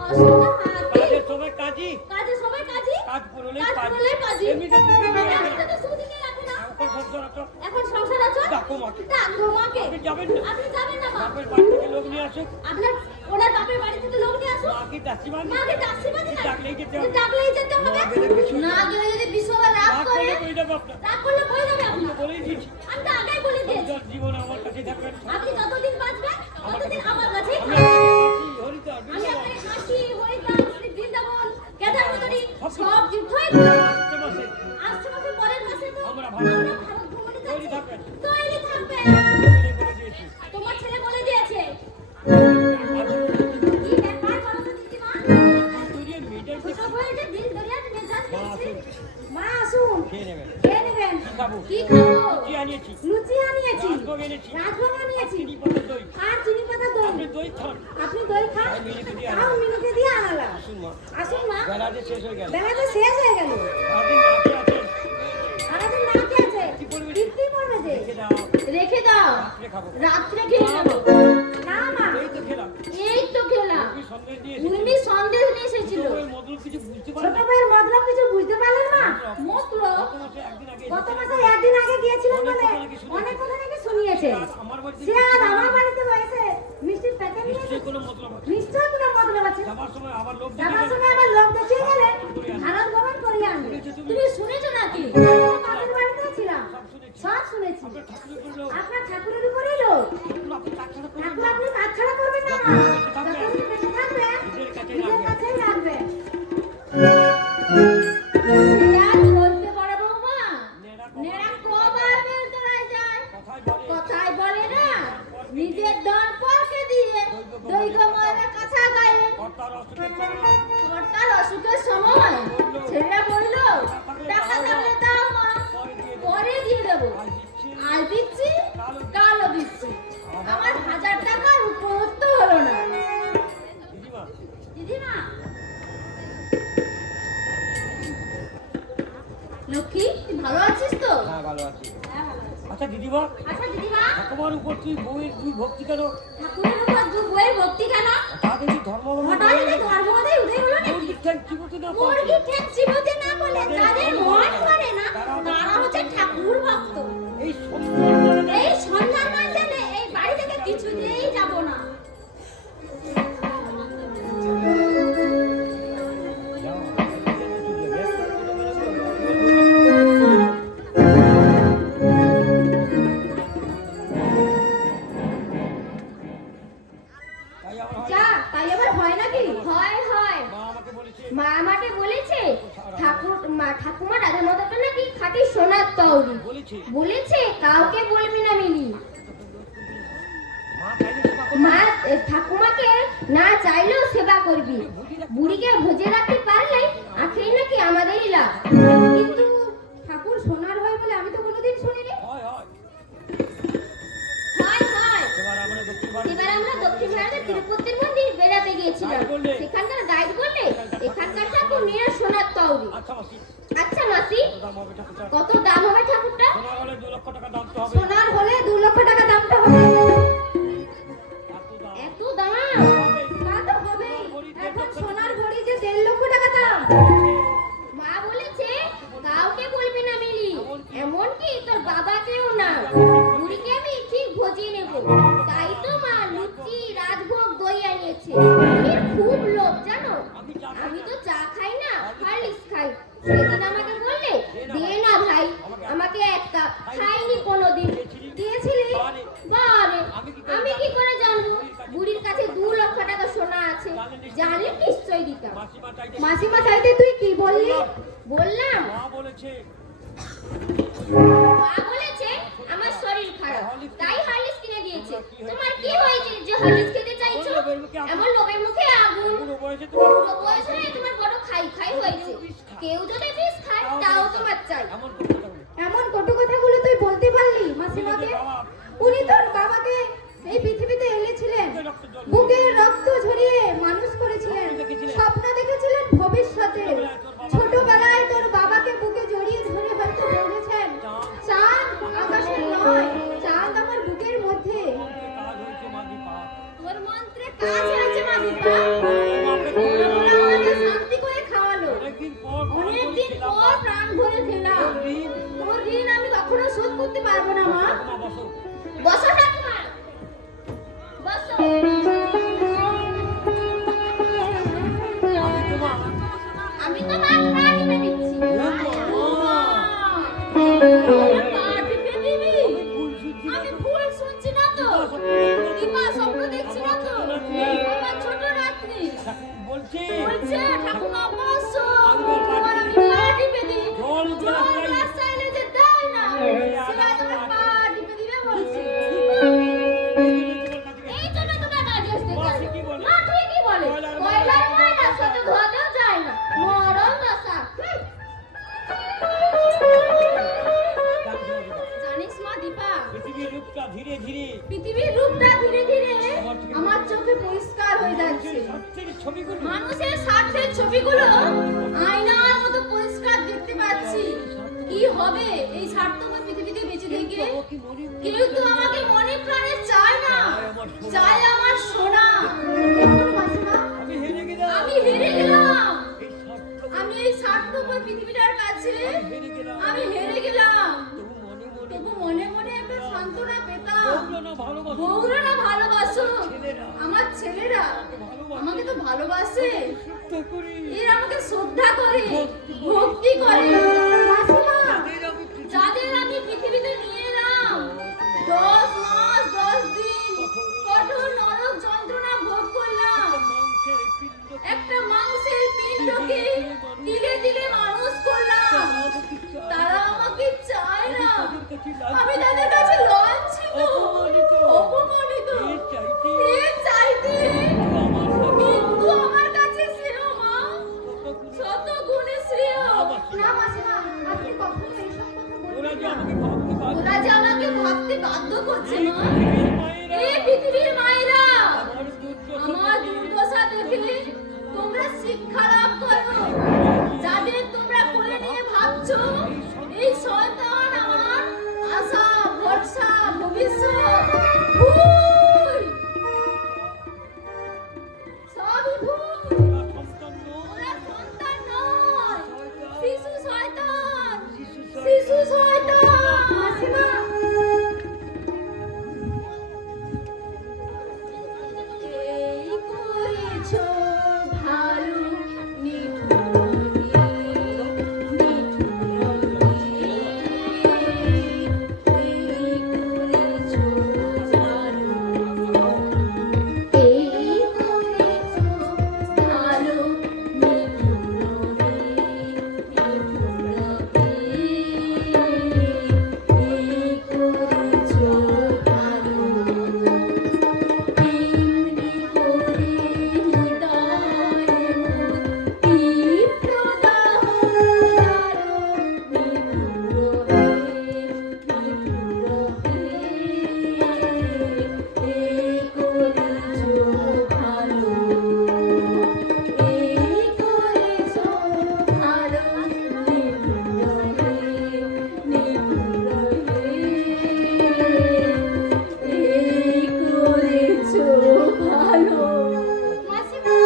অসুখ না হাতি। কাজের সময় কাজই কাজের সময় কাজী। কাজ পুরোলেই কাজ কাজ করলেই কাজী। এমনিতে ছুটি নিয়ে রাখেন। এমনিতে তো ছুটি নিয়ে রাখে না। এখন সংসার আছে এখন সংসার আছো? ডাকো মাকে। ডাকো মাকে। আপনি যাবেন না আপনি যাবেন না মা। বাপের বাড়ি থেকে লোক নিয়ে আসুক আপনার ওনার বাপের বাড়ি থেকে লোক নিয়ে আসুন। মাকে দাসি বাঁধি মাকে ডাকছি বাদি না। ডাকলেই যেতে হবে। ডাকলেই যেতে হবে। না গেলে কিছু না গেলে যদি বিশ্ববা রাগ রাগ করে, করলে কই যাবো আপনার রাগ করলে কই যাবে আমি তো আপনার? বলেই দিয়েছি আমি তো আগেই বলে দিয়েছি। সংসার জীবন আমার কাছে থাকবেন আপনি যতদিন বাঁচবেন ততদিন আমার কাছেই আমি থাকবেন। হরিতা আমি আপনাকে কাশি, হরিদ্বার, বৃন্দাবন, কেদারগৌরী সব তীর্থই আসছে মাসে আসছে মাসে পরের মাসে তো আমরা আমরা ভারত ভারত ভ্রমণে তৈরি যাচ্ছি। থাকবেন। তৈরি থাকবেন। বলে দিয়েছি তোমার ছেলে বলে দিয়েছে। কি ব্যাপার বলো তো দিদিমা? দুরিয়ে মিটার ছোট হয়েছে দিন দরিয়ার মেজাজ মা হয়েছে। আসুন মা আসুন খেয়ে নেবেন খেয়ে নেবেন কি খাবো কি খাবো? কি আনিয়েছি লুচি আনিয়েছি রাজভোগ এনেছি রাজভোগ আনিয়েছি চিনি পাতা দই আর চিনি পাতা দই আপনি দই খান আপনি দই খান আমি মিনিটে দিয়ে তাও মিনিটে দিয়ে আনালাম আসুন মা আসুন মা বেলা যে শেষ হয়ে গেল বেলা তো শেষ হয়ে গেল সারাদিন না খেয়ে আছেন সারাদিন না কে আছে কি করবে তৃপ্তি করবে যে খেয়ে দাও রেখে দাও। রাত্রে খাবো রাত্রে খেয়ে নেবো। না মা এই তো খেলাম এই তো খেলাম। তুমি সন্দেশ দিয়ে উর্মি সন্দেশ নিয়ে এসেছিল। মধুর কিছু বুঝতে ছোট পারবে ভাইয়ের মতলব কিছু বুঝতে ছেলেরা বললো টাকা থাকলে দাও মা, পরে দিয়ে দেবো। আজ দিচ্ছি কালও দিচ্ছি, আমার 1000 টাকার উপর তো হলো না। দিদিমা দিদিমা, লক্ষ্মী তুই ভালো আছিস তো? হ্যাঁ ভালো আছি। হ্যাঁ ভালো আছি। আচ্ছা দিদিমা, আচ্ছা দিদিমা, ঠাকুমার উপর তুই বউয়ের তুই ভক্তি কেন? ঠাকুরের উপর বইয়ের ভক্তি কেন? তা দেখি ধর্ম হঠাৎ করে ধর্মবাদে উঠে গেলো নাকি? চিবুতে না মুরগি ঠ্যাং চিবোতে না বলে যাদের মন করে না তারা হচ্ছে ঠাকুর ভক্ত। এই সম্মান এই সন্ধ্যার মাঝখানে এই বাড়ি থেকে কিছুতেই যাব না। তাই আমার যা, তাই আবার হয় নাকি? হয় হয়। মা আমাকে বলেছে মা আমাকে বলেছে ঠাকুমা রাধা মাতাটা নাকি খাঁটি সোনার তৈরি। বলেছে বলেছে কাউকে বলবি না মিলি। মা তাইলে সেবা করবে। মা ঠাকুমাকে না চাইলেও সেবা করবি। বুড়িকে ভোজে রাখতে পারলে আখেই নাকি আমাদেরই লাভ। কিন্তু ঠাকুর সোনার হয় বলে আমি তো কোনোদিন শুনিনি। হয় হয়। হয় হয়। এবার আমরা দক্ষিণ বাড়ি এবার আমরা দক্ষিণ ভারতের তিরুপতির মন্দির বেড়াতে গিয়েছিলাম। গাইড বললে? সেখানকার গাইড বললে এখানকার ঠাকুর নিয়ে সোনার তৈরি। আচ্ছা মাসি, আচ্ছা মাসি, দাম হবে ঠাকুরটা। কত দাম হবে ঠাকুরটা? সোনা হলে 2 লক্ষ টাকা দাম তো হবে। সোনার হলে 2 লক্ষ টাকা দামটা হবে। এত দাম এত দাম? হবে। তা তো হবেই। এখন সোনার ভরি যে 1.5 লক্ষ টাকা দাম। মা বলেছে কাউকে বলবি না মিলি, এমনকি তোর বাবাকেও না। বুড়িকে আমি ঠিক ভজিয়ে নেব। তাই তো মা লুচি রাজভোগ দই আনিয়েছে। বুড়ির খুব লোভ জানো। আমি তো চা খাই না, হরলিক্স খাই। সেদিন আমাকে বললে দে না ভাই আমাকে 1 কাপ। খাইনি কোনোদিন। দিয়েছিলি? বারে, আমি কি করে জানবো বুড়ির কাছে 2 লক্ষ টাকা সোনা আছে? জানি নিশ্চয়ই দিতাম। মাসিমা চাইতে মাসিমা চাইতে তুই কি বললি? বললাম মা বলেছে মা বলেছে আমার শরীর খারাপ তাই হরলিক্স কিনে দিয়েছে। তোমার কি হয়েছে যে হরলিক্স খেতে চাইছো? এমন লোভের মুখে আগুন। পুরো বয়সে তোমার পুরো বয়স হয়ে তোমার বড় খাই খাই হয়েছে। কেউ যদি বিষ খায় তাও তোমার চাই। এমন করতে হবে। এমন কটু কথাগুলো তুই বলতে পারলি মাসিমাকে? উনি তোর বাবাকে এই পৃথিবীতে এনেছিলেন, বুকের রক্ত ঝরিয়ে মানুষ করেছিলেন, স্বপ্ন দেখেছিলেন ভবিষ্যতে। ছোটবেলায় তোর বাবাকে বুকে জড়িয়ে ধরে হয়তো বলেছেন চাঁদ আকাশে নয়, চাঁদ আমার বুকের মধ্যে। কাজ হয়েছে মা দীপা। তোর মন্ত্রে কাজ হয়েছে মা দীপা। ওরা আমাকে শান্তি করে খাওয়ালো। অনেকদিন পর প্রাণ ভরে খেলাম। তোর ঋণ আমি কখনো শোধ করতে পারবো না মা। বসো। বসো ঠাকুমা, বসো। আমি তো মা পা টিপে দিচ্ছি। পা টিপে দিবি? আমি ভুল শুনছি না তো? দীপা স্বপ্ন দেখছি না তো? আমার ছোট রাত্রি বলছি বলছে ঠাকুমা বসো, তোমার আমি পা টিপে দিই। জল গ্লাস চাই। গ্লাস চাইলে যে দেয় না, সেটা তোমার পা টিপে দিবে বলছে। এই জন্য তোমার কাছে আসতে মা চাই। ঠিকই বলে। মা ঠিকই বলে। ময়লার ময়লা সাথে ধোয়াতেও যায় না। মরণ দশা। জানিস মা দীপা, পৃথিবীর রূপটা ধীরে ধীরে পৃথিবীর রূপটা ধীরে ধীরে আমার চোখে পরিষ্কার হয়ে যাচ্ছে। সত্যের ছবিগুলো মানুষের স্বার্থের ছবিগুলো আয়নার মতো পরিষ্কার দেখতে পাচ্ছি। কি হবে এই স্বার্থময় পৃথিবীতে বেঁচে থেকে? কেউ তো আমাকে মনে প্রাণে চায় না, চায় আমার সোনা। দেখুন মাসিমা, আমি হেরে গেলাম। আমি হেরে গেলাম। এই স্বার্থ আমি এই স্বার্থময় পৃথিবীটার কাছে হেরে গেলাম। আমি হেরে গেলাম। তবু মনে মনে তবু মনে মনে একটা সান্ত্বনা পেতাম। বললো না ভালোবাসো। বউরা না ভালোবাসো, ছেলেরা আমার ছেলেরা ভালোবাসে। আমাকে তো ভালোবাসে। শ্রদ্ধা করি। এরা আমাকে শ্রদ্ধা করে, ভক্তি করে। মাসিমা, যাদের আমি পৃথিবীতে নিয়ে এলাম 10 মাস 10 দিন কঠোর নরক যন্ত্রণা ভোগ করলাম। মাংসের পিণ্ড একটা মাংসের পিণ্ডকে তিলে তিলে মানুষ করলাম। তারা আমাকে চায় না। আমি তাদের কাছে লাঞ্ছিত, অপমানিত। এর চাইতে কিন্তু আমার কাছে শ্রেয় মা, শত গুণে শ্রেয়। করছে মা। এই পৃথিবীর মায়েরা আমার দুর্দশা দেখে তোমরা শিক্ষা লাভ করো। যাদের তোমরা কোলে নিয়ে ভাবছো এই শয়তান আমার আশা ভরসা ভবিষ্যৎ, ভুল, সবই ভুল। ওরা সন্তান নয়, শিশু শয়তান, শিশু শয়তান। মাসিমা, এই করেছো ভালো নিঠুরি, নিঠুরি, এই করেছো ভালো, এই করেছো ভালো নিঠুরি, এই করেছো ভালো। এমনি করে হৃদয় তীব্রদাহ সারো নিঠুরহে, নিঠুরহে, এই করেছো ভালো, এই করেছো ভালো নিঠুরহে, নিঠুরহে, এই করেছো ভালো। মাসিমা,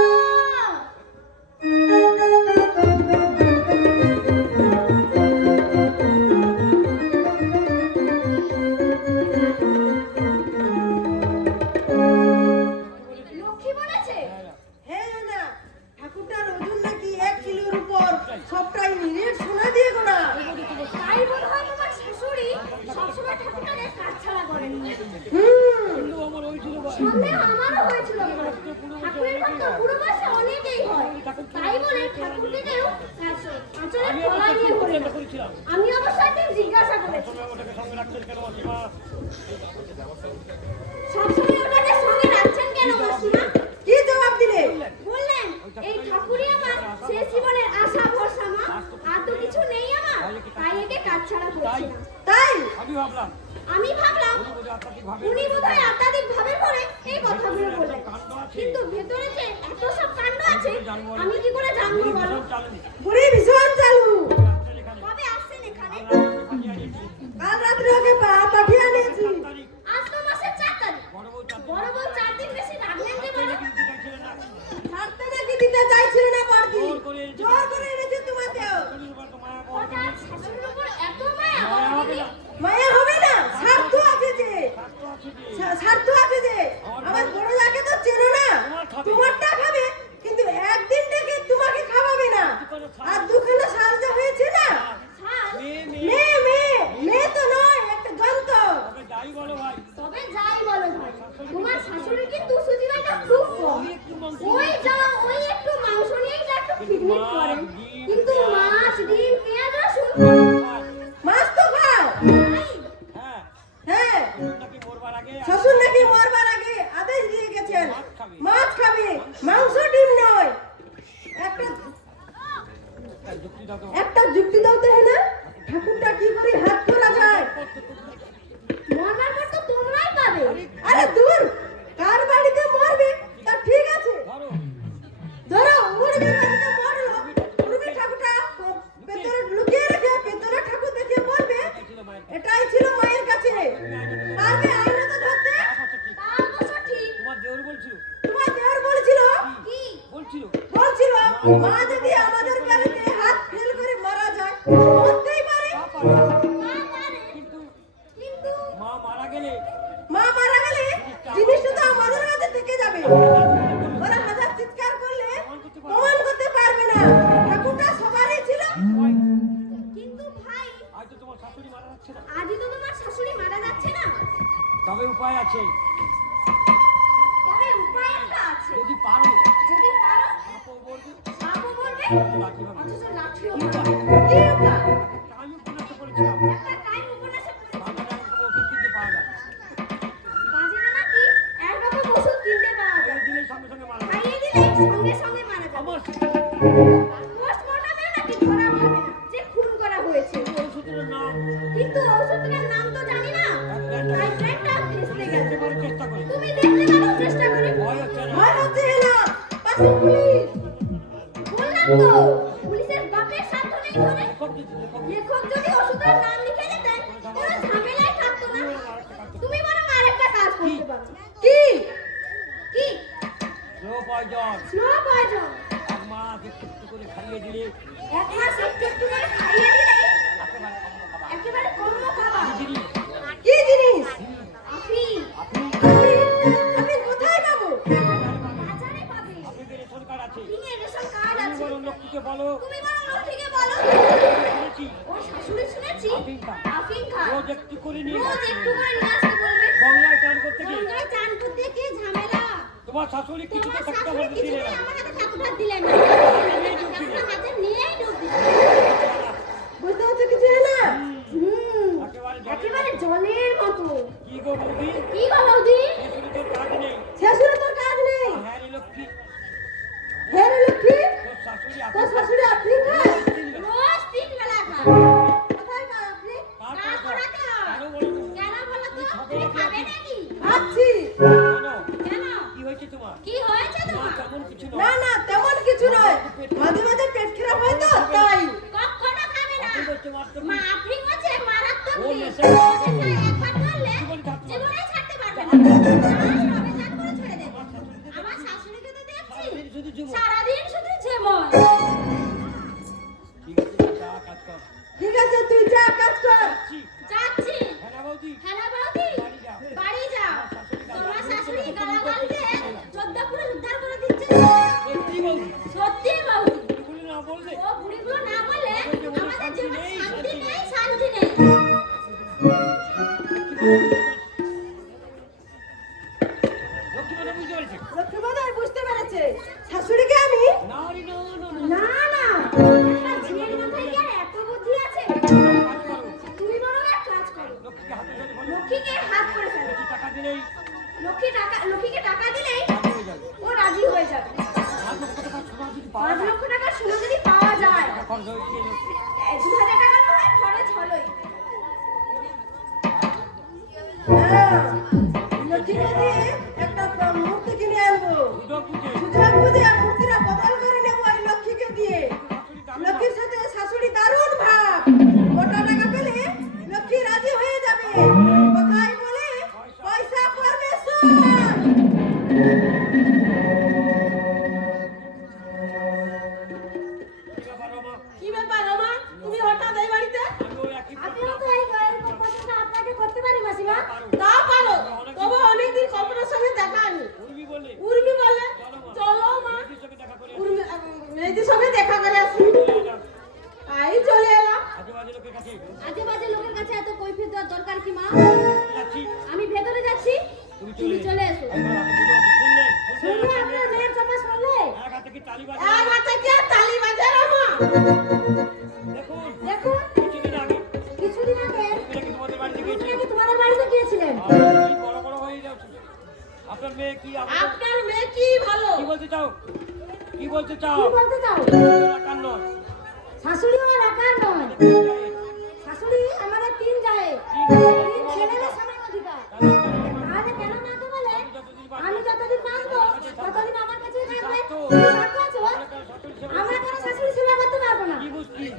লক্ষ্মী বলেছে? হ্যাঁ না, ঠাকুরটার ওজন নাকি 1 কিলোর উপর, সবটাই নিরেট সোনা দিয়ে গোনা। তাই মনে হয় তোমার শাশুড়ি সবসময় ঠাকুরটাকে কাটছাড়া করেননি। আমার ওই ছিল ভাই। সন্দেহ আমারও হয়েছিল মা। ঠাকুরের ভক্ত বুড়ো বয়সে অনেকেই হয়, তাই বলে ঠাকুরকে কেউ আঁচলে খোলা দিয়ে ঘোরে না। করেছিলাম আমি অবশ্য একদিন জিজ্ঞাসা করেছি, ওটাকে সঙ্গে রাখছেন কেন মাসিমা? সবসময় ওটাকে সঙ্গে রাখছেন কেন মাসিমা? কি জবাব দিলে? বললেন এই ঠাকুরই আমার শেষ জীবনের আশা ভরসা মা, আর তো কিছু নেই আমার, তাই একে কাটছাড়া করছি না। তাই আমি ভাবলাম আমি ভাবলাম আত্মাধিক ভাবে উনি বোধহয় আত্মাধিক ভাবের পরে এই কথাগুলো বললেন, কিন্তু ভেতরে যে এত সব কাণ্ড আছে আমি কি করে জানবো বলো? চালনি বুড়ি ভীষণ চালু। কবে আসছেন এখানে? কাল রাত্রে ওকে পাঠিয়ে আনিয়েছি। আজ তো মাসের 4 তারিখ। বড় বউ বড় বউ 4 দিন বেশি রাখলেন যে বলো? চাইছিলেন না ছাড়তে নাকি দিতে চাইছিল না বাড়তি, জোর করে এনেছে তোমাতেও। হঠাৎ শাশুড়ির উপর এত মায়া মায়া হবে না। মায়া হবে না, স্বার্থ আছে যে, স্বার্থ আছে যে। আমার বড় যাকে তো চেনো না, তোমারটা খাবে কিন্তু একদিন থেকে তোমাকে খাওয়াবে না। আর দুখানা সাল যা হয়েছে না, ছাড়, মেয়ে মেয়ে মেয়ে তো নয়, একটা যন্ত্র। তবে যাই বলো ভাই, তবে যাই বলো ভাই, তোমার শাশুড়ি কিন্তু সুজিবাইটা খুব কম। ওই একটু মাংস নিয়েই যা একটু পিকনিক করেন, কিন্তু মাছ ডিম পেঁয়াজ রসুন মাছ তো খাও। নাই। হ্যাঁ হ্যাঁ, নাকি মরবার আগে শ্বশুর নাকি মরবার আগে আদেশ দিয়ে গেছেন মাছ খাবে, মাংস ডিম নয়। একটা যুক্তি দাও তো। একটা যুক্তি দাও তো। হ্যাঁ না, ঠাকুরটা কি করে হাত করা যায়? মরবার পর তো তোমরাই পাবে। আরে দূর, কার বাড়িতে মরবে তা ঠিক আছে, ধরো ধরো মুরগির বাড়িতে মরলো, মুরগি ঠাকুরটা ভেতরে লুকিয়ে রেখে ভেতরে ঠাকুর দেখে মরবে, এটাই ছিল মায়ের কাছে। পারবে আইনে তো ধরতে? তা অবশ্য ঠিক। তোমার দেওর বলছিল তোমার দেওর বলেছিল, কি? বলছিল বলছিল মা যদি আমাদের বাড়িতে হাত ফেল করে মারা যায় মরতেই পারে। মা পারে, কিন্তু কিন্তু মা মারা গেলে মা মারা গেলে জিনিসটা তো আমাদের কাছে থেকে যাবে। ওরা হাজার চিৎকার করলে প্রমাণ করতে পারবে না। ঠাকুরটা সবারই ছিল। কিন্তু ভাই, আজ তো তোমার শাশুড়ি মারা যাচ্ছে না, আজই তো তোমার শাশুড়ি মারা যাচ্ছে না। তবে উপায় আছে। তবে উপায় একটা আছে, যদি পারো যদি পারো আপও বলবে সাপও বলবে, লাঠি হবে। অথচ লাঠিও কি মারবে। উপায়? আমি উপন্যাসে পড়েছিলাম একটা টাইম উপন্যাসে পড়েছি, বাংলা ওষুধ কিনতে পাওয়া যায়, বাজারে নাকি একরকম ওষুধ কিনতে পাওয়া যায়, এই দিনের সঙ্গে সঙ্গে মারা যায়। খাইয়ে দিলে সঙ্গে সঙ্গে মারা যাবে। আমার পোস্টমর্টমে নাকি ধরা পড়বে না যে খুন করা হয়েছে। ওষুধের নাম কিন্তু ঔষধটার নাম তো জানি না, তাই ফ্রেন্ডটা তুমি দেখতে পারো চেষ্টা করে। ভয় হচ্ছে না। ভয় হচ্ছে না, পাশে পুলিশ। বললাম তো পুলিশের বাপের সাধ্য নেই ধরে। লেখক দিচ্ছি, লেখক। লেখক যদি ওষুধের নাম লিখে দিতেন কোনো ঝামেলাই থাকতো না। তুমি বরং আরেকটা কাজ করতে পারো। কি? কি? Slow poison. Slow poison. এক মাস একটু করে খাইয়ে দিলে এক মাস একটু একটু করে খাইয়ে দিলেই একেবারে কম খাবার। একেবারে কম খাওয়া। জিনিস, কি জিনিস? আফিম। আপনি আমি কোথায় পাবো? বাজারে পাবে। আপনাদের রেশন কার্ড আছে। আফিমের রেশন কার্ড তুমি আছে। বলো লক্ষ্মীকে বলো তুমি বরং লক্ষ্মীকে বলো। শুনেছি ও শাশুড়ি শুনেছি আফিম খায়। আফিম খায়। রোজ একটু করে নিয়ে রোজ একটু করে নিয়ে আসতে বলবে। গঙ্গায় চান করতে গিয়ে গঙ্গায় চান করতে কি ঝামেলা। তোমার শাশুড়ি কিছু তোমার তো থাকতে শাশুড়ি হবে কিছু দিলে নেই না। আমার হাতে ঠাকুরটা দিলেন না। হাতে নিয়েই ডুব দিল। বুঝতে হচ্ছে কিছু না? একেবারে জলে একেবারে জলের মতো। কি গো বৌদি কি গো বৌদি? শাশুড়ি তোর কাজ নেই। শেষুরে তোর কাজ নেই। হ্যাঁ রে লক্ষ্মী, হে রে লক্ষ্মী, তোর শাশুড়ি তোর আপনি শাশুড়ি আপনি খায়? রোজ 3 বেলা খায়। কোথায় খায় আপনি? গা করাতে হয়। কেন বলো তো? কেন বলো তো? তুমি খাবে নাকি? ভাবছি। কেন? কেন? কি হয়েছে তোমার? কি হয়েছে না তোমার? তেমন কিছু না নয়। না তেমন কিছু নয়, মাঝে মাঝে পেট খারাপ হয় তো তাই। কখনো খাবে না। আপনি বলতে মাত্র মা আফিম হচ্ছে মারাত্মক ও বিষ। নেশা। একবার ধরলে জীবনে ছাড়তে পারবে না। জীবনে ছাড়তে পারবে না। সবে চান করে ছেড়ে দেবে। আমার শাশুড়িকে তো দেখছি সারাদিন শুধু জীবন। সারাদিন শুধু যেমন। ঠিক আছে যা কাজ কর। ঠিক আছে তুই যা কাজ কর। যাচ্ছি। যাচ্ছি। হ্যাঁ না বৌদি হ্যালো বৌদি, বাড়ি যাও। বাড়ি যাও। তোমার শাশুড়ি গালাগাল দিয়ে 14 পুরো উদ্ধার করে দিচ্ছে। সত্যি বৌদি সত্যি বৌদি। এগুলো না বললে ও বুড়িগুলো না বলে আমাদের জীবনে শান্তি নেই, শান্তি নেই। লক্ষ্মী কথা বুঝতে পেরেছে? লক্ষ্মী বোধহয় বুঝতে পেরেছে শাশুড়িকে আমি না রে না না না না না, একটা ঝিয়ের মাথায় কি আর এত বুদ্ধি আছে? কাজ করো। তুমি বরং এক কাজ করো, লক্ষ্মীকে হাতে ধরে বলো লক্ষ্মীকে হাত করে ফেলো। বেশি টাকা দিলেই লক্ষ্মীকে টাকা দিলেই রাজি হয়ে যাবে। ও রাজি হয়ে যাবে। 5 লক্ষ টাকা সোনা যদি পাওয়া 5 যায় লক্ষ টাকা সোনা যদি পাওয়া যায়, খরচ হয়ে গিয়ে 2000 টাকা না হয় খরচ হলোই। হ্যাঁ, লক্ষ্মীকে দিয়ে একটা মূর্তি কিনে আনবো। সুযোগ বুঝে সুযোগ বুঝে আর মূর্তিটা বদল করে নেবো ওই লক্ষ্মীকে দিয়ে। লক্ষ্মীর সাথে শাশুড়ি দারুণ ভাব। মোটা টাকা পেলে লক্ষ্মী রাজি হয়ে যাবে। কথাই বলে পয়সা পারমেশ্বর। কি ব্যাপার কি ব্যাপার রমা? রমা, তুমি হঠাৎ এই বাড়িতে? আমিও একই আমিও তো এই পছন্দ আপনাকে করতে পারি মাসিমা। তা পারো, তবে অনেকদিন কম্পিউটার সঙ্গে দেখা হয়নি। উর্মি বললে উর্মি বলে চলো মা, দিদির সঙ্গে দেখা করে উর্মি মেয়েদের সঙ্গে দেখা করে আসি। তাই চলে এলাম। আজেবাজে লোকের কাছে আজে বাজে লোকের কাছে এত কৈফিয়ত দেওয়ার দরকার কি মা? যাচ্ছি। আমি ভেতরে যাচ্ছি, তুমি চলে এসো। শুনলে শুনলে আপনার মেয়ের কথা শুনলে? এক হাতে কি তালি বাজে? আর হাতে কি আর তালি বাজে রমা? দেখুন দেখুন, কিছুদিন আগে কিছুদিন আগে তুমি নাকি তোমাদের বাড়িতে আপনি গিয়েছি নাকি তোমাদের বাড়িতে গিয়েছিলেন। বড় বড় হয়ে যাচ্ছে। আপনার মেয়ে কি আপনার মেয়ে কি ভালো? কি বলতে চাও? কি বলতে চাও? কি বলতে চাও? এলাকার নয়। শাশুড়ি আমার একার নয়, তিন শাশুড়ি আমাদের 3 যায়, জায়ের। 3 ছেলেদের সমান অধিকার। তাহলে কেন মাকে বলে আমি যতদিন বাঁচবো ততদিন আমার কাছেই থাকবে? তুমি সাক্ষ্য আছো? আমরা কেন শাশুড়ি সেবা করতে পারবো না? কি মুশকিল?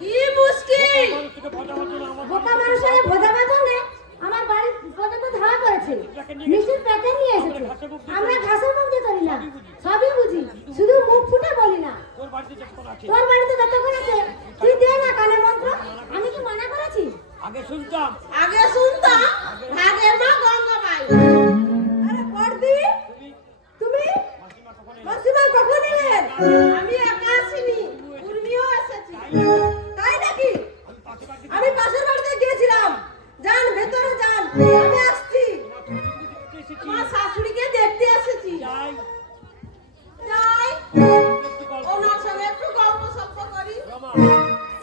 কি মুশকিল? মানুষ থেকে ভজা হচ্ছে না আমার বোকা মানুষের ভোজা বাঁধনে আমার বাড়ি পর্যন্ত ধরা পড়েছে। মিষ্টির প্যাকেট নিয়ে এসেছে। আমরা ঘাসের মুখ দিয়ে ধরি না, সবই বুঝি, শুধু মুখ ফুটে বলি না। তোর বাড়িতে যখন আছে তোর বাড়িতে যতক্ষণ আছে তুই দে না কানে মন্ত্র। আমি কি মানা করেছি? আগে শুনতাম আগে শুনতাম ভাগের মা গঙ্গাবাই। আরে বড়দি, তুমি তুমি মাসিমা কখন এলে? মাসিমা কখন এলেন? আমি একা আসিনি, উর্মিও এসেছি। তাই নাকি? আমি পাশে বাড়িতে আমি পাশের বাড়িতে গিয়েছিলাম। যান ভেতরে যান, আমি আসছি। দেখতে এসেছি। আমার শাশুড়িকে দেখতে এসেছি। যাই যাই, একটু গল্প ওনার সঙ্গে একটু গল্প সল্প করি। রমা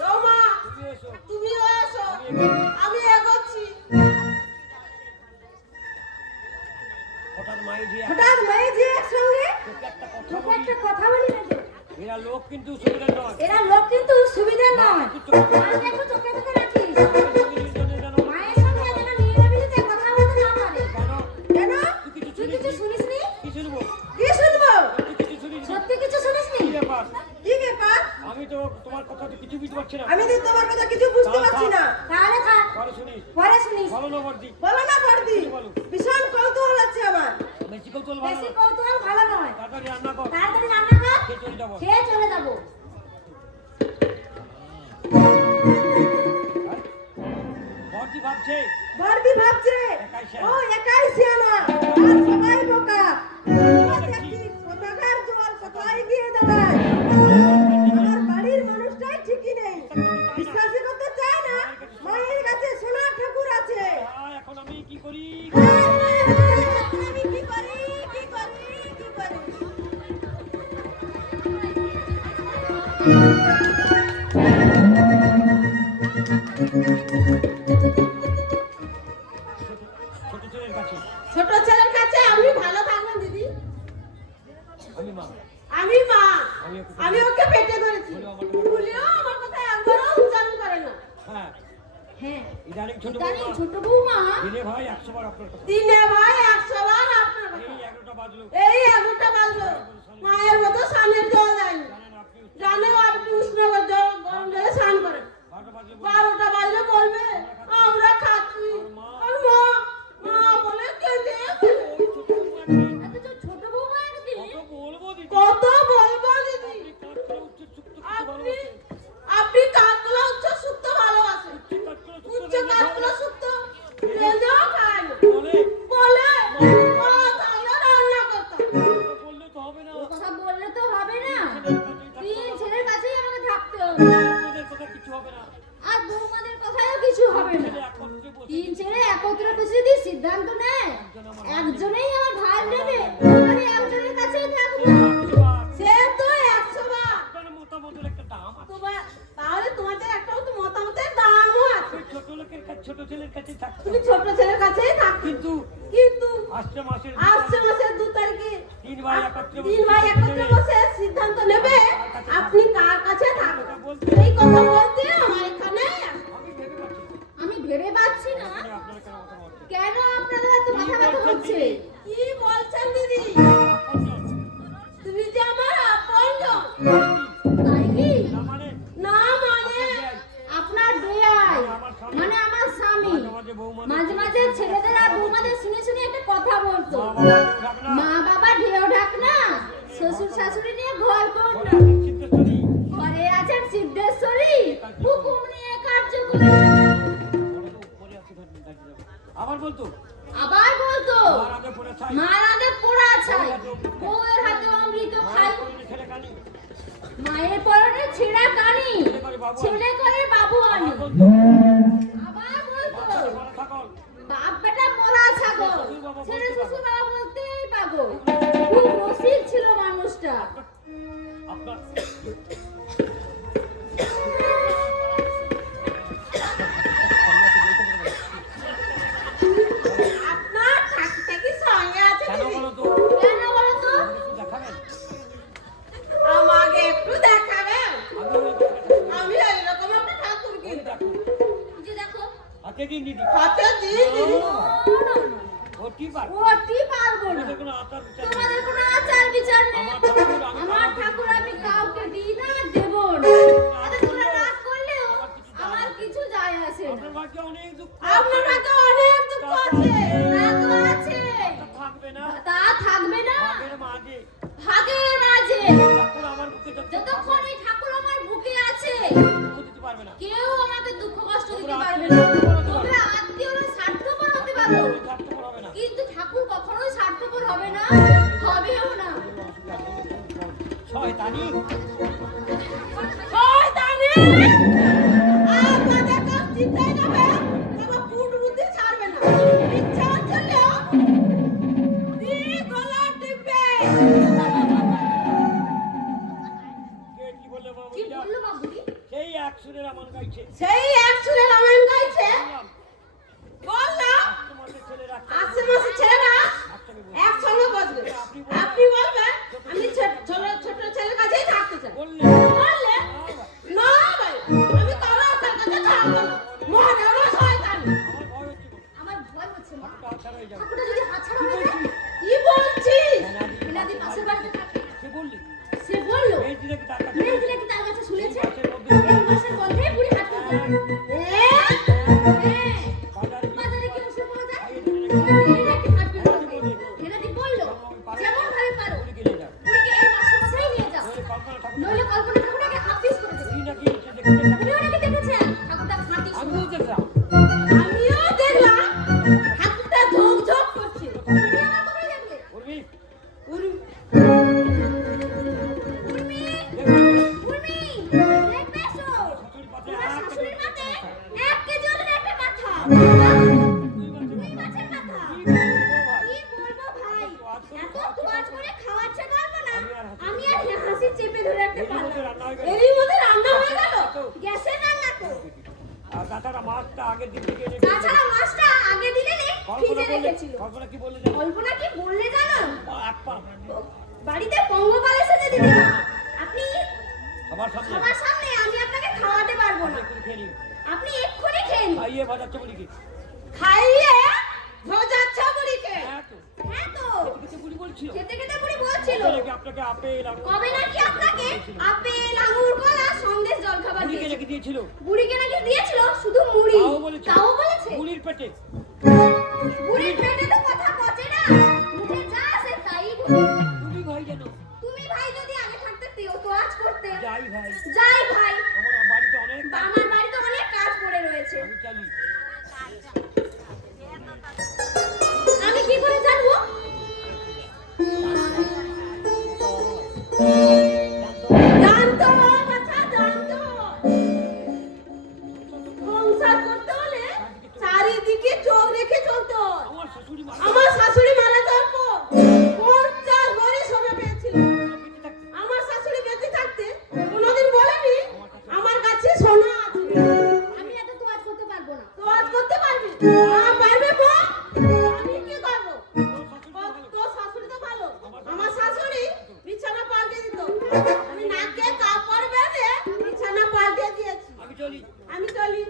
রমা, তুমি এসো তুমিও এসো, আমি এগোচ্ছি। হঠাৎ মাই যে হঠাৎ মেয়ে যে একসঙ্গে তোকে একটা কথা তোকে বলি একটা কথা বলি না যে, এরা লোক কিন্তু সুবিধা নয় এরা লোক কিন্তু সুবিধা নয়। মাকে একটু চোখে চোখে রাখিস। জন্য জানো মায়ের সঙ্গে যেন নিরিবিলিতে কথা বলতে না পারে। কেন কেন? তুই কিছু তুই কথা কিছু বুঝতে পারছি না। আমি তো তোমার কথা কিছু বুঝতে পারছি না। তাহলে খা, পরে শুনিস। পরে শুনিস। বলো না বর্দি। বলো না বর্দি, বলো। ভীষণ কৌতূহল আছে আমার। বেশি কৌতূহল ভালো বেশি না। কৌতূহল ভালো নয়। তাড়াতাড়ি রান্না কর। তাড়াতাড়ি রান্না কর, খেয়ে চলে যাবো। খেয়ে চলে যাবো। বর্দি ভাবছে বর্দি ভাবছে একাই সে। ও একাই সিয়ানা আর সবাই বোকা। ও দেখছি কোথাকার জল কোথায় গিয়ে দাঁড়ায়। আমার বাড়ির মানুষটাই ঠিকই নেই, বিশ্বাসই করতে চায় না। মায়ের কাছে সোনার ঠাকুর আছে। এখন আমি কি করি? আমি কি করি কি করি কি করি? ছোট ছেলের কাছে ছোট ছেলের কাছে আপনি ভালো থাকবেন দিদি। আমি মা। আমি মা, আমি ওকে আমি ওকে পেটে ধরেছি। ভুলেও আমার কথা একবারও উচ্চারণ করে না। হ্যাঁ, হ্যাঁ, ইদানিং ছোট ইদানিং বৌমা ছোট বৌমা দিনে ভাই 100 বার আপনার কথা। দিনে ভাই 100 বার আপনার কথা। এই 11টা বাজলো। এই 11টা বাজলো, মায়ের মতো স্নানের জল দেয়নি। জানেন আপনি জানেও আপনি উষ্ণ জল গরম জলে স্নান করেন। 12টা বাজলো। 12টা বাজলে বলবে আমরা খাচ্ছি। আর মা মা বলে কেঁদে ফেলে। এত ছোট বৌমা একদিন কত বলবো দিদি? কত বলবো দিদি, আপনি আপনি কাতলা উচ্চ সুক্ত ভালোবাসেন। উচ্চ কাতলা সুক্ত লেজও খায় না। বলে বলে ও তাহলে রান্না করতাম। বললে তো হবে না। ও কথা বললে তো হবে না। তিন ছেলের কাছেই আমাকে থাকতে হবে, ওদের কথা কিছু হবে না। আর বৌমাদের কথাও কিছু হবে না। ছেলে একত্রে বসে তিন ছেলে একত্রে বসে যদি সিদ্ধান্ত নেয় একজনেই আমার ভাই নেবে, আমি একজনের কাছেই থাকবো। সে তো 100 বার। আপনার মতামতের একটা দাম আছে। তোমার তাহলে তোমাদের একটাও তো মতামতের দামও আছে। ওই ছোট লোকের কাছে ছোট ছেলের কাছে থাকতে তুমি হবে। ছোট ছেলের কাছেই থাকো, কিন্তু কিন্তু আসছে মাসের আসছে মাসের 2 তারিখে 3 ভাই একত্রে তিন ভাই একত্রে বসে সিদ্ধান্ত নেবে আপনি কার কাছে থাকবেন। এই কথা বলতে আমার এখানে আমি ভেবে পাচ্ছি আমি ভেবে পাচ্ছি না। না আপনার কেন মতামত? কেন আপনাদের এত মাথা ব্যথা হচ্ছে। কি বলছেন দিদি, তুমি যে আমার আপনজন। তাই কি? না মানে না মানে আপনার বেয়াই মানে আমার স্বামী মাঝে বৌমা মাঝে মাঝে ছেলেদের আর বৌমাদের শুনে শুনে একটা কথা বলতো, মা বাবা ঢেউ ঢাক না, শ্বশুর শাশুড়ি নিয়ে ঘর কর না, ঘরে আছেন সিদ্ধেশ্বরী, হুকুম নিয়ে কার্য করে। আবার বলতো আবার বলতো আগে পড়ে ছাই মারাদের পোড়া ছাই, বউয়ের হাতে অমৃত খাই, ছেলে কানি মায়ের পরনে ছেঁড়া কানি, ছেলে করে বাবু আনি। আবার বলতো মারা থাকল বাপ বেটা মরা ছাগল, ছেলে শ্বশুর বাবা বলতেই পাগল। খুব রসিক ছিল মানুষটা। আপনার আপনার ঠাকুরটা কি সঙ্গে আছে কেন দিদি? বলো তো? কেন বলো তো? দেখাবেন? আমাকে একটু দেখাবেন। আমি আমি এইরকম একটা ঠাকুর কিনবো। দেখো যে দেখো হাতে দিন দিদি হাতে দিই দিদি। ও কি পার ওটি পারবো না। কোনো আচার বিচার নেই। তোমাদের কোনো আচার বিচার নেই। আমার ঠাকুর আমি আমার ঠাকুর আমি কাউকে দিই না, দেব না। আরে তোমরা রাগ করলেও আমার কিছু যায় আসে না। আপনার ভাগ্যে অনেক দুঃখ আপনার কাছে অনেক দুঃখ আছে। তা তো আছে, থাকবে না তা থাকবে না, ভাগের মাঝে ভাগের মাঝে। ঠাকুর আমার বুকে যতক্ষণ এই ঠাকুর আমার বুকে আছে দুঃখ দিতে পারবে না কেউ আমাকে দুঃখ কষ্ট দিতে পারবে না। তোমরা আত্মীয়রা স্বার্থপর হতে পারো, স্বার্থপর হবে না কিন্তু ঠাকুর কখনোই স্বার্থপর হবে না, হবেও না। শয়তানি শয়তানি! আপনাদের কাজ চিন্তাই নেবে, তবে কুট বুদ্ধি ছাড়বে না। ইচ্ছা হচ্ছিলো দিয়ে গলা টিপবে। কে কি বললে বাবু কি বললো বাবুরি? সেই এক সুরের আমার গাইছে সেই এক সুরে রামায়ণ গাইছে। বললাম তোমাদের ছেলে রাখতে আশে মাসে ছেলেরা একসঙ্গে বসবে। আপনি বলবেন আমি ছোট ছেলের কাছেই থাকতে চাই। বললে বললে না ভাই, আমি কারো কাছে থাকবো না। মহাদেব শয়তান। আমার ভয় হচ্ছে আমার ভয় হচ্ছে গো। মা। ঠাকুরটা আছাড় হয়ে যাবে ঠাকুরটা যদি হাতছাড়া হয়ে যায়? কি বলছিস? মিনাদি পাশের বাড়িতে থাকে। সে বললি সে বললো এই দিনে কি টাকা মেয়েদিরা কি তার কাছে শুনেছে? গাছের মধ্যে তোমার শাশুড়ির মাথায় 1 কেজি ওজনের একটা মাথা। দুই মাছের মাথা। কি বলবো ভাই? এত তোয়াজ করে খাওয়াচ্ছে পারবো না। আমি আর হাসি চেপে ধরে একটা পারলাম। এরই মধ্যে রান্না হয়ে গেল। গ্যাসে রান্না তো। আর তাছাড়া মাছটা আগের দিন থেকে এনে তাছাড়া মাছটা আগে দিলে ফ্রিজে রেখেছিল। কল্পনা কি বললে জানো? কল্পনা কি বললে জানো? এক পা বাড়িতে পঙ্গপাল এসেছে দিদিমা। আপনি সবার সামনে সবার সামনে আমি আপনাকে খাওয়াতে পারবো না। একটু খেয়ে নিন। আপনি এক্ষুনি খেয়ে নিন। খাইয়ে বাজাচ্ছে বলি কি? খাইয়ে ভজাচ্ছ বুড়িকে। হ্যাঁ তো হ্যাঁ তো কিছু বুড়ি বলছিল খেতে খেতে বুড়ি বলছিল নাকি আপনাকে আপেল আঙুর কবে নাকি আপনাকে আপেল আঙুর কলা সন্দেশ জলখাবার বুড়িকে দিয়েছে। রেখে দিয়েছিল। বুড়িকে নাকি দিয়েছিল শুধু মুড়ি। তাও বলেছে বুড়ির পেটে বুড়ির পেটে তো কথা পচে না। মুখে যা আসে তাই বলে। তুমি ভাই যেন তুমি ভাই যদি আগে থাকতে তো আজ করতে। যাই ভাই যাই ভাই, আমার বাড়িতে অনেক আমার বাড়িতে অনেক কাজ পড়ে রয়েছে। আমি চালি আমি কি করে জানবো? জানতো বাছা জানতো। সংসার করতে হলে চারিদিকে চোখ রেখে চলতো। আমার শাশুড়ি মা আমার শাশুড়ি মারা যাওয়ার পর 4 বড়ি সোনা পেয়েছিল। আমার শাশুড়ি বেঁচে থাকতে কোনোদিন বলেনি আমার কাছে সোনা আছে। আমি এত তো আজ করতে পারবো না। তো আজ করতে পারবি? না পারবে বল। আমি কি করব? তোর শাশুড়ি তো ভালো। আমার শাশুড়ি বিছানা পাল্টে দিত। আমি নাকে কাপড় বেঁধে বিছানা পাল্টে দিয়েছি। আমি চলি আমি চলি।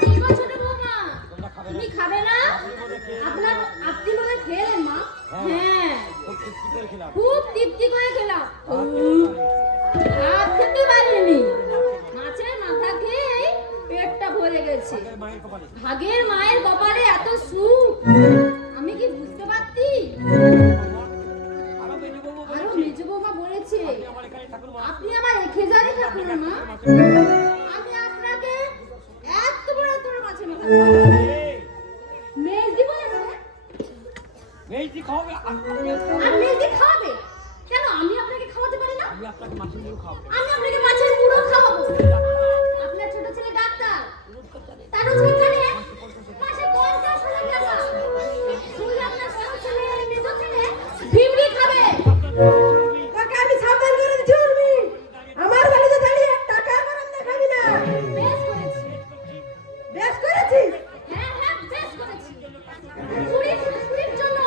কি গো ছোট বৌমা, তোমরা খাবে তুমি খাবে না? আপনার আপনি মনে খেলেন মা? হ্যাঁ, খুব তৃপ্তি করে খেলাম খুব তৃপ্তি করে খেলাম। আর খেতে পারি। ভাত খেতে পারিনি। মাছের মাথা খেয়ে পেটটা ভরে গেছে। আগের মায়ের কপালে ভাগের মায়ের কপালে এত সুখ আমি কি বুঝতে পারতি? আরো মেজে বউ আরো মেজো বৌমা বলেছে আমার এখানে ঠাকুর মা আপনি আমার রেখে যাবে ঠাকুর মা। আমি আপনাকে এত বড় মাছের মাথা মেজদি বলেছে। মেজদি খাওয়াবে আর মেজদি খাওয়াবে কেন? আমি আপনাকে খাওয়াতে পারি না? আমি আপনাকে মাছের মুড়ো খাওয়াবো আমি আপনাকে মাছের মুড়ো খাওয়াবো। আপনার ছোট ছেলে ডাক্তার, তার সেখানে মাসে 50,000 টাকা। শুনলাম আপনার ছোট ছেলে মেজো ছেলে ভিমড়ি খাবে। তোকে আমি সাবধান করে দিচ্ছি উর্মি। আমার বাড়িতে দাঁড়িয়ে টাকা গরম দেখাবি না। বেশ করেছি। বেশ করেছিস? হ্যাঁ হ্যাঁ বেশ করেছি। চুরির জন্য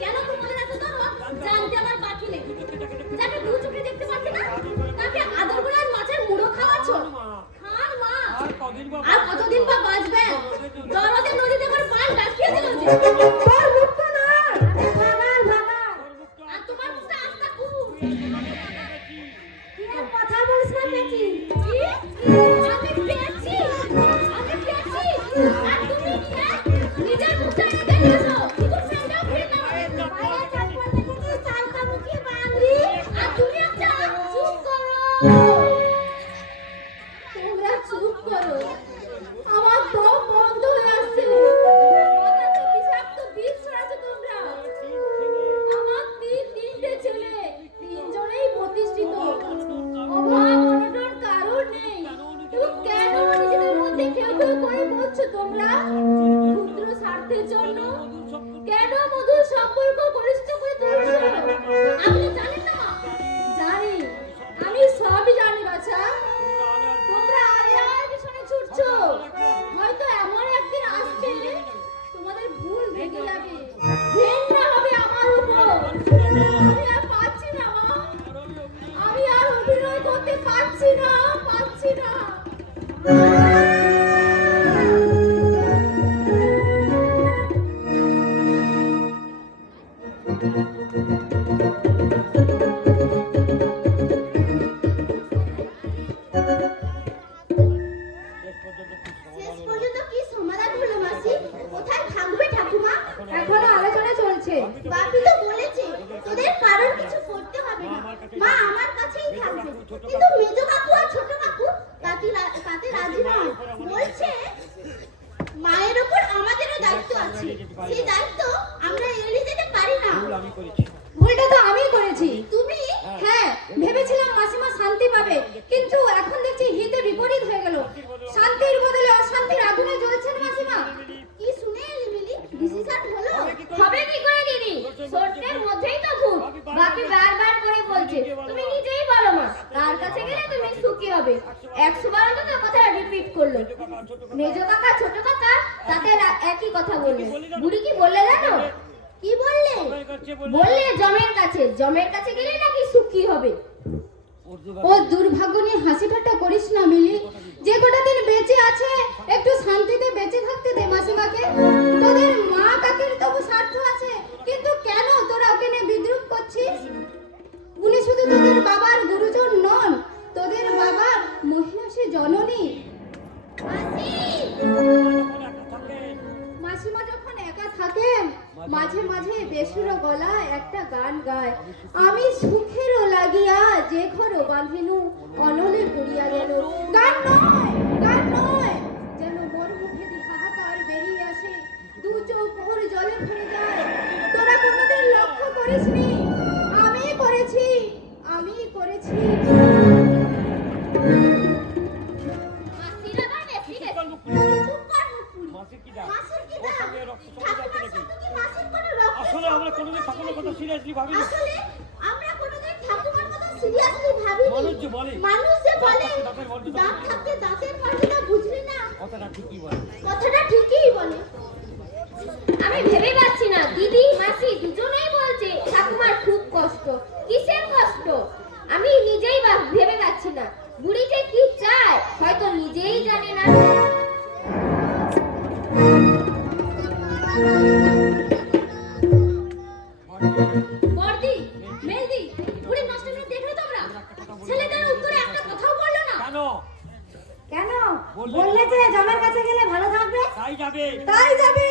কেন তোমাদের এত দরদ জানতে আমার বাকি নেই। যাকে দু চোখে দেখতে পাচ্ছি না তাকে আদর করে আজ মাছের মুড়ো খাওয়াচ্ছ। খান মা। আর কদিন বা আর কতদিন বা বাঁচবেন? দরদে নদীতে করে পান ডাকিয়ে দিল যে। তোর মুক্ত না। ভাগান ভাগান। আর তোমার মুখটা আস্তা কু। কি কথা বলিস না পেছি? কি? আমি পেয়েছি। আমি পেয়েছি। আর তুমি কে? নিজের মুখটা দেখেছো। কুকুর ফ্রেন্ডটাও খেয়ে নাও। বাইরে চপ্পল দেখেছিস? চালটা মুখে বাঁধলি। আর তুমি একটা চুপ করো। তোমরা চুপ করো। আমার দম বন্ধ হয়ে আসছে। অথচ বিষাক্ত বিষ ছড়াচ্ছ তোমরা। আমার তিনটে ছেলে, তিনজনেই প্রতিষ্ঠিত। অভাব অনটন কারণ নেই। কিন্তু কেন নিজেদের মধ্যে কেউ কেউ করে বলছো তোমরা? ক্ষুদ্র স্বার্থের জন্য কেন মধুর সম্পর্ক ঘনিষ্ঠ করে তুলছো? আপনি জানেন না? জানি, আমি সবই জানি বাছা। তোমরা আলিয়ার পিছনে ছুটছো। হয়তো এমন একদিন আসবে তোমাদের ভুল ভেঙে যাবে, ঘেন্না হবে আমার উপর। আমি আর পাচ্ছি না মা, আমি আর অভিনয় করতে পারছি না, পারছি না। শেষ পর্যন্ত কি সমাধান হলো মাসি? কোথায় থাকবে ঠাকুমা? এখনো আলোচনা চলছে। বাপি তো বলেছে তোদের কারোর কিছু করতে হবে না, মা আমার কাছেই থাকবে। কিন্তু মেজো কাকু আর ছোট কাকু তাতে রাজি নয়। সুখী হবে। 100 বার অন্তত কথাটা রিপিট করলো। মেজ কাকা ছোট কাকা তাদের একই কথা বললেন। বুড়ি কি বললে জানো? কি বললে? বললে জমের কাছে গেলে নাকি সুখী হবে। ও দুর্ভাগ্য নিয়ে হাসি ঠাট্টা করিস না মিলি, যে কটা দিন বেঁচে আছে একটু শান্তিতে বেঁচে থাকতে দে মাসিমাকে। তোদের মা কাকির তবু স্বার্থ আছে, কিন্তু কেন তোরা ওকে নিয়ে বিদ্রুপ করছিস? উনি শুধু তোদের বাবার গুরুজন নন, তোদের বাবার মহিষী জননী। মাসিমা যখন একা থাকেন মাঝে মাঝে বেসুরো গলায় একটা গান গায়, আমি সুখেরও লাগিয়া যে ঘর বাঁধিনু অনলে পড়িয়া গেল। গান নয়, যেন মোর মুখে দিয়ে হাহাকার বেরিয়ে আসে, দু চোখ ওর জলে ভরে যায়। তোরা কোনোদিন লক্ষ্য করিসনি? আমি করেছি। মাসিরা গান বেশি গেছে। চুপ কর মুখপুরি। মাসির কি ডাক? মাসির কি ওর দাম? সঙ্গে রক্ত সম্পর্ক আছে ঠাকুমার নাকি? সঙ্গে কি মাসির কোনো রক্ত আসলে আমরা কোনোদিন ঠাকুরের কথা সিরিয়াসলি ভাবিনি। আসলে আমরা কোনোদিন ঠাকুমার কথা সিরিয়াসলি ভাবিনি। মানুষ যে বলে দাঁত থাকতে দাঁতের মর্যাদা বুঝলি না? কথাটা ঠিকই বলে। কথাটা ঠিকই বলে। আমি ভেবে পাচ্ছি না, দিদি মাসি দুজনেই বলছে ঠাকুমার খুব কষ্ট। কিসের কষ্ট? আমি নিজেই ভেবে পাচ্ছি না। বুড়ি যে কি চায় হয়তো নিজেই জানে না। বর্দি, মেলদি, বুড়ি নষ্ট করে দেখলে তোমরা? ছেলেটার উত্তরে একটা কথাও বললো না। কেন? কেন বললে যে জমের কাছে গেলে ভালো থাকবে? তাই যাবে।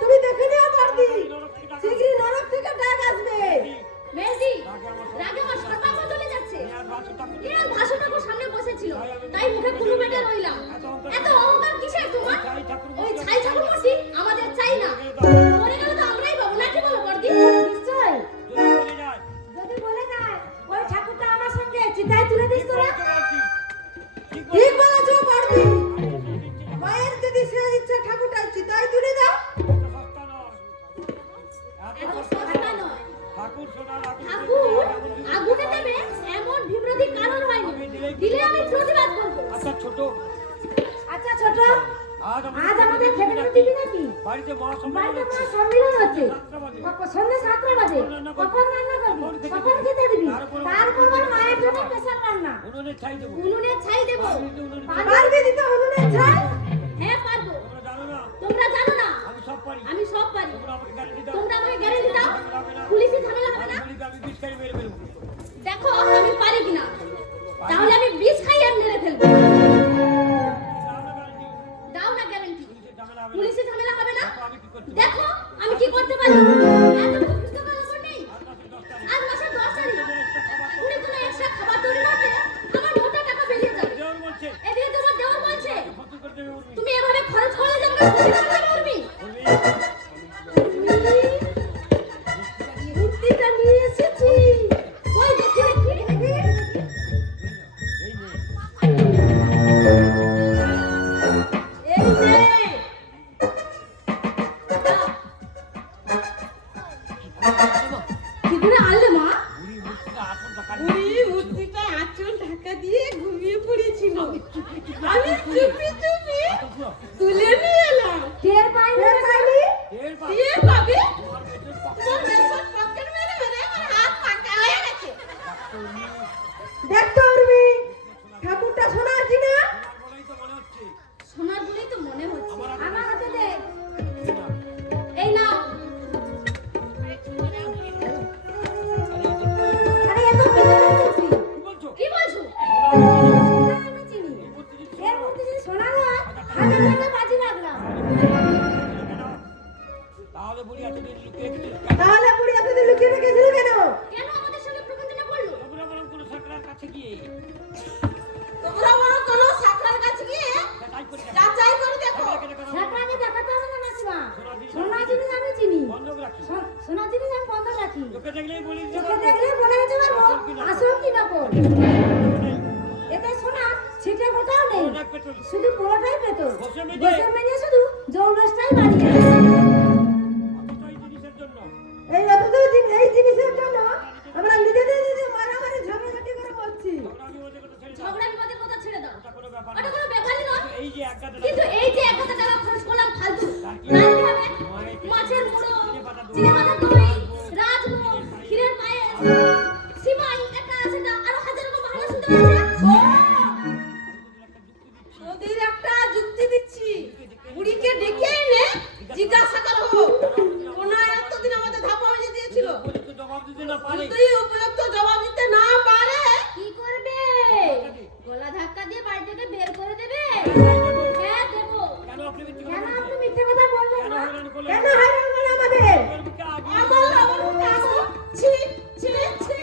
তুমি দেখে নিও পারতি, শিগগিরই নরক থেকে ডাক আসবে। মেলদি, রাগে আমার সাতা বদলে যাচ্ছে। এর ভাষণটা সামনে বসেছিল, তাই মুখে কুলু বেটে রইলাম। এত অহংকার কিসের তোমার? ওই ছাই ঠাকুরমশাই আমাদের চাই না। মরে গেলে তো আমরাই পাবো, নাকি বলো বর্দি? নিশ্চয়, যদি বলে যায় ওই ঠাকুরটা আমার সঙ্গে চিতায় তুলে দিস তোরা। ঠিক বলেছো পারতি। মায়ের যদি সে ইচ্ছা ঠাকুরটা চিতায় তুলে দাও। এত সস্তা নয়। ঠাকুর সোনার ঠাকুর আগুনে দেবে এমন বিভ্রান্তি কারণ হয়নি। দিলে আমি প্রতিবাদ করবো। আচ্ছা ছোট, আচ্ছা ছোট, আজ আজ আমাদের খেতে দিবি নাকি? বাড়িতে বাড়িতে মহাসম্মেলন মা সম্মেলন হচ্ছে। সন্ধ্যে 7টা বাজে। কখন কখন রান্না করবি? কখন খেতে দিবি? তারপর আবার মায়ের জন্য স্পেশাল রান্না। উনুনে ছাই দেবো। উনুনে ছাই দেবো। পারবি দিতে উনুনে ছাই? হ্যাঁ পারবো। তোমরা জানো না তোমরা জানো না আমি সব পারি। আমি সব পারি। তোমরা আমাকে গ্যারান্টি দাও। তোমরা আমাকে গ্যারান্টি দাও, পুলিশে ঝামেলা হবে না। আমি বলি আমি বিস্কারি মেরে ফেলবো। দেখো আমি পারি কিনা, তাহলে আমি বিষ খাই আর মেরে ফেলবো। দাও না গ্যারান্টি, পুলিশে ঝামেলা হবে না। আমি কি করতে দেখো আমি কি করতে পারি। এত বুঝতে পারো নেই। আজ মাসের 10 তারিখ, কুড়ি কোনো এক্সট্রা খাবার তৈরি করতে আমার মোটা টাকা বেরিয়ে যাবে। দেওয়ার বলছে এদিকে তোমার দেওয়ার বলছে ক্ষতি করে দেবে উনি। তুমি এভাবে খরচ করলে যে আমরা খুশি করতে পারবি। মূর্তিটা নিয়ে এসেছি। ওই দেখি দেখি এই নে। এই নে। কি করে আনলে মা? বুড়ি মুখটা আসল টাকা বুড়ি মূর্তিটা আঁচল ঢাকা দিয়ে ঘুমিয়ে পড়েছিল। আমি চুপি চুপি তুলে নিয়ে এলাম। টের পাইনি রে পাইনি? এর পা দিয়ে পাবে তোমার পেটের পাকা তোমার পেছন পকেট মেরে মেরে আমার হাত পাকা হয়ে গেছে। দেখ তো উর্মি, ঠাকুরটা সোনার কিনা? বলেই তো মনে হচ্ছে। সোনার বলেই তো মনে হচ্ছে। আমার হাতে দে। এই নাও। আরে এত পিতলের মূর্তি। কি বলছো? কি বলছো? সোনা আমি চিনি। এর মধ্যে যদি সোনা হয়, হাজার টাকা বাজি রাখলাম। তাহলে বুড়ি এতদিন লুকিয়ে রেখেছিল। তাহলে বুড়ি এতদিন লুকিয়ে রেখেছিল কেন? কেন আমাদের সঙ্গে প্রবঞ্চনা করলো? তোমরা বরং কোনো সাকরার কাছে গিয়ে তোমরা বড় কোনো সাকরার কাছে গিয়ে তাই করে দেখো। যাচাই করে দেখো। সেটাকে দেখাতে হবে না মাসিমা। সোনা জিনিস আমি চিনি। বন্ধক রাখি। সোনা জিনিস আমি বন্ধ রাখি। চোখে দেখলেই বলি যে চোখে দেখলে বলে দিতে পারবো আসল কি নকল। এতে সোনা ছিটে ফোটাও নেই, অনেক পেট্রোল। শুধু পুরোটাই পেতল। বসে মেজে। বসে মেজে শুধু জৌলসটাই বাড়িয়ে। অতটাই জিনিসের জন্য এই জিনিসের জন্য আমরা নিজেদের মারামারি ঝগড়াঝাটি করে বলছি। আমরা আমি ওদের কথা শুনতে পাচ্ছ? ওদের একটা যুক্তি দিচ্ছি বুড়িকে ডেকে এনে জিজ্ঞাসা করো কোন এতদিন আমাদের ধাপা হয়ে দিয়েছিল উপযুক্ত জবাব দিতে না পারে যদি উপযুক্ত জবাব দিতে না পারে কি করবে? গলা ধাক্কা দিয়ে বাড়ি থেকে বের করে দেবে? হ্যাঁ দেবো। কেন আপনি মিথ্যে কেন কথা আপনি বলছেন? মিথ্যে কথা বলবেন কেন না? হয়রান করলেন? কেন হয়রান করলেন আমাদের? আপনার মুখে আগুন। আমার মুখে আসো ছি ছি ছি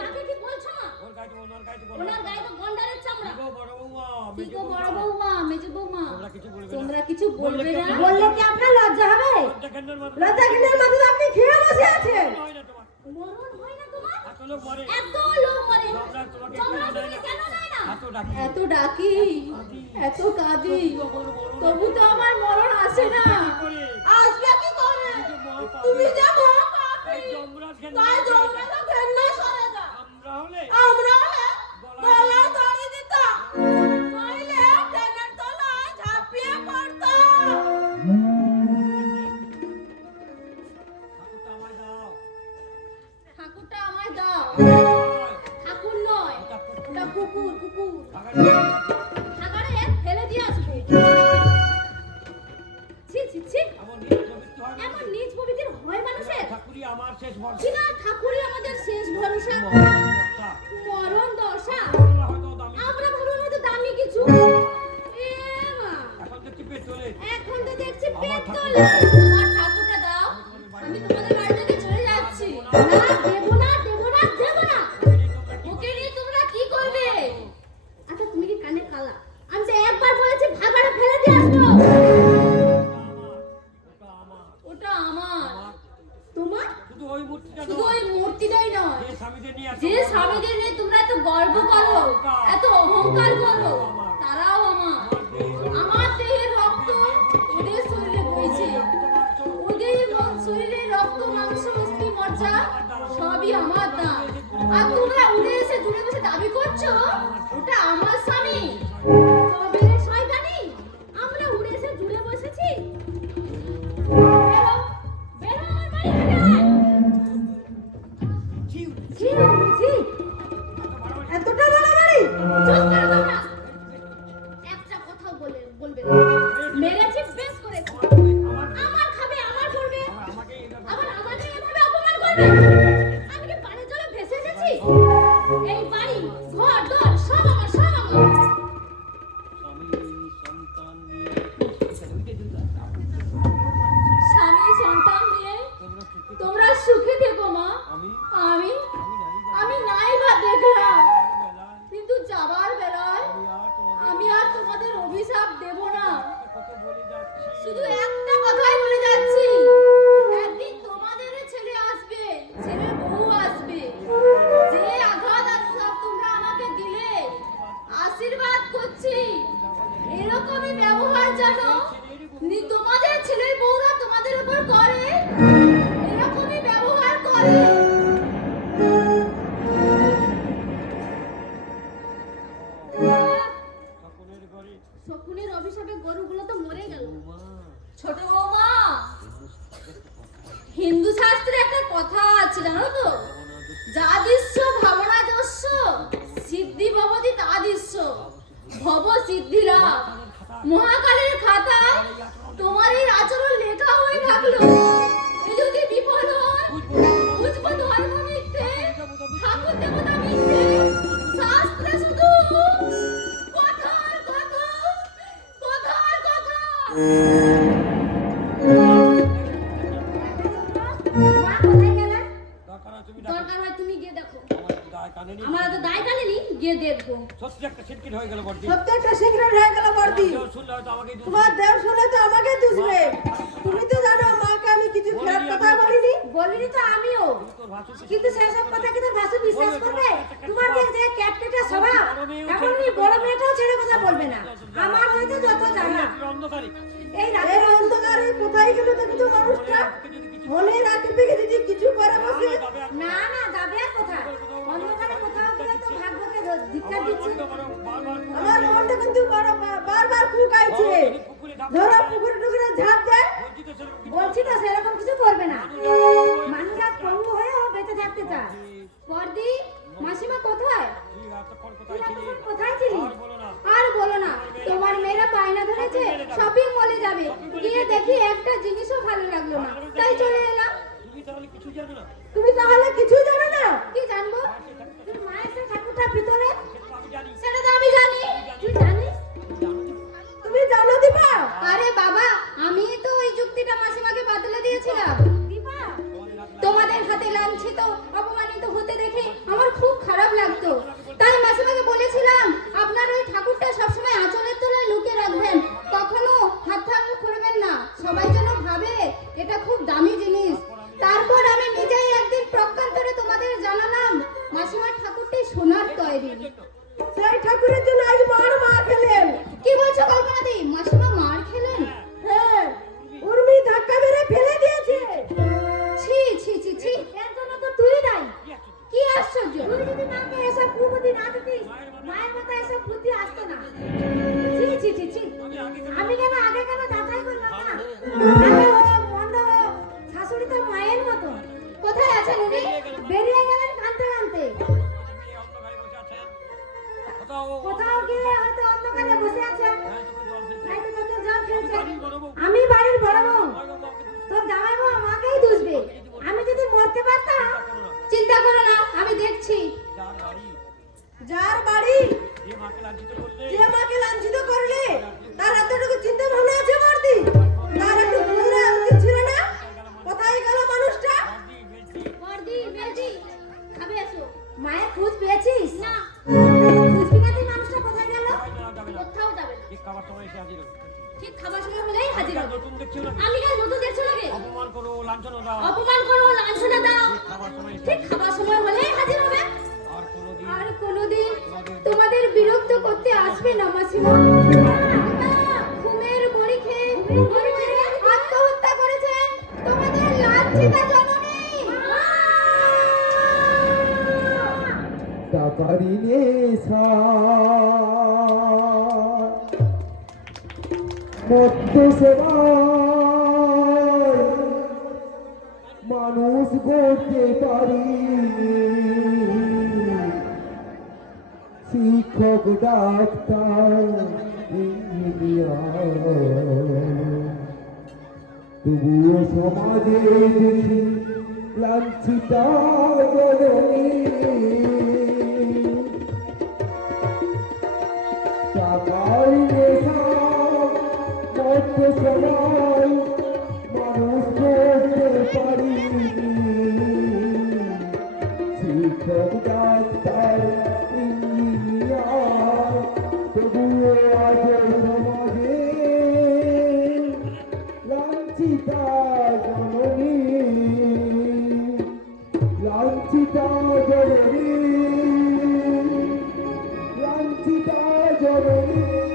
তাকে কি বলছো মা? ওর গায়ে তো- ওনার গায়ে তো বলো। ওনার গায়ে তো গন্ডারের চামড়া। কি গো বড় বৌমা, কি মেজো গো বড় বৌমা, বৌমা, মেজো বৌমা, তোমরা কিছু বলবে না। তোমরা কিছু বলবে না? বললে কি আপনার লজ্জা হবে? লজ্জা কেন মাথা? লজ্জা কিনের মাথায় আপনি খেয়ে বসে আছেন। হয় না তোমার। মরণ হয় না তোমার? এত লোক মরে। এত লোক মরে, তোমরা তোমাকে তোমরা কেন দেয় না? কেন দেয় না? এত ডাকি। এত ডাকি, এত কাঁদি, আমার বড় তবু তো আমার মরণ আসে না। করে। আসবে কি করে এই যে মহাপাপী। তুমি যা মহাপাপী এই যমরাজ ঘেন্না তাই করে জমরা যায়। তো ঘেন্না সরে যা আমরা হলে আমরা হলে গলায় দড়ি দিতাম নইলে ট্রেনের তলায় ঝাঁপিয়ে পড়তাম ঠাকুরটা আমায় দাও। ঠাকুরটা আমায় দাও। নয়, ঠাকুর নয়, ওটা কুকুর। ওটা কুকুর, কুকুর। টাকাটা দিয়ে দাও। সাগরে ফেলে দিয়ে আসবে। ছি ছি ছি, আমার নিজের পবিত্র হয় না। এমন নিজ প্রকৃতির হয় মানুষের? ঠাকুরই আমার শেষ ভরসা। কিনা ঠাকুরই আমাদের শেষ ভরসা। ভরসা। মরণ দশা। তোমরা হয়তো দামি। আমরা ভাবলাম হয়তো দামি কিছু। এ মা, এখন দেখছি পেট্রোলে। এখন তো দেখছি আমার পেট ঠাকুর তোলে। দাও। আমার ঠাকুরটা দাও, আমি তোমাদের বাড়ি থেকে চলে যাচ্ছি। না, দেবো না, দেবো না, দেবো না। ওকে নিয়ে তোমরা কি করবে? আচ্ছা তুমি কি কানে কালা? আমি তো একবার বলেছি ভাগাড়ে ফেলে দিয়ে আসবো। ওটা আমার। ওটা আমার। আমার। তোমার? শুধু ওই মূর্তিটা শুধু নয়। ওই মূর্তিটাই নয়, যে স্বামীদের নিয়ে এত যে গর্ব। স্বামীদের নিয়ে তোমরা এত গর্ব করো, এত অহংকার করো, তারাও আমার। আমার দেহের রক্ত ওদের শরীরে বইছে, ওদের শরীরে রক্ত মাংস অস্থি মজ্জা সবই আমার দান। আর তোমরা উড়ে এসে জুড়ে বসে দাবি করছো ওটা আমার স্বামী। তবে রে শয়তানি, আমরা উড়ে এসে জুড়ে বসেছি? বেরো, বেরো আমার বাড়ি থেকে। ছি, ছি, ছি, এতটা বাড়াবাড়ি? চুপ করো তোমরা। একটা কথাও বলবে না। মেরেছি বেশ করেছি। আমার খাবে, আমার করবে, আমাকে এই ব্যাপারে- আবার আমাকে এভাবে অপমান করবে। আমি কি পানির জলে ভেসে এসেছি? এই বাড়ি, ঘর, দর সব আমার, সব আমার। স্বামী, সন্তান নিয়ে স্বামী সন্তান নিয়ে তোমরা সুখে তোমরা সুখে থেকো মা। আমি আমি আমি নাই বা আমি নাই বা দেখলাম, বেলায় কিন্তু যাবার বেলায় আমি আর তোমাদের আমি আর তোমাদের অভিশাপ দেব না। কত বলে যাচ্ছি। শুধু একটা কথাই বলে যাচ্ছি, একদিন তোমাদের ছেলে আসবে, ছেলের বউ আসবে। যে আঘাত আঘাত তোমরা আমাকে দিলে, আশীর্বাদ করছি এরকমই ব্যবহার যেন তোমাদের ছেলের বউরা তোমাদের উপর করে, এরকমই ব্যবহার করে। সকলের ঘরে শকুনের অভিশাপে গরুগুলো তো মরে গেল। মা ছোট বৌমা, হিন্দু শাস্ত্রে একটা কথা আছে জানো তো, যাদিস্য ভাবনা যস্য সিদ্ধি ভবতি তাদিস্য ভব সিদ্ধি লাভ। মহাকালের খাতায় তোমার এই আচরণ লেখা হয়ে থাকলো, এ যদি বিফল হয়, বুঝবো ধর্ম মিথ্যে, ঠাকুর দেবতা মিথ্যে, শাস্ত্রে শুধু কথার কথা, কথার কথা। মা কোথায় গেলেন? দরকার হয় তুমি ডাকো। দরকার হয় তুমি গিয়ে দেখো। আমার গায়ে কানে নেই। আমার তো দায় কানেনি, গিয়ে দেখবো। সত্যি একটা সিটকিট হয়ে গেল বড়দি। সত্যি একটা সিগারেট হয়ে গেল বর্দি কেউ শুনলে হয়তো আমাকেই দোষ তোমার দেবে। দেব শুনে তো আমাকে দুষবে তুমি তো জানো মাকে আমি কিছু খারাপ কথা বলিনি বলিনি তো আমিও, তোর ভাসুর কি- কিন্তু সেসব কথা কি তোর ভাসু বিশ্বাস করবে? তোমার যে ক্যাটকেটে স্বভাব, এখন এই বড় মেয়েটাও ছেড়ে কথা বলবে না। আমার হয়তো যত জানা, রাত্রির অন্ধকারে এই এই রাতের অন্ধকারে কোথায় গেল দেখো তো মানুষটা যদি কিছু মনে রাখবে কি যদি কিছু করে বসে যাবে আর- না না যাবে আর কোথায়? অন্ধকারে কোথাও গেলে তো ভাগ্যকে ধিক্কার আমার দিচ্ছে। মনটা বড় বারবার আমার মনটা কিন্তু বারবার কুকাইছে যদি পুকুরে ঝাঁপ ধরো দেয়, পুকুরে টুকুরে ঝাঁপ দেয় বলছি তো সেরকম কিছু বলছি তো সেরকম কিছু করবে না। মানুষ মানুষ আজ পঙ্গু হয়েও বেঁচে থাকতে চায়। বর্দি, মাসিমা কোথায়? ঠিক আছে, দেখি একটা জিনিসও ভালো লাগলো না, তাই চলে এলাম। তুমি তাহলে কিছু জানো না? তুমি তাহলে কিছুই জানো না? কি জানবো? তোর মায়ের সে ঠাকুরটা ভিতরে, সেটা আমি জানি। সেটা তো আমি জানি। তুই জানিস? তুমি জানো দীপা? আরে বাবা, আমি তো ওই যুক্তিটা মাসিমাকে বাতলে দিয়েছিলাম। দীপা, তোমাদের হাতে লাঞ্ছিত অপমানিত হতে দেখে আমার খুব খারাপ লাগতো, তাই মাসিমাকে বলেছিলাম আপনার ওই ঠাকুরটা সবসময় আঁচলের তলায় লুকিয়ে রাখবেন, কখনো হাত খুলবেন না, সবাই যেন ভাবে এটা খুব দামি জিনিস। তারপর আমি নিজেই একদিন প্রজ্ঞান্তরে তোমাদের জানালাম মাসিমার ঠাকুরটি সোনার তৈরি। সেই ঠাকুরের জন্য আজ মার খেলেন। কি বলছো কল্পনা দি, মাসিমা মার খেলেন? হ্যাঁ, উর্মি ধাক্কা মেরে ফেলে দিয়েছে। ছি ছি ছি ছি, এর জন্য তো তুই দায়ী। কি আশ্চর্য! তুই যদি মাকে এসব কুবুদ্ধি না দিতিস, মায়ের মাথায় এসব বুদ্ধি আসতো না। ছি ছি ছি ছি, আমি কেন আগে কেন যাচাই করলাম না? আগে হোক, বন্ধ হোক, শাশুড়ি তো মায়ের মতো। কোথায় আছেন উনি? বেরিয়ে গেলেন কাঁদতে কাঁদতে। কোথাও গিয়ে হয়তো অন্ধকারে বসে আছেন, হয়তো চোখে জল ফেলছেন। আমি বাড়ির বড় বউ, তোর জামাই বউ আমাকেই দুষবে। আমি যদি মরতে পারতাম। চিন্তা করো না, আমি দেখছি। যার বাড়ি যে মাকে লাঞ্ছিত করলে, যে মাকে লাঞ্ছিত করলে, তার এতটুকু চিন্তা ভাবনা আছে বর্দি? তার একটু বুঝা উচিত ছিল না? কোথায় গেল মানুষটা? বর্দি, বেলজি, খাবে এসো। মায়ের খোঁজ পেয়েছিস? না, বুঝবি না তুই মানুষটা কোথায় গেল? কোথাও যাবে না। ঠিক খাবার সময় এসে হাজির হবে। ঠিক খাবার সময় হলেই হাজির হবে। নতুন দেখছো না? আমি কাল নতুন দেখছো নাকি? অপমান করো, লাঞ্ছনা দাও। অপমান করো, লাঞ্ছনা দাও, খাবার সময় এসে ঠিক খাবার সময় হলেই হাজির হবে। আর কোনোদিন আর কোনোদিন তোমাদের বিরক্ত করতে আসবে না মাসিমা। ঘুমের বড়ি খেয়ে আত্মহত্যা করেছেন তোমাদের লাঞ্ছিতা জননী। টাকারি নেশা মত্ত সেবায় মানুষ গড়তে পারি, শিক্ষক ডাক্তার ইঞ্জিনিয়ার, তবুও সমাজে দেখি লাঞ্ছিতা জননী। টাকার নেশা মত্ত সবাই মানুষ করতে পারিনি, শিক্ষক ডাক্তার ইঞ্জিনিয়ার, তবুও আজ সমাজে লাঞ্ছিতা জননী, লাঞ্ছিতা জননী, লাঞ্ছিতা জননী।